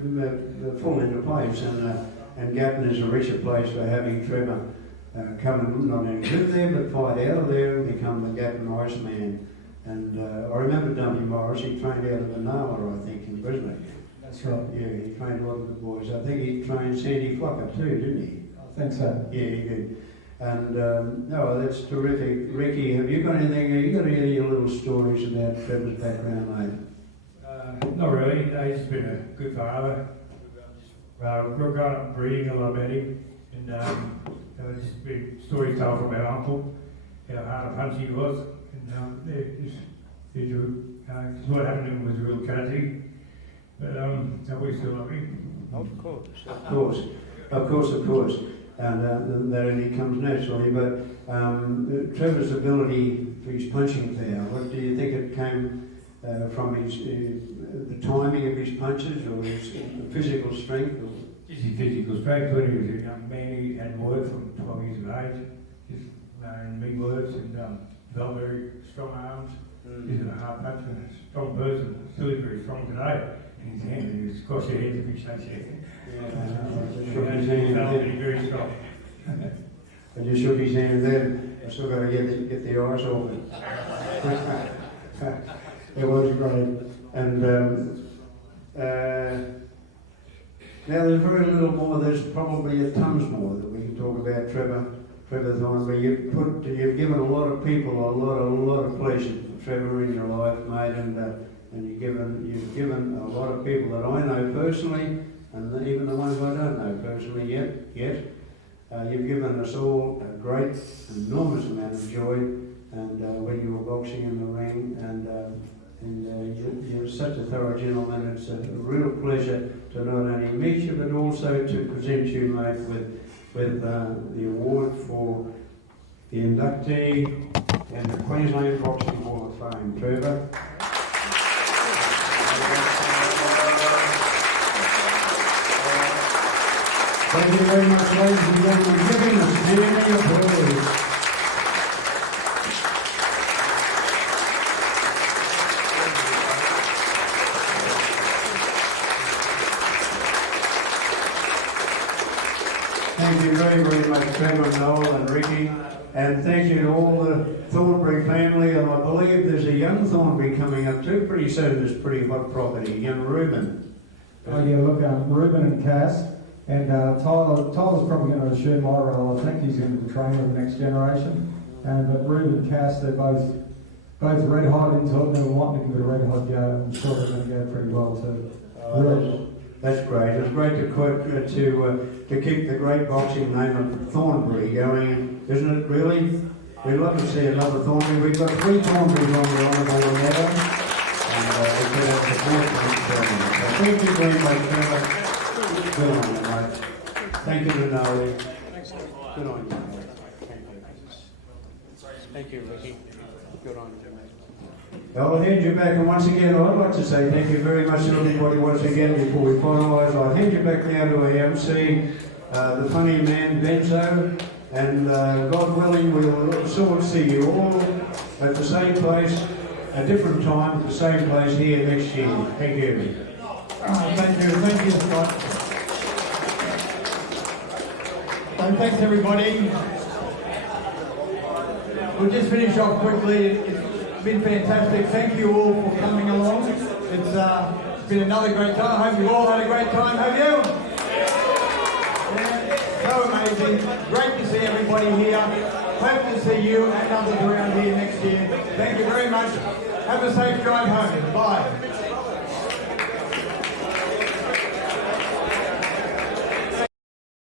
fall into place, and Gatton is a richer place for having Trevor come and not only live there, but fight out of there and become the Gatton Iceman. And I remember Dumpy Morris, he trained out of the Nala, I think, in Brisbane. That's right. Yeah, he trained a lot of the boys. I think he trained Sandy Flocker too, didn't he? I think so. Yeah, he did. And no, that's terrific. Ricky, have you got anything? Have you got any little stories about Trevor's background, mate? Not really. He's been a good father. We've grown up reading a lot about him, and there's just been stories told from our uncle, how hard a punch he was, and what happened to him was a real tragedy. But we still love him. Of course. And that only comes naturally, but Trevor's ability for his punching power, what do you think it came from the timing of his punches or his physical strength? Or? Just his physical strength. When he was a young man, he had work from 12 years of age, just learning big words and developed very strong arms. He's a hard puncher, a strong person, still is very strong today. And his hand, he was squash your hands if he shakes your hand. Very strong. I just shook his hand then. I still got to get the ice off it. It was great. And now there's very little more. There's probably a tons more that we can talk about Trevor Thornbury. You've given a lot of people a lot of pleasure, Trevor, in your life, mate, and you've given a lot of people that I know personally, and even the ones I don't know personally yet. You've given us all a great, enormous amount of joy, and when you were boxing in the ring, and you're such a thorough gentleman. It's a real pleasure to not only meet you, but also to present you, mate, with the award for the inductee in the Queensland Boxing Hall of Fame, Trevor. Thank you very much, ladies and gentlemen. Giving us any applause. thank you very, very much, Trevor and Noel and Ricky. And thank you to all the Thornbury family. And I believe there's a young Thornbury coming up too pretty soon, this pretty hot property, young Reuben. Oh yeah, look, Reuben and Cass. And Tyler's probably going to assume my role. I think he's going to be the trainer of the next generation. But Reuben and Cass, they're both red hot into it. They're wanting to give it a red hot go. I'm sure they're going to go pretty well too. Really. That's great. It's great to keep the great boxing name of Thornbury going, isn't it? Really, we'd love to see another Thornbury. We've got 3 Thornburys on the honourable medal, and we could have support from them. So thank you very much, Trevor. Good on you, mate. Thank you to Noel. Good on you, mate. Thank you, Ricky. Good on you, mate. I'll hand you back, and once again, I'd like to say thank you very much to everybody once again before we finalise. I'll hand you back now to our MC, the funny man, Benzo, and God willing, we'll sort of see you all at the same place, a different time, at the same place here next year. Thank you. Thank you, Scott. And thanks, everybody. We'll just finish off quickly. It's been fantastic. Thank you all for coming along. It's been another great time. I hope you all had a great time, have you? Yeah, so amazing. Great to see everybody here. Hope to see you and others around here next year. Thank you very much. Have a safe drive home. Bye.